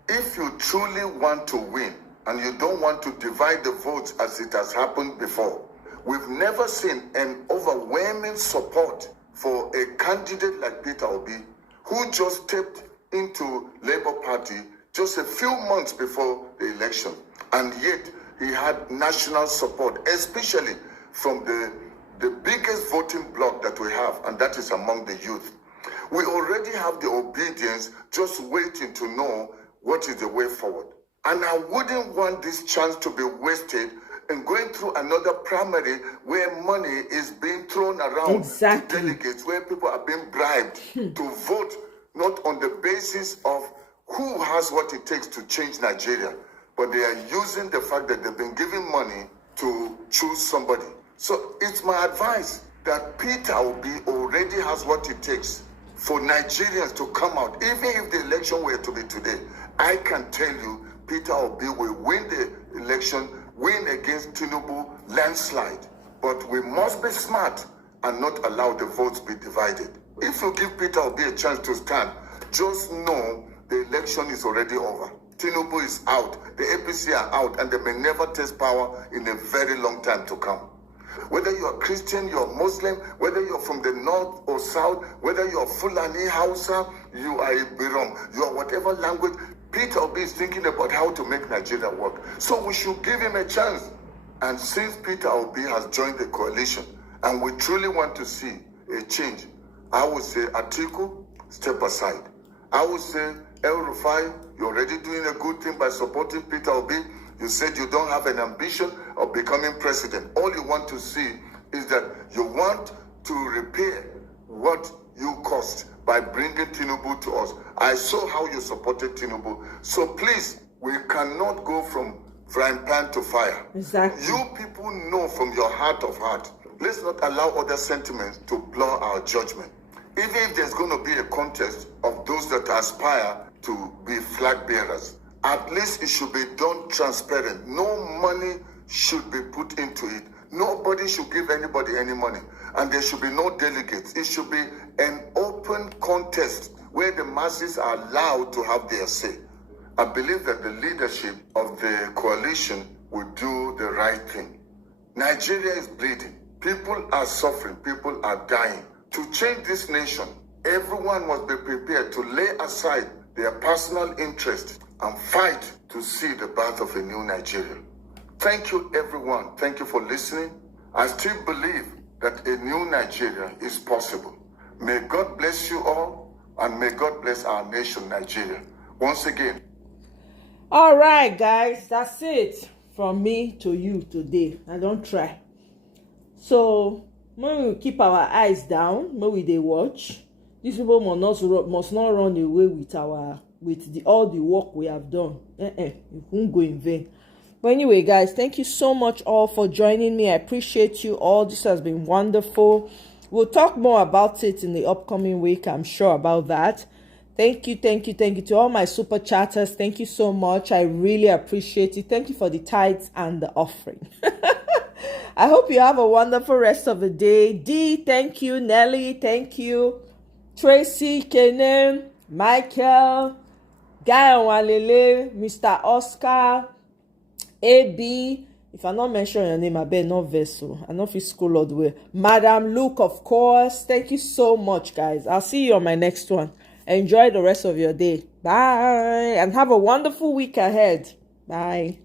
If you truly want to win and you don't want to divide the votes as it has happened before, we've never seen an overwhelming support for a candidate like Peter Obi, who just stepped into Labour Party just a few months before the election. And yet he had national support, especially from the biggest voting bloc that we have, and that is among the youth. We already have the obedience just waiting to know what is the way forward. And I wouldn't want this chance to be wasted in going through another primary where money is being thrown around to delegates, where people are being bribed to vote not on the basis of who has what it takes to change Nigeria, but they are using the fact that they've been given money to choose somebody. So it's my advice that Peter Obi already has what it takes for Nigerians to come out. Even if the election were to be today, I can tell you Peter Obi will win the election, win against Tinubu landslide. But we must be smart and not allow the votes be divided. If you give Peter Obi a chance to stand, just know the election is already over. Tinubu is out, the APC are out, and they may never taste power in a very long time to come. Whether you're Christian, you're Muslim, whether you're from the north or south, whether you're Fulani, Hausa, you are Ibirom, you are whatever language, Peter Obi is thinking about how to make Nigeria work. So we should give him a chance. And since Peter Obi has joined the coalition, and we truly want to see a change, I would say, Atiku, step aside. I would say, El Rufai, you're already doing a good thing by supporting Peter Obi. You said you don't have an ambition of becoming president. All you want to see is that you want to repair what you caused by bringing Tinubu to us. I saw how you supported Tinubu. So please, we cannot go from frying pan to fire. Exactly. You people know from your heart of heart. Let's not allow other sentiments to blur our judgment. Even if there's going to be a contest of those that aspire to be flag bearers, at least it should be done transparent. No money should be put into it. Nobody should give anybody any money. And there should be no delegates. It should be an open contest where the masses are allowed to have their say. I believe that the leadership of the coalition will do the right thing. Nigeria is bleeding. People are suffering. People are dying. To change this nation, everyone must be prepared to lay aside their personal interest and fight to see the birth of a new Nigeria. Thank you, everyone. Thank you for listening. I still believe that a new Nigeria is possible. May God bless you all, and may God bless our nation, Nigeria. Once again. All right, guys, that's it from me to you today. I don't try. So, when we keep our eyes down, when we dey watch, these people must not run away with all the work we have done. It won't go in vain. But anyway, guys, thank you so much all for joining me. I appreciate you all. This has been wonderful. We'll talk more about it in the upcoming week. I'm sure about that. Thank you to all my super chatters. Thank you so much. I really appreciate it. Thank you for the tithes and the offering. I hope you have a wonderful rest of the day. Dee, thank you. Nelly, thank you. Tracy, Kenan, Michael, Guy Walele, Mr. Oscar, AB. If I not mention your name, I bet not vessel. I know if you school all the way. Madam Luke, of course. Thank you so much, guys. I'll see you on my next one. Enjoy the rest of your day. Bye. And have a wonderful week ahead. Bye.